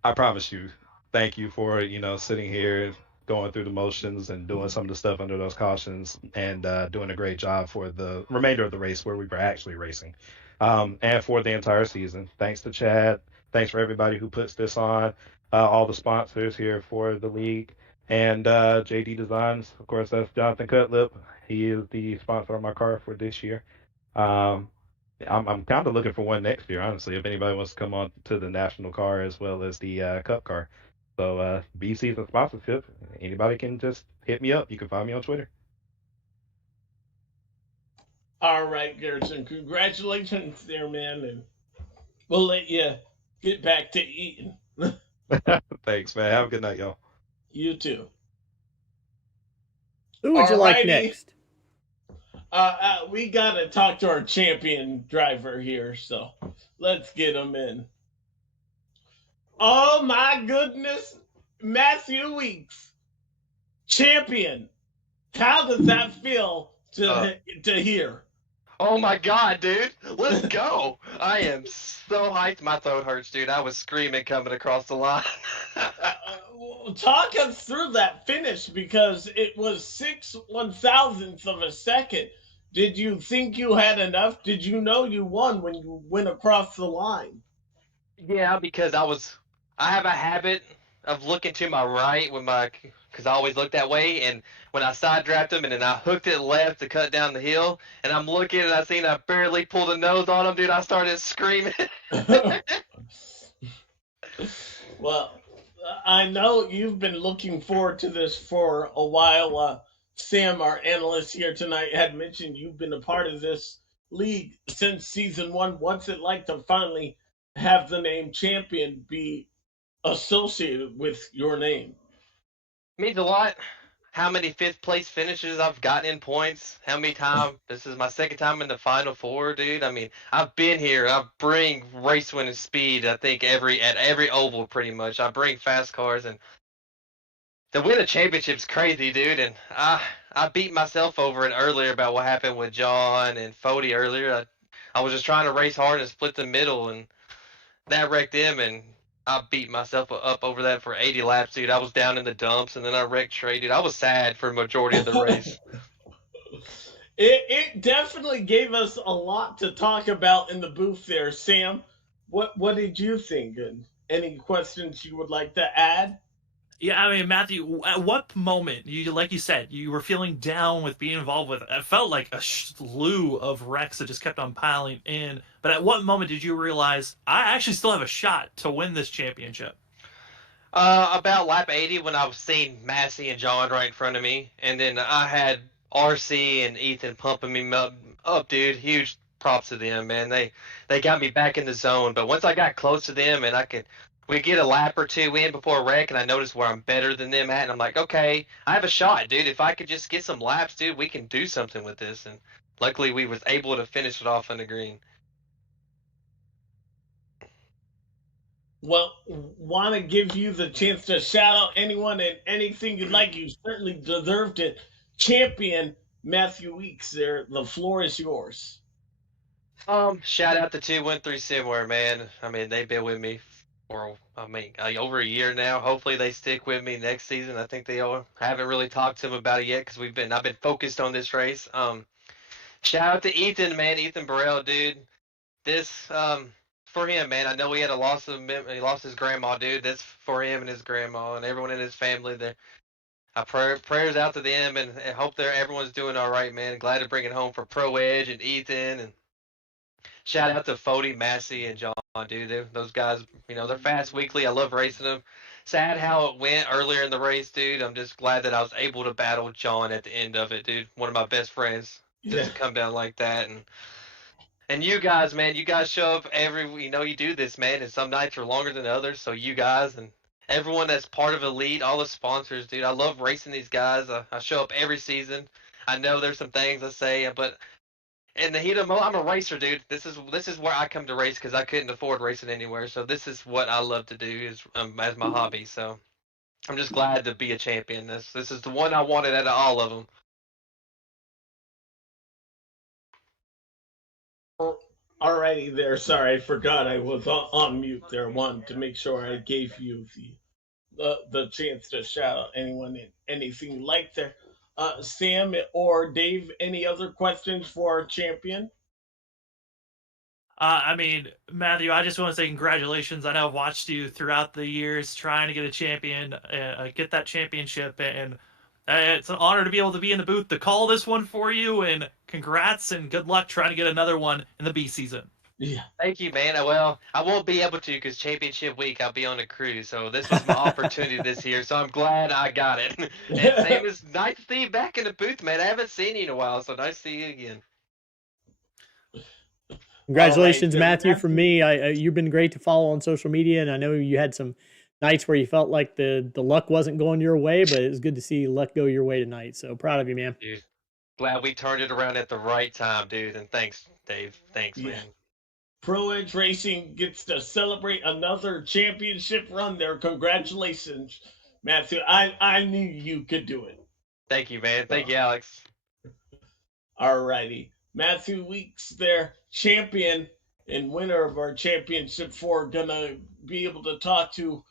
I promise you. Thank you for, sitting here, going through the motions and doing some of the stuff under those cautions and doing a great job for the remainder of the race where we were actually racing. And for the entire season. Thanks to Chad. Thanks for everybody who puts this on. All the sponsors here for the league. And JD Designs, of course, that's Jonathan Cutlip. He is the sponsor of my car for this year. Um, I'm kind of looking for one next year, honestly. If anybody wants to come on to the national car as well as the Cup car, so B season sponsorship. Anybody can just hit me up. You can find me on Twitter. All right, Garrison, congratulations there, man, and we'll let you get back to eating. Thanks, man. Have a good night, y'all. You too. Who would you like Alrighty. next? We gotta talk to our champion driver here, so let's get him in. Oh my goodness, Matthew Weeks, champion. How does that feel to hear? Oh my god, dude. Let's go. I am so hyped. My throat hurts, dude. I was screaming coming across the line. Talk us through that finish because it was 6/1000th of a second. Did you think you had enough? Did you know you won when you went across the line? Yeah, because I have a habit of looking to my right because I always look that way, and when I side draft him and then I hooked it left to cut down the hill, and I'm looking and I barely pulled a nose on him, dude, I started screaming. Well, I know you've been looking forward to this for a while. Sam, our analyst here tonight, had mentioned you've been a part of this league since season one. What's it like to finally have the name champion be associated with your name? Means a lot. How many fifth place finishes I've gotten in points? How many times? This is my second time in the Final Four, dude. I mean, I've been here. I bring race winning speed. I think at every oval, pretty much. I bring fast cars, and to win a championship's crazy, dude. And I beat myself over it earlier about what happened with John and Fody earlier. I was just trying to race hard and split the middle, and that wrecked him, and I beat myself up over that for 80 laps, dude. I was down in the dumps, and then I wrecked Trey, dude. I was sad for a majority of the race. It definitely gave us a lot to talk about in the booth there, Sam. What did you think? And any questions you would like to add? Yeah, I mean, Matthew, at what moment, like you said, you were feeling down with being involved with it? It felt like a slew of wrecks that just kept on piling in. But at what moment did you realize, I actually still have a shot to win this championship? About lap 80 when I was seeing Massey and John right in front of me. And then I had RC and Ethan pumping me up, dude. Huge props to them, man. They got me back in the zone. But once I got close to them and we get a lap or two in before a wreck, and I notice where I'm better than them at, and I'm like, okay, I have a shot, dude. If I could just get some laps, dude, we can do something with this. And luckily, we was able to finish it off on the green. Well, want to give you the chance to shout out anyone and anything you'd like. You certainly deserved it. Champion Matthew Weeks there. The floor is yours. Shout out to 213 Simware, man. I mean, they've been with me for, over a year now. Hopefully, they stick with me next season. I think they all haven't really talked to them about it yet because I've been focused on this race. Shout out to Ethan, man. Ethan Burrell, dude. This, for him, man. I know he had a loss of he lost his grandma, dude. That's for him and his grandma and everyone in his family. There, prayers out to them, and hope everyone's doing all right, man. Glad to bring it home for Pro Edge and Ethan, and shout out to Fody, Massey, and John, dude. Those guys, they're fast weekly. I love racing them. Sad how it went earlier in the race, dude. I'm just glad that I was able to battle John at the end of it, dude. One of my best friends, just to come down like that. And you guys, man, you guys show up you do this, man, and some nights are longer than others. So you guys and everyone that's part of Elite, all the sponsors, dude. I love racing these guys. I show up every season. I know there's some things I say, but in the heat of I'm a racer, dude. This is where I come to race because I couldn't afford racing anywhere. So this is what I love to do is as my hobby. So I'm just glad to be a champion. This is the one I wanted out of all of them. Alrighty there. Sorry, I forgot I was on mute there. Wanted to make sure I gave you the chance to shout out anyone and anything like there. Sam or Dave, any other questions for our champion? I mean, Matthew, I just want to say congratulations. I know I've watched you throughout the years trying to get a champion, get that championship, and it's an honor to be able to be in the booth to call this one for you. And congrats and good luck trying to get another one in the B season. Yeah. Thank you, man. Well, I won't be able to because championship week I'll be on a cruise. So this was my opportunity this year. So I'm glad I got it. And Sam, it's nice to see you back in the booth, man. I haven't seen you in a while, so nice to see you again. Congratulations, Right, Matthew. From me, you've been great to follow on social media, and I know you had some nights where you felt like the luck wasn't going your way, but it was good to see luck go your way tonight. So proud of you, man. Dude, glad we turned it around at the right time, dude. And thanks, Dave. Thanks, Yeah. man. Pro Edge Racing gets to celebrate another championship run there. Congratulations, Matthew. I knew you could do it. Thank you, man. Thank you, Alex. Alrighty. Matthew Weeks there, champion and winner of our championship four, gonna be able to talk to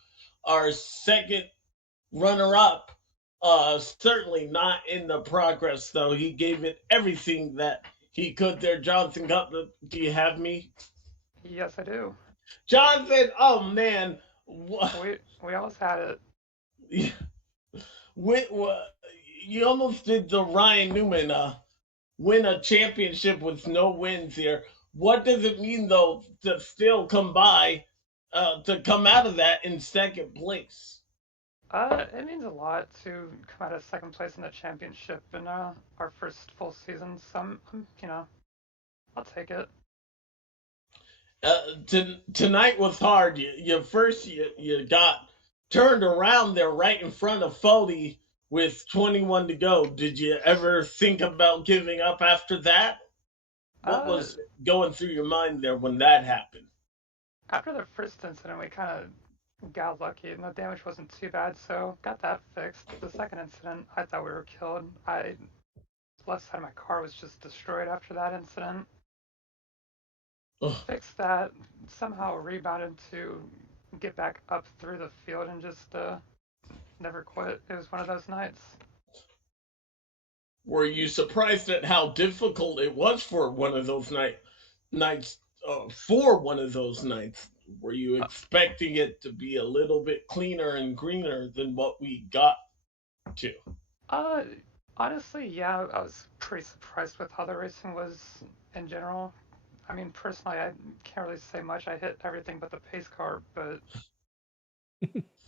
our second runner up. Certainly not in the progress though. He gave it everything that he could there. Jonathan Cutler, do you have me? Yes, I do. Jonathan, oh man. We almost had it. You almost did the Ryan Newman win a championship with no wins here. What does it mean though to still come to come out of that in second place? It means a lot to come out of second place in the championship in our first full season. I'll take it. Tonight was hard. You got turned around there right in front of Fody with 21 to go. Did you ever think about giving up after that? What was going through your mind there when that happened? After the first incident, we kind of got lucky, and the damage wasn't too bad, so got that fixed. The second incident, I thought we were killed. The left side of my car was just destroyed after that incident. Ugh. Fixed that, somehow rebounded to get back up through the field and just never quit. It was one of those nights. Were you surprised at how difficult it was for one of those nights? For one of those nights, were you expecting it to be a little bit cleaner and greener than what we got to? Honestly, yeah, I was pretty surprised with how the racing was in general. I mean, personally, I can't really say much. I hit everything but the pace car, but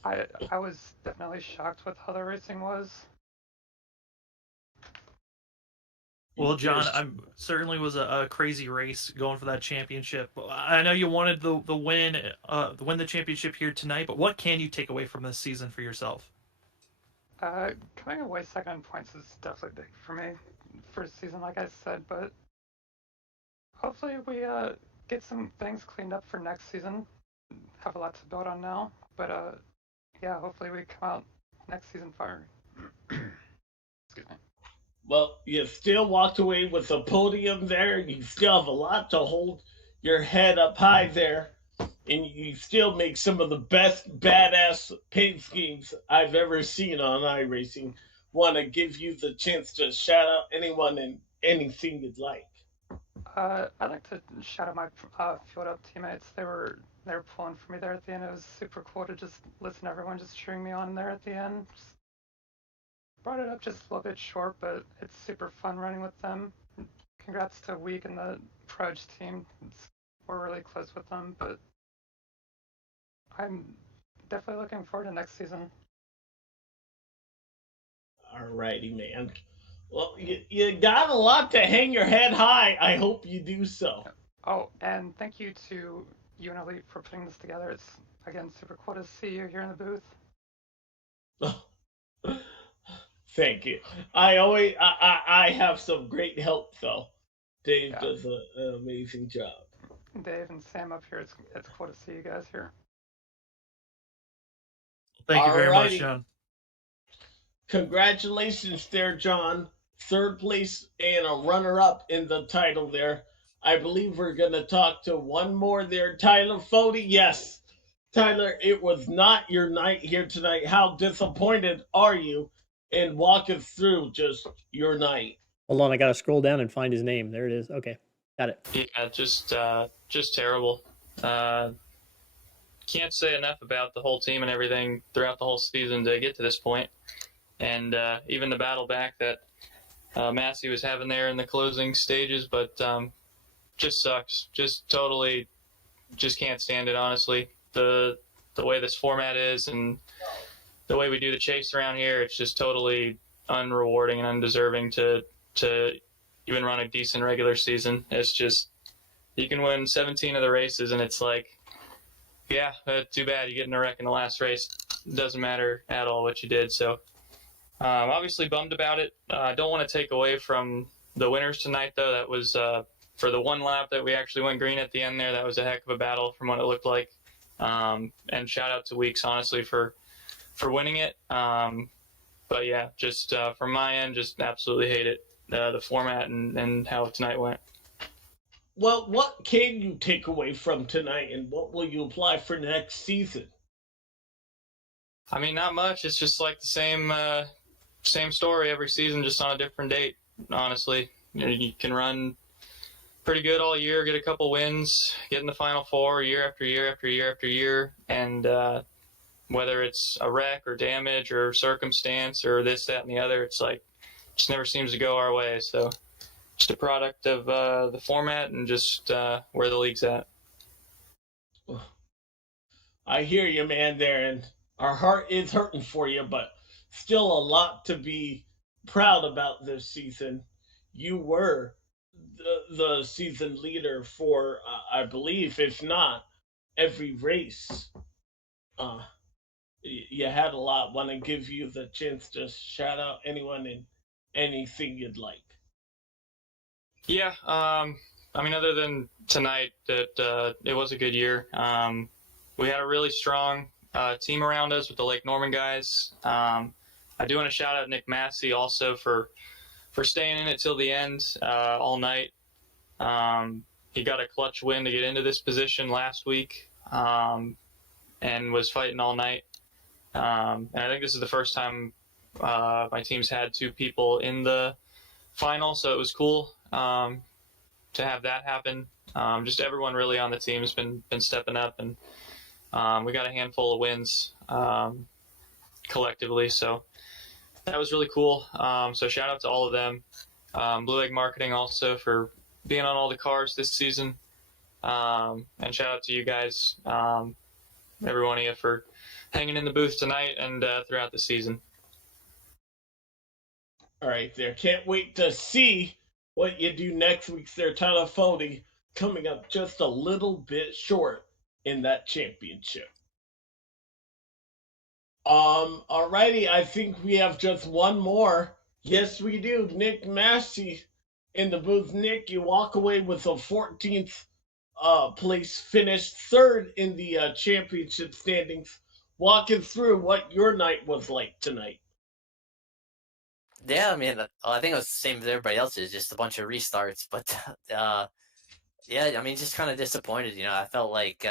I was definitely shocked with how the racing was. Well, John, There's I'm certainly was a crazy race going for that championship. I know you wanted the win the championship here tonight, but what can you take away from this season for yourself? Coming away second in points is definitely big for me. First season, like I said, but hopefully we get some things cleaned up for next season. Have a lot to build on now, but yeah, hopefully we come out next season firing. Excuse me. well, you still walked away with a podium there. You still have a lot to hold your head up high there, and you still make some of the best badass paint schemes I've ever seen on iRacing. Want to give you the chance to shout out anyone and anything you'd like. I'd like to shout out my field up teammates. They were pulling for me there at the end. It was super cool to just listen to everyone just cheering me on there at the end. Just brought it up just a little bit short, but it's super fun running with them. Congrats to Week and the Proj team. We're really close with them, but I'm definitely looking forward to next season. Alrighty, man. Well, you got a lot to hang your head high. I hope you do so. Oh, and thank you to you and Elite for putting this together. It's again super cool to see you here in the booth. Thank you. I have some great help though. Dave does an amazing job. Dave and Sam up here. It's cool to see you guys here. Thank you very much, Alrighty. John. Congratulations there, John. Third place and a runner up in the title there. I believe we're going to talk to one more there, Tyler Fody. Yes, Tyler, it was not your night here tonight. How disappointed are you? And walk us through just your night. Hold on, I gotta scroll down and find his name. There it is. Okay, got it. Yeah, just terrible. Can't say enough about the whole team and everything throughout the whole season to get to this point. And even the battle back that Massey was having there in the closing stages, but just sucks. Just totally, just can't stand it. Honestly, the way this format is and the way we do the chase around here, it's just totally unrewarding and undeserving to even run a decent regular season. It's just you can win 17 of the races, and it's like, yeah, too bad you get in a wreck in the last race. It doesn't matter at all what you did. So obviously bummed about it. I don't want to take away from the winners tonight, though. That was for the one lap that we actually went green at the end there. That was a heck of a battle from what it looked like. And shout out to Weeks, honestly, for winning it. But yeah, just from my end, just absolutely hate it, the format and how tonight went. Well, what can you take away from tonight, and what will you apply for next season? I mean, not much. It's just like the same story every season, just on a different date. Honestly, you can run pretty good all year, get a couple wins, get in the Final Four year after year after year after year, and whether it's a wreck or damage or circumstance or this, that, and the other, it's like just never seems to go our way. So just a product of the format and just where the league's at. I hear you, man, there, and our heart is hurting for you, but still a lot to be proud about this season. You were the season leader for, I believe, if not every race. You had a lot. Want to give you the chance to shout out anyone and anything you'd like. Yeah, I mean, other than tonight, that it was a good year. We had a really strong team around us with the Lake Norman guys. I do want to shout out Nick Massey also for staying in it till the end all night. He got a clutch win to get into this position last week and was fighting all night. And I think this is the first time my team's had two people in the final, so it was cool to have that happen. Just everyone really on the team has been stepping up, and we got a handful of wins collectively, so that was really cool. So shout out to all of them. Blue Egg Marketing also for being on all the cars this season, and shout out to you guys, every one of you, for hanging in the booth tonight and throughout the season. All right, there. Can't wait to see what you do next week's there, Tyler Fody coming up just a little bit short in that championship. Alrighty, I think we have just one more. Yes, we do. Nick Massey in the booth. Nick, you walk away with a 14th place finish, third in the championship standings. Walk us through what your night was like tonight. Yeah, I mean, I think it was the same as everybody else's, just a bunch of restarts. But yeah, I mean, just kind of disappointed. I felt like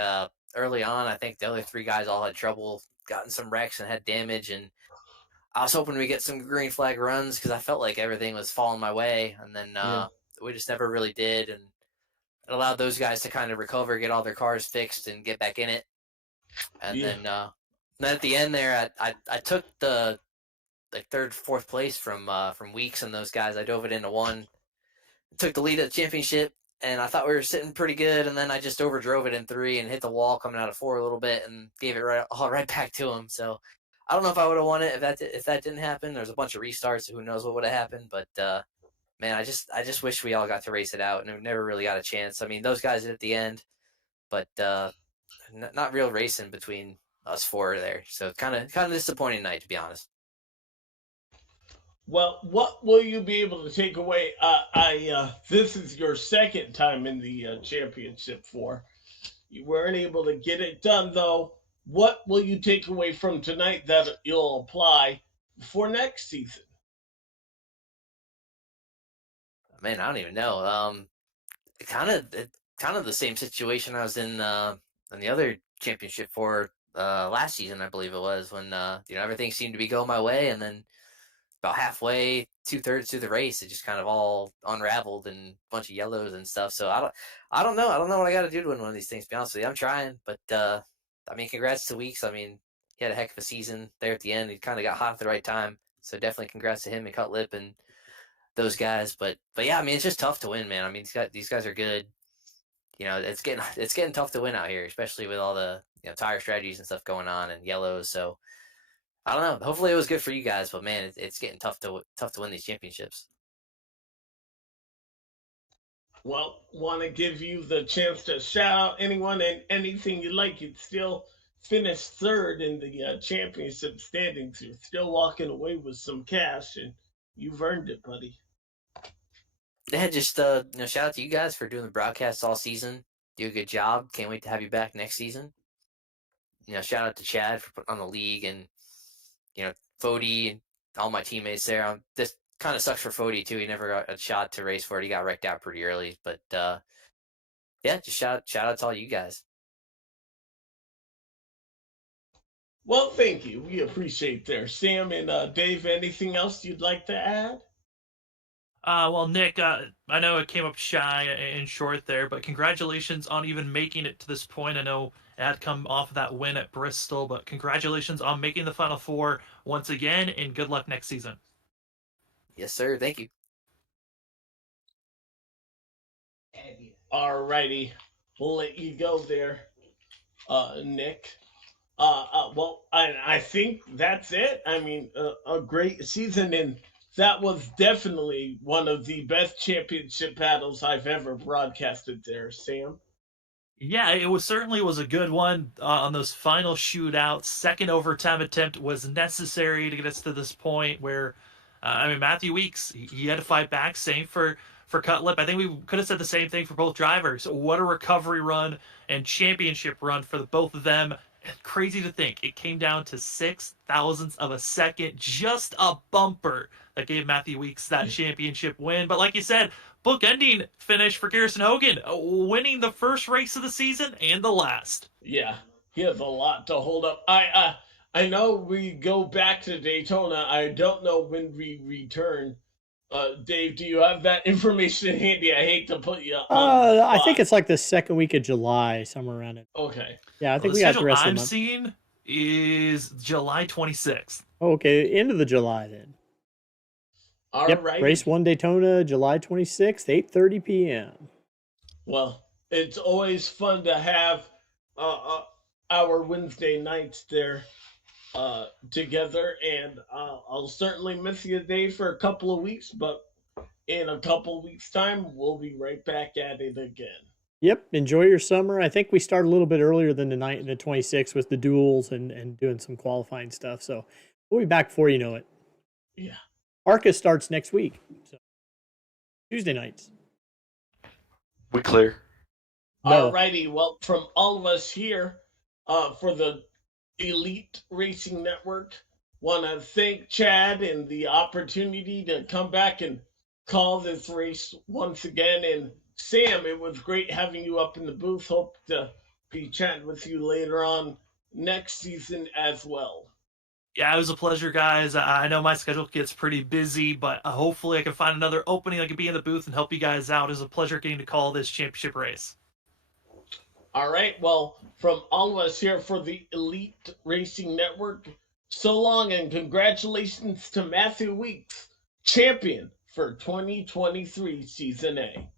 early on, I think the other three guys all had trouble, gotten some wrecks and had damage, and I was hoping we get some green flag runs because I felt like everything was falling my way, and then we just never really did, and it allowed those guys to kind of recover, get all their cars fixed, and get back in it. And then at the end there, I took the like third, fourth place from Weeks and those guys. I dove it into one, took the lead at the championship, and I thought we were sitting pretty good. And then I just overdrove it in three and hit the wall coming out of four a little bit and gave it right back to him. So I don't know if I would have won it if that didn't happen. There's a bunch of restarts, so who knows what would have happened. But man, I just wish we all got to race it out, and we never really got a chance. I mean, those guys at the end, but not real racing between us four there. So kind of disappointing night, to be honest. Well, what will you be able to take away? This is your second time in the championship for. You weren't able to get it done though. What will you take away from tonight that you'll apply for next season? Man, I don't even know. Kind of the same situation I was in the other championship for last season, I believe it was, when everything seemed to be going my way, and then about halfway, 2/3 through the race, it just kind of all unraveled and a bunch of yellows and stuff. So I don't know. I don't know what I got to do to win one of these things. To be honest with you, I'm trying, but I mean, congrats to Weeks. I mean, he had a heck of a season there at the end. He kind of got hot at the right time. So definitely congrats to him and Cutlip and those guys. But yeah, I mean, it's just tough to win, man. I mean, these guys are good. It's getting tough to win out here, especially with all the tire strategies and stuff going on and yellows. So I don't know. Hopefully it was good for you guys, but man, it's getting tough to win these championships. Well, want to give you the chance to shout out anyone and anything you like. You'd still finish third in the championship standings. You're still walking away with some cash, and you've earned it, buddy. Yeah, just shout out to you guys for doing the broadcast all season. Do a good job. Can't wait to have you back next season. Shout out to Chad for putting on the league, and Fody and all my teammates there. This kind of sucks for Fody too. He never got a shot to race for it. He got wrecked out pretty early. But yeah, just shout out to all you guys. Well, thank you. We appreciate there. Sam and Dave, anything else you'd like to add? Well, Nick, I know it came up shy and short there, but congratulations on even making it to this point. I know it had come off of that win at Bristol, but congratulations on making the Final Four once again, and good luck next season. Yes, sir. Thank you. Alrighty, we'll let you go there, Nick. Well, I think that's it. I mean, a great season, and that was definitely one of the best championship battles I've ever broadcasted there, Sam. Yeah, it certainly was a good one on those final shootouts. Second overtime attempt was necessary to get us to this point where, I mean, Matthew Weeks, he had to fight back. Same for Cutlip. I think we could have said the same thing for both drivers. What a recovery run and championship run for both of them. Crazy to think it came down to 6 thousandths of a second, just a bumper that gave Matthew Weeks that championship win. But like you said, book-ending finish for Garrison Hogan, winning the first race of the season and the last. Yeah, he has a lot to hold up. I know we go back to Daytona. I don't know when we return. Dave, do you have that information handy? I hate to put you on the spot. I think it's like the second week of July, somewhere around it. Okay. Yeah, I think the we got the schedule rest of I'm the month. seeing is July 26th. Okay, end of the July then. All Yep, right. race 1 Daytona, July 26th, 8:30 p.m. Well, it's always fun to have our Wednesday nights there together, and I'll certainly miss you, Dave, for a couple of weeks, but in a couple weeks' time, we'll be right back at it again. Yep. Enjoy your summer. I think we start a little bit earlier than the 26th with the duels and doing some qualifying stuff. So we'll be back before you know it. Yeah. ARCA starts next week. So Tuesday nights. We clear. No. Alrighty, well, from all of us here for the Elite Racing Network, want to thank Chad and the opportunity to come back and call this race once again. And Sam, it was great having you up in the booth. Hope to be chatting with you later on next season as well. Yeah, it was a pleasure, guys. I know my schedule gets pretty busy, but hopefully I can find another opening. I can be in the booth and help you guys out. It was a pleasure getting to call this championship race. All right, well, from all of us here for the Elite Racing Network, so long and congratulations to Matthew Weeks, champion for 2023 Season A.